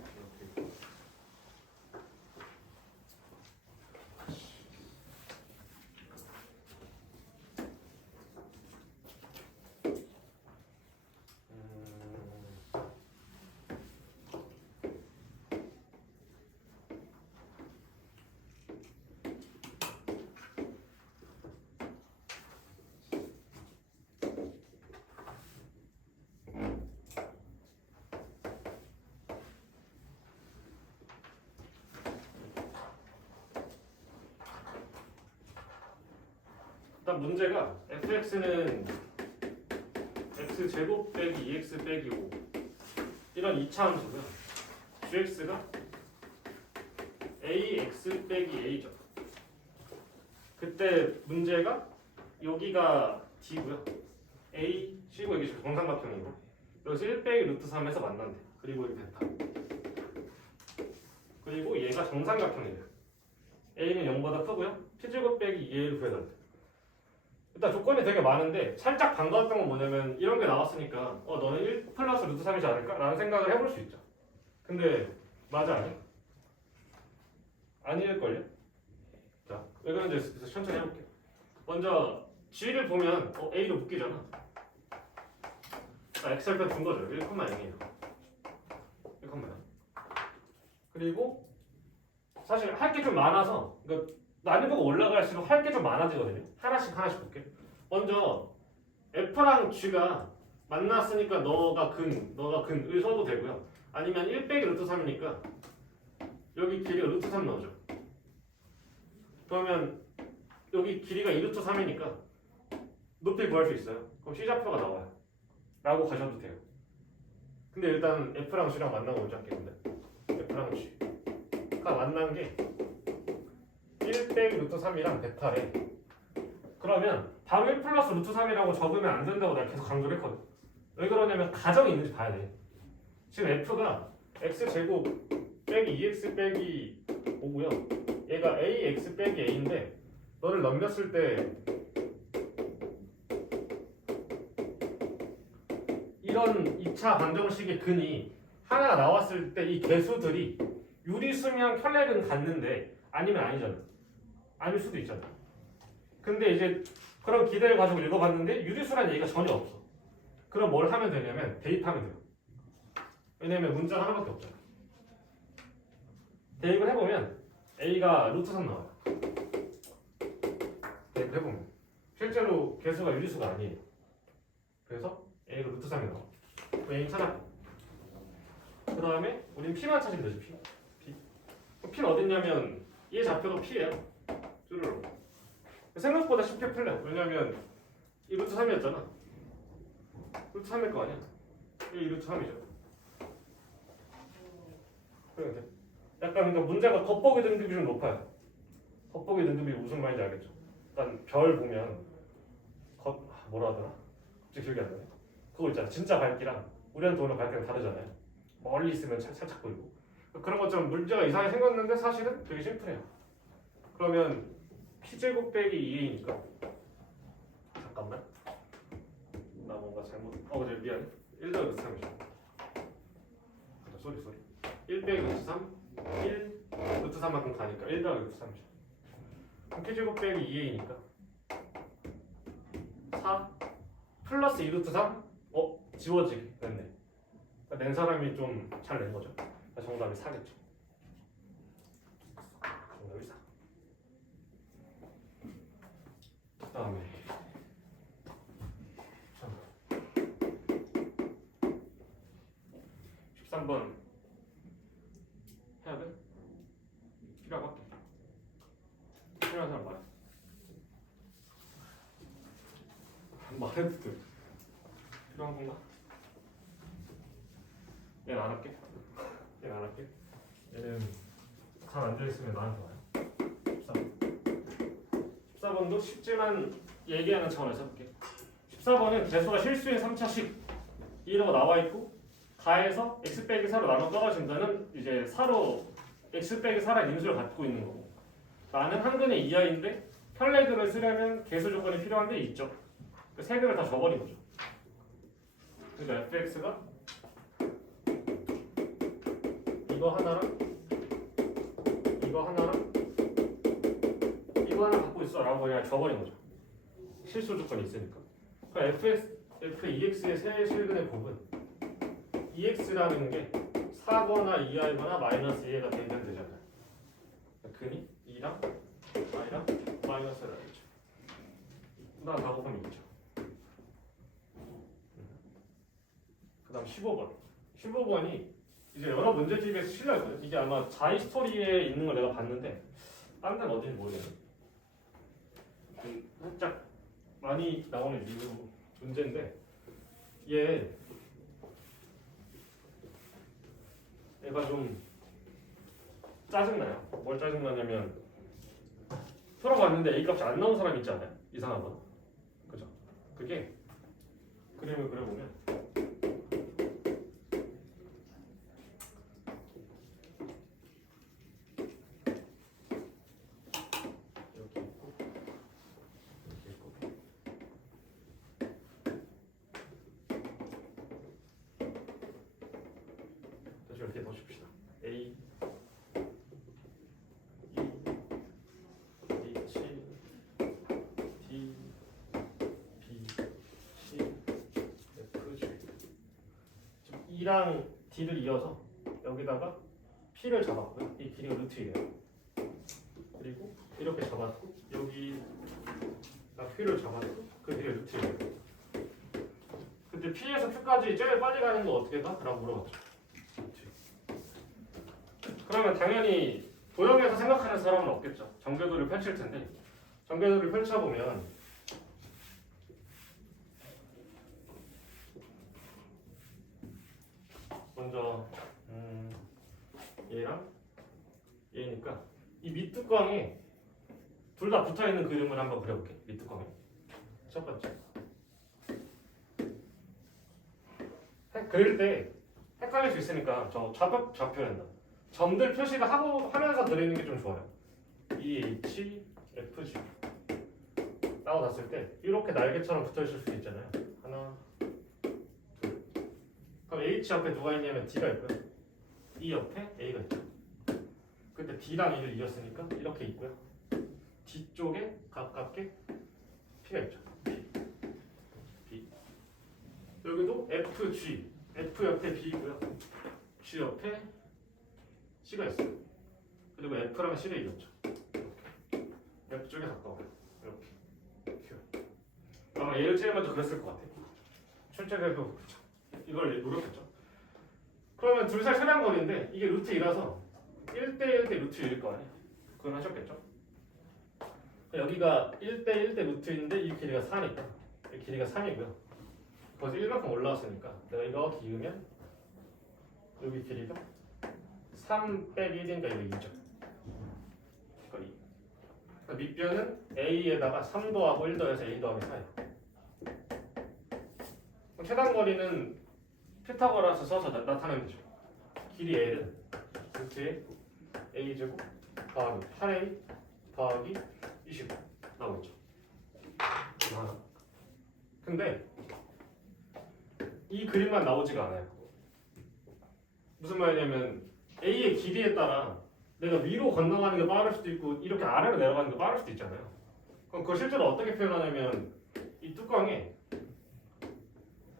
이렇게 있고. 일단 문제가 fx는 x제곱 빼기 2x 빼기 5 이런 2차 함수고요. gx가 ax 빼기 a죠. 그때 문제가 여기가 d고요. a, c고 이게 정삼각형이고 여기서 1 빼기 루트 3에서 만난대. 그리고 여기 베타. 그리고 얘가 정삼각형이에요. a는 0보다 크고요. p제곱 빼기 2a를 구해달래. 일단 조건이 되게 많은데 살짝 반가웠던 건 뭐냐면 이런 게 나왔으니까 너는 1 플러스 루트 3이지 않을까? 라는 생각을 해볼 수 있죠. 근데 맞아 아니? 아닐걸요? 자, 왜 그런지 그래서 천천히 해볼게요. 먼저 g를 보면 a로 묶이잖아. x절편 준 거죠. 1,0이에요. 1,0. 그리고 사실 할 게 좀 많아서 그러니까 난이도가 올라갈수록 할 게 좀 많아지거든요. 하나씩 볼게. 먼저 F랑 G가 만났으니까 너가 근을 써도 되고요. 아니면 1 빼기 루트 3이니까 여기 길이가 루트 3 넣어줘. 그러면 여기 길이가 2루트 3이니까 높이 구할 수 있어요. 그럼 C좌표가 나와요. 라고 가셔도 돼요. 근데 일단 F랑 G랑 만난 거 먼저 할게요. F랑 G가 만난 게 1 빼기 루트 3이랑 베타래. 그러면 바로 1 플러스 루트 3이라고 적으면 안 된다고 내가 계속 강조를 했거든. 왜 그러냐면 가정이 있는지 봐야 돼. 지금 F가 x제곱 빼기 2x 빼기 5고요. 얘가 ax 빼기 a인데 너를 넘겼을 때 이런 2차 방정식의 근이 하나 나왔을 때 이 개수들이 유리수면 혈렉은 같는데 아니면 아니잖아. 아닐 수도 있잖아. 근데 이제 그런 기대를 가지고 읽어봤는데 유리수라는 얘기가 전혀 없어. 그럼 뭘 하면 되냐면 대입하면 돼요. 왜냐면 문자가 하나밖에 없잖아. 대입을 해보면 a가 루트 3 나와요. 대입을 해보면 실제로 개수가 유리수가 아니에요. 그래서 a가 루트 3이 나와. a 찾았고 그 다음에 우린 p만 찾으면 되죠. p. p는 어딨냐면 얘 좌표가 p예요. 쭈르르. 생각보다 쉽게 풀려. 왜냐면 이 루트 3이었잖아. 루트 3일 거 아니야? 이 루트 3이죠. 그래. 약간 그러니까 문제가 겉보기 등급이 좀 높아요. 겉보기 등급이 무슨 말인지 알겠죠? 일단 별 보면 뭐라 하더라? 갑자기 기억이 안 나네. 그거 있잖아. 진짜 밝기랑 우리한테 오는 밝기랑 다르잖아요. 멀리 있으면 살짝 보이고. 그런 것처럼 문제가 이상하게 생겼는데 사실은 되게 심플해요. 그러면 p제곱 빼기 2a니까 잠깐만 나 뭔가 잘못 그래 미안해 1 더하기 루트 3이죠. 쏘리 1 빼기 루트 3 1 루트 3만큼 가니까 1 더하기 루트 3이죠. 그럼 p제곱 빼기 2a니까 4 플러스 2 루트 3 지워지게 됐네. 그러니까 낸 사람이 좀 잘 낸 거죠. 정답이 4겠죠. 정답이 4. 그 다음에 13번 해야 돼? 필요하고 할게. 필요한 사람 말해. 말해도 돼. 필요한 건가? 얘는 안 할게. 얘는 안 할게. 얘는 잘 앉아있으면 나한테 와요. 14번도 쉽지만 얘기하는 차원에서 해볼게. 14번은 개수가 실수인 3차식 이라고 나와있고 가에서 x 빼기 4로 나눠 떨어진다는 이제 4로 x 빼기 4라는 인수를 갖고 있는 거고 나는 한근의 이하인데 혈렉을 쓰려면 개수 조건이 필요한데 있죠. 세 개를 다 줘버린 거죠. 그러니까 fx가 이거 하나랑 이거 하나랑 이거 하나 갖고 있어라고 그냥 줘버린 거죠. 실수 조건이 있으니까. 그러니까 f(ex의 세 실근의 곱은 ex라는 게 4거나 이하이거나 마이너스 2가 되면 되잖아요. 근이 2랑 i랑 마이너스를 알죠. 나 다 곱하면 2죠. 그 다음 15번. 15번이 이제 여러 문제집에서 실려있거든. 이게 아마 자이 스토리에 있는 걸 내가 봤는데 다른 데는 어딘지 모르겠네. 살짝 많이 나오는 이유 문제인데 얘가 좀 짜증나요. 뭘 짜증나냐면 풀어봤는데 A 값이 안 나온 사람 있지 않아요? 이상한 거. 그죠? 그게 그림을 그려보면 이렇게 있고 이렇게 있고 다시 이렇게 넣어줍시다. A H D B C F G 지금 E랑 D를 이어서 여기다가 P를 잡았고요. 이 길이가 루트 1이에요. 그리고 이렇게 잡았고 여기다 Q를 잡았고 그 길이가 루트 1이에요. 근데 P에서 Q까지 제일 빨리 가는 거 어떻게 가? 라고 물어봤죠. 그러면 당연히 도형에서 생각하는 사람은 없겠죠. 정궤도를 펼칠 텐데 정궤도를 펼쳐보면 먼저 얘랑 얘니까 이 밑뚜껑에 둘 다 붙어있는 그림을 한번 그려볼게. 밑뚜껑에 첫 번째 그릴 때 헷갈릴 수 있으니까 저 좌표에 한다. 점들 표시를 하면서 그리는 게 좀 좋아요. EH, FG 따고 놨을 때 이렇게 날개처럼 붙어 있을 수 있잖아요. 하나, 둘. 그럼 H 옆에 누가 있냐면 D가 있고요. E 옆에 A가 있죠. 그때 D랑 E를 이었으니까 이렇게 있고요. D 쪽에 가깝게 P가 있죠. B. 여기도 FG, F 옆에 B이고요. G 옆에 C가 있어요. 그리고 F랑 C를 이었죠. F 쪽에 가까워요. 이렇게. Q. 아마 얘를 제일 먼저 그렸을 것 같아요. 출제에도 그렇죠. 이걸 노력했죠. 그러면 둘 사이 최단 거리인데 이게 루트 2라서 1대1 대 루트 1일 거 아니에요. 그건 하셨겠죠? 여기가 1대1 대 루트인데 이 길이가 4니까 이 길이가 3이고요. 거기서 1만큼 올라왔으니까 내가 이거 기으면 여기 길이가 3 빼기 1이니까 이거 2죠. 그러니까 밑변은 A에다가 3 더하고 1 더해서 A 더하기 4예요. 최단 거리는 피타고라스 써서 나타내면 되죠. 길이 L은 루트에 A제곱 더하기 8A 더하기 25 나오겠죠. 근데 이 그림만 나오지가 않아요. 무슨 말이냐면 A의 길이에 따라 내가 위로 건너가는 게 빠를 수도 있고 이렇게 아래로 내려가는 게 빠를 수도 있잖아요. 그럼 그걸 실제로 어떻게 표현하냐면 이 뚜껑에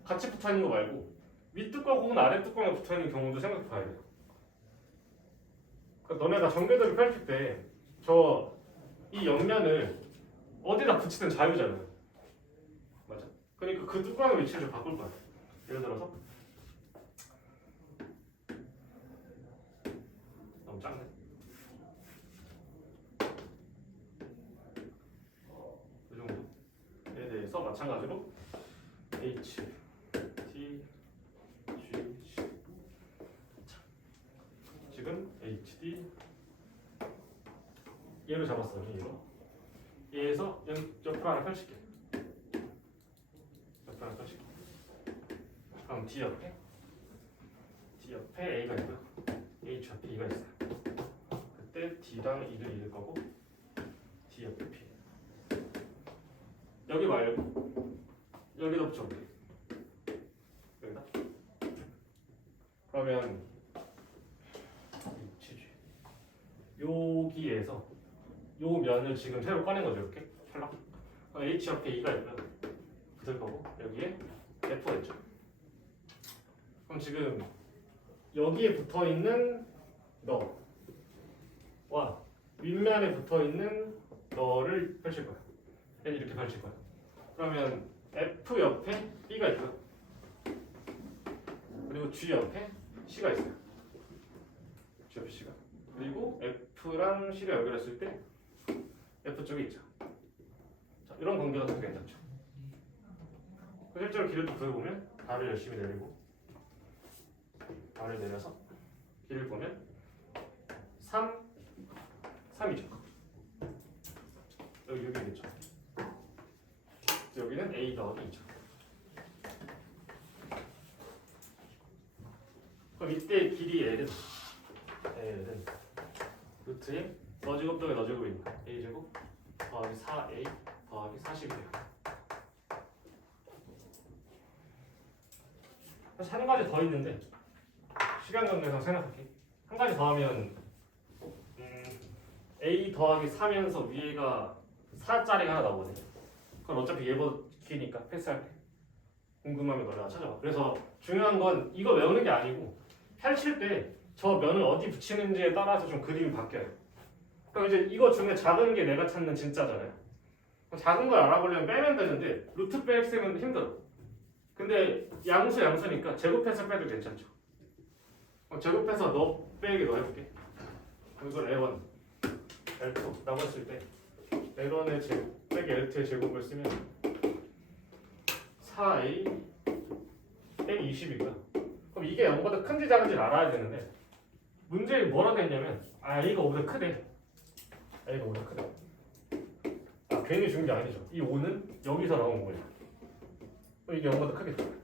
같이 붙어 있는 거 말고 밑 뚜껑 혹은 아래 뚜껑에 붙어 있는 경우도 생각해 봐야 돼요. 그러니까 너네가 정궤도를 펼칠 때 이 옆면을 어디다 붙이든 자유잖아요. 맞아? 그러니까 그 뚜껑의 위치를 좀 바꿀 거야. 예를 들어서 너무 작네. 이 정도에 대해서 마찬가지로 H, T, G, C. 지금 HD 얘를 잡았어요. 얘에서 옆으로 하나 펼칠게. 옆으로 하나 펼칠게. 그럼 D 옆에 A가 있고요. H 옆에 E가 있어요. 그때 D랑 E를 잃을 거고 D 옆에 P. 여기 말고 붙여볼게. 여기다. 그러면 치지. 여기에서 요 면을 지금 새로 꺼낸 거죠, 이렇게 찰랑. H 옆에 2가 있고요. 붙을 거고 여기에 F가 있죠. 그럼 지금 여기에 붙어 있는 너와 윗면에 붙어 있는 너를 펼칠 거야. 얘는 이렇게 펼칠 거야. 그러면 F 옆에 B가 있고요. 그리고 G 옆에 C가 있어요. G 옆에 C가. 그리고 F랑 C를 연결했을 때 F 쪽에 있죠. 자, 이런 관계가 더 괜찮죠. 실제로 길을 또 그려보면 발을 열심히 내리고 발을 내려서 길을 보면 3이죠. 여기겠죠. 여기는 A 더하기 2죠. 그럼 이때 길이 L은 루트에 너제곱 더하기 너제곱입니다. A제곱 더하기 4A 더하기 40이에요. 사실 한 가지 더 있는데 시간 관계상 생각할게. 한 가지 더 하면 A 더하기 4면서 위에가 4짜리가 하나 나오거든요. 그건 어차피 예보 기니까 패스할게. 궁금하면 너네가 찾아봐. 그래서 중요한 건 이거 외우는 게 아니고 펼칠 때 저 면을 어디 붙이는지에 따라서 좀 그림이 바뀌어요. 그럼 이제 이거 중에 작은 게 내가 찾는 진짜잖아요. 그럼 작은 걸 알아보려면 빼면 되는데 루트 빼면 힘들어. 근데 양수니까 제곱해서 빼도 괜찮죠. 제곱해서 너 빼기 너 해볼게. 이걸 L1, L2라고 했을 때 L1의 제곱 빼기 L2의 제곱을 쓰면 4A 빼기 20이고요. 그럼 이게 0보다 큰지 작은지 알아야 되는데 문제에 뭐라고 했냐면 A가 5보다 크대. A가 5보다 크대. 아 괜히 준 게 아니죠. 이 5는 여기서 나온 거예요. 이게 0보다 크겠죠.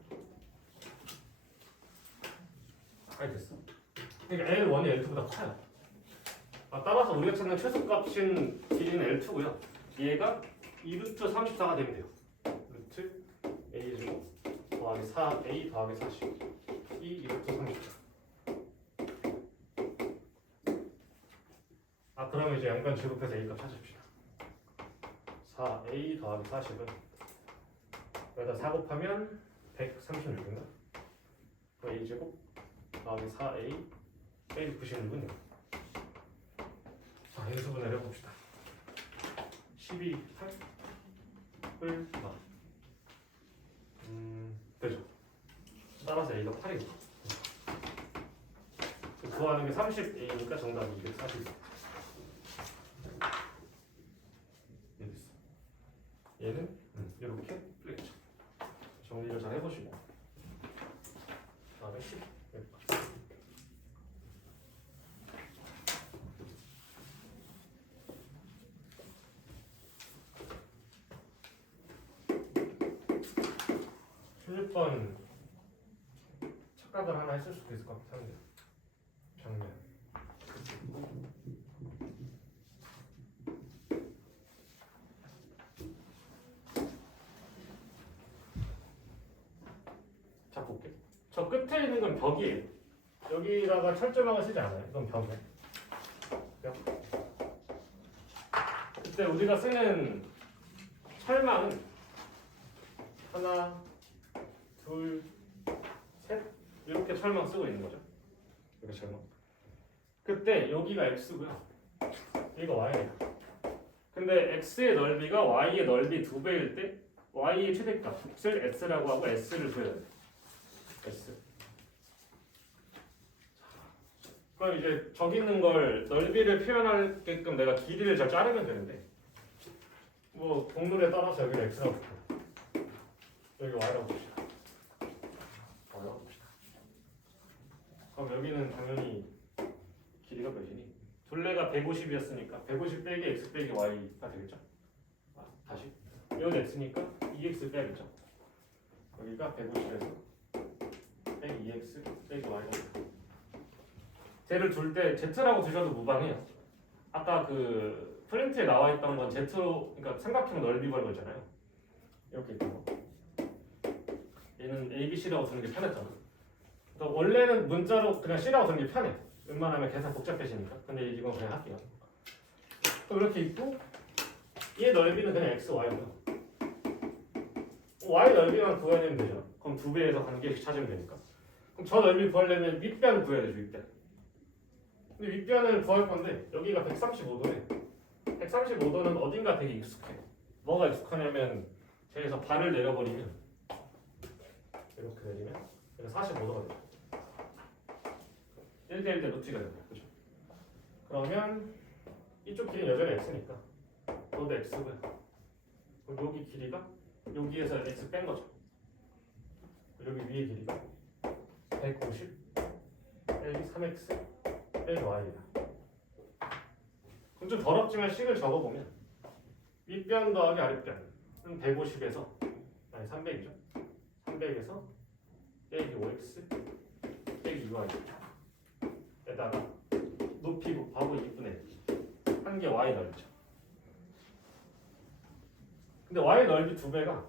알겠어. 그러니까 L1이 L2보다 커요. 따라서 우리가 찾는 최소값인 길이는 L2고요. 얘가 2루트 34가 되면 돼요. 루트 A제곱 더하기 4A 더하기 40 이 2루트 34. 그러면 이제 양변 제곱해서 A값 찾읍시다. 4A 더하기 40은 여기다 4 곱하면 136인가? A제곱 더하기 4A 빼기 96은요. 자, 인수분해를 해봅시다. 12, 8을 되죠. 따라서 A가 8이고 구하는 게 30A니까 정답이 240. 얘는 이렇게 풀리겠죠. 정리를 잘 해보시고 다음에 10 여기까지. 번 착각을 하나 했을 수도 있을 것 같은데 정면 자 볼게. 저 끝에 있는 건 벽이에요. 여기다가 철조망을 쓰지 않아요. 이건 벽이에요. 벽. 그때 우리가 쓰는 철망은 하나 둘, 셋 이렇게 철망 쓰고 있는 거죠. 이렇게 철망. 그때 여기가 x고요. 여기가 y예요. 근데 x의 넓이가 y의 넓이 2배일 때 y의 최대값을 s라고 하고 s를 구해야 돼. s. 그럼 이제 저기 있는 걸 넓이를 표현하게끔 내가 길이를 잘 자르면 되는데 뭐 동물에 따라서 여기를 x라고 볼게요. 여기 y라고 봅시다. 그럼 여기는 당연히 길이가 몇이니? 둘레가 150이었으니까 150 빼기 x 빼기 y가 되겠죠? 다시 여기 x니까 2x 빼야겠죠? 여기가 150에서 빼기 2x 빼기 y가 됩니다. 쟤를 둘 때 z라고 두셔도 무방해요. 아까 그 프린트에 나와 있던 건 z로, 그러니까 삼각형 넓이 걸 거잖아요. 이렇게 있던 거. 얘는 A, B, C라고 쓰는 게 편했잖아. 그러니까 원래는 문자로 그냥 C라고 쓰는 게 편해. 웬만하면 계산 복잡해지니까. 근데 이건 그냥 할게요. 그럼 이렇게 있고 얘 넓이는 그냥 x, y고요. y 넓이만 구해내면 되죠. 그럼 2배에서 관계식 찾으면 되니까. 그럼 저 넓이 구하려면 윗변 구해야 되죠, 윗변. 근데 윗변을 구할 건데 여기가 135도네. 135도는 어딘가 되게 익숙해. 뭐가 익숙하냐면 저기서 반을 내려버리면 이렇게 내리면 45도가 돼요. 1대1 대 루트가 돼요. 그죠? 그러면 이쪽 길이는 여전히 x니까 너도 x고요. 그럼 여기 길이가 여기에서 x 뺀 거죠. 여기 위에 길이가 150 빼기 3x 빼기 y이다. 그럼 좀 더럽지만 식을 적어보면 윗변 더하기 아랫변은 150에서 아니 300이죠. 300에서 빼기 5x 빼기 2y 에다가 높이 곱하고 2분의 한 개 y 넓이죠. 근데 y 넓이 2배가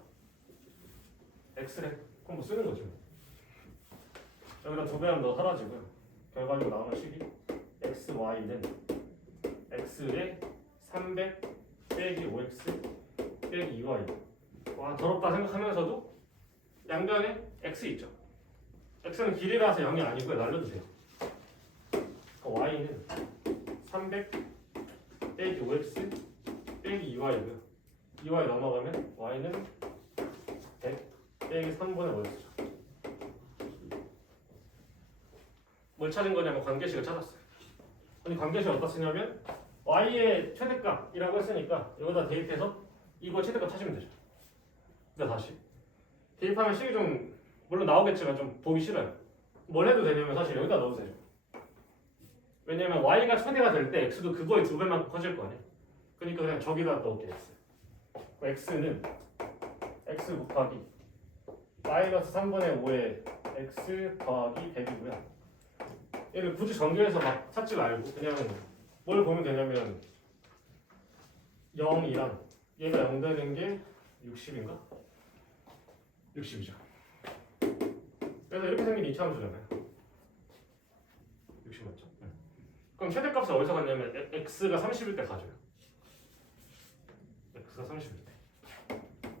x래. 그럼 뭐 쓰는 거죠. 여기다 2배하면 너 사라지고요. 결과적으로 나오는 식이 x, y는 x에 300 빼기 5x 빼기 2y. 와 더럽다 생각하면서도 양변에 x 있죠. x는 길이라서 0이 아니고요. 날려주세요. y는 300 빼기 5x 빼기 2y고요. 2y 넘어가면 y는 100 빼기 3분의 5x죠. 뭘 찾은 거냐면 관계식을 찾았어요. 근데 관계식을 어디다 쓰냐면 y의 최대값이라고 했으니까 여기다 대입해서 이거 최대값 찾으면 되죠. 근데 다시 대입하면 식이 좀 물론 나오겠지만 좀 보기 싫어요. 뭘 해도 되냐면 사실 여기다 넣어도 되죠. 왜냐면 y가 최대가 될 때 x도 그거의 2배만큼 커질 거 아니에요. 그러니까 그냥 저기다 넣을게 x. x는 x 곱하기 마이너스 3분의 5의 x 더하기 100이고요. 얘를 굳이 전개해서 막 찾지 말고 그냥 뭘 보면 되냐면 0이랑 얘가 0 되는 게 60인가? 60이죠. 그래서 이렇게 생긴 이차함수잖아요. 60 맞죠? 네. 그럼 최대값을 어디서 갖냐면 x가 30일 때 가져요. x가 30일 때.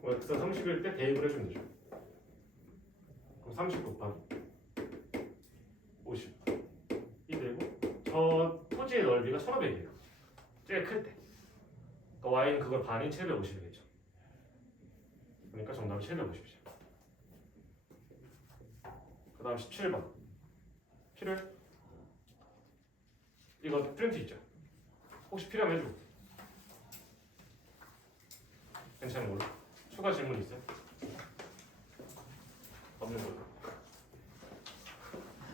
x가 30일 때 대입을 해주면 되죠. 그럼 30 곱하기 50 이 되고 저 토지의 넓이가 1500이에요. 제일 클 때. 그러니까 y는 그걸 반인 750이겠죠. 그러니까 정답이 750이죠. 그 다음 17번 필요해? 이거 프린트 있죠? 혹시 필요하면 해주고. 괜찮은 걸로? 추가 질문 있어요? 없는 걸로?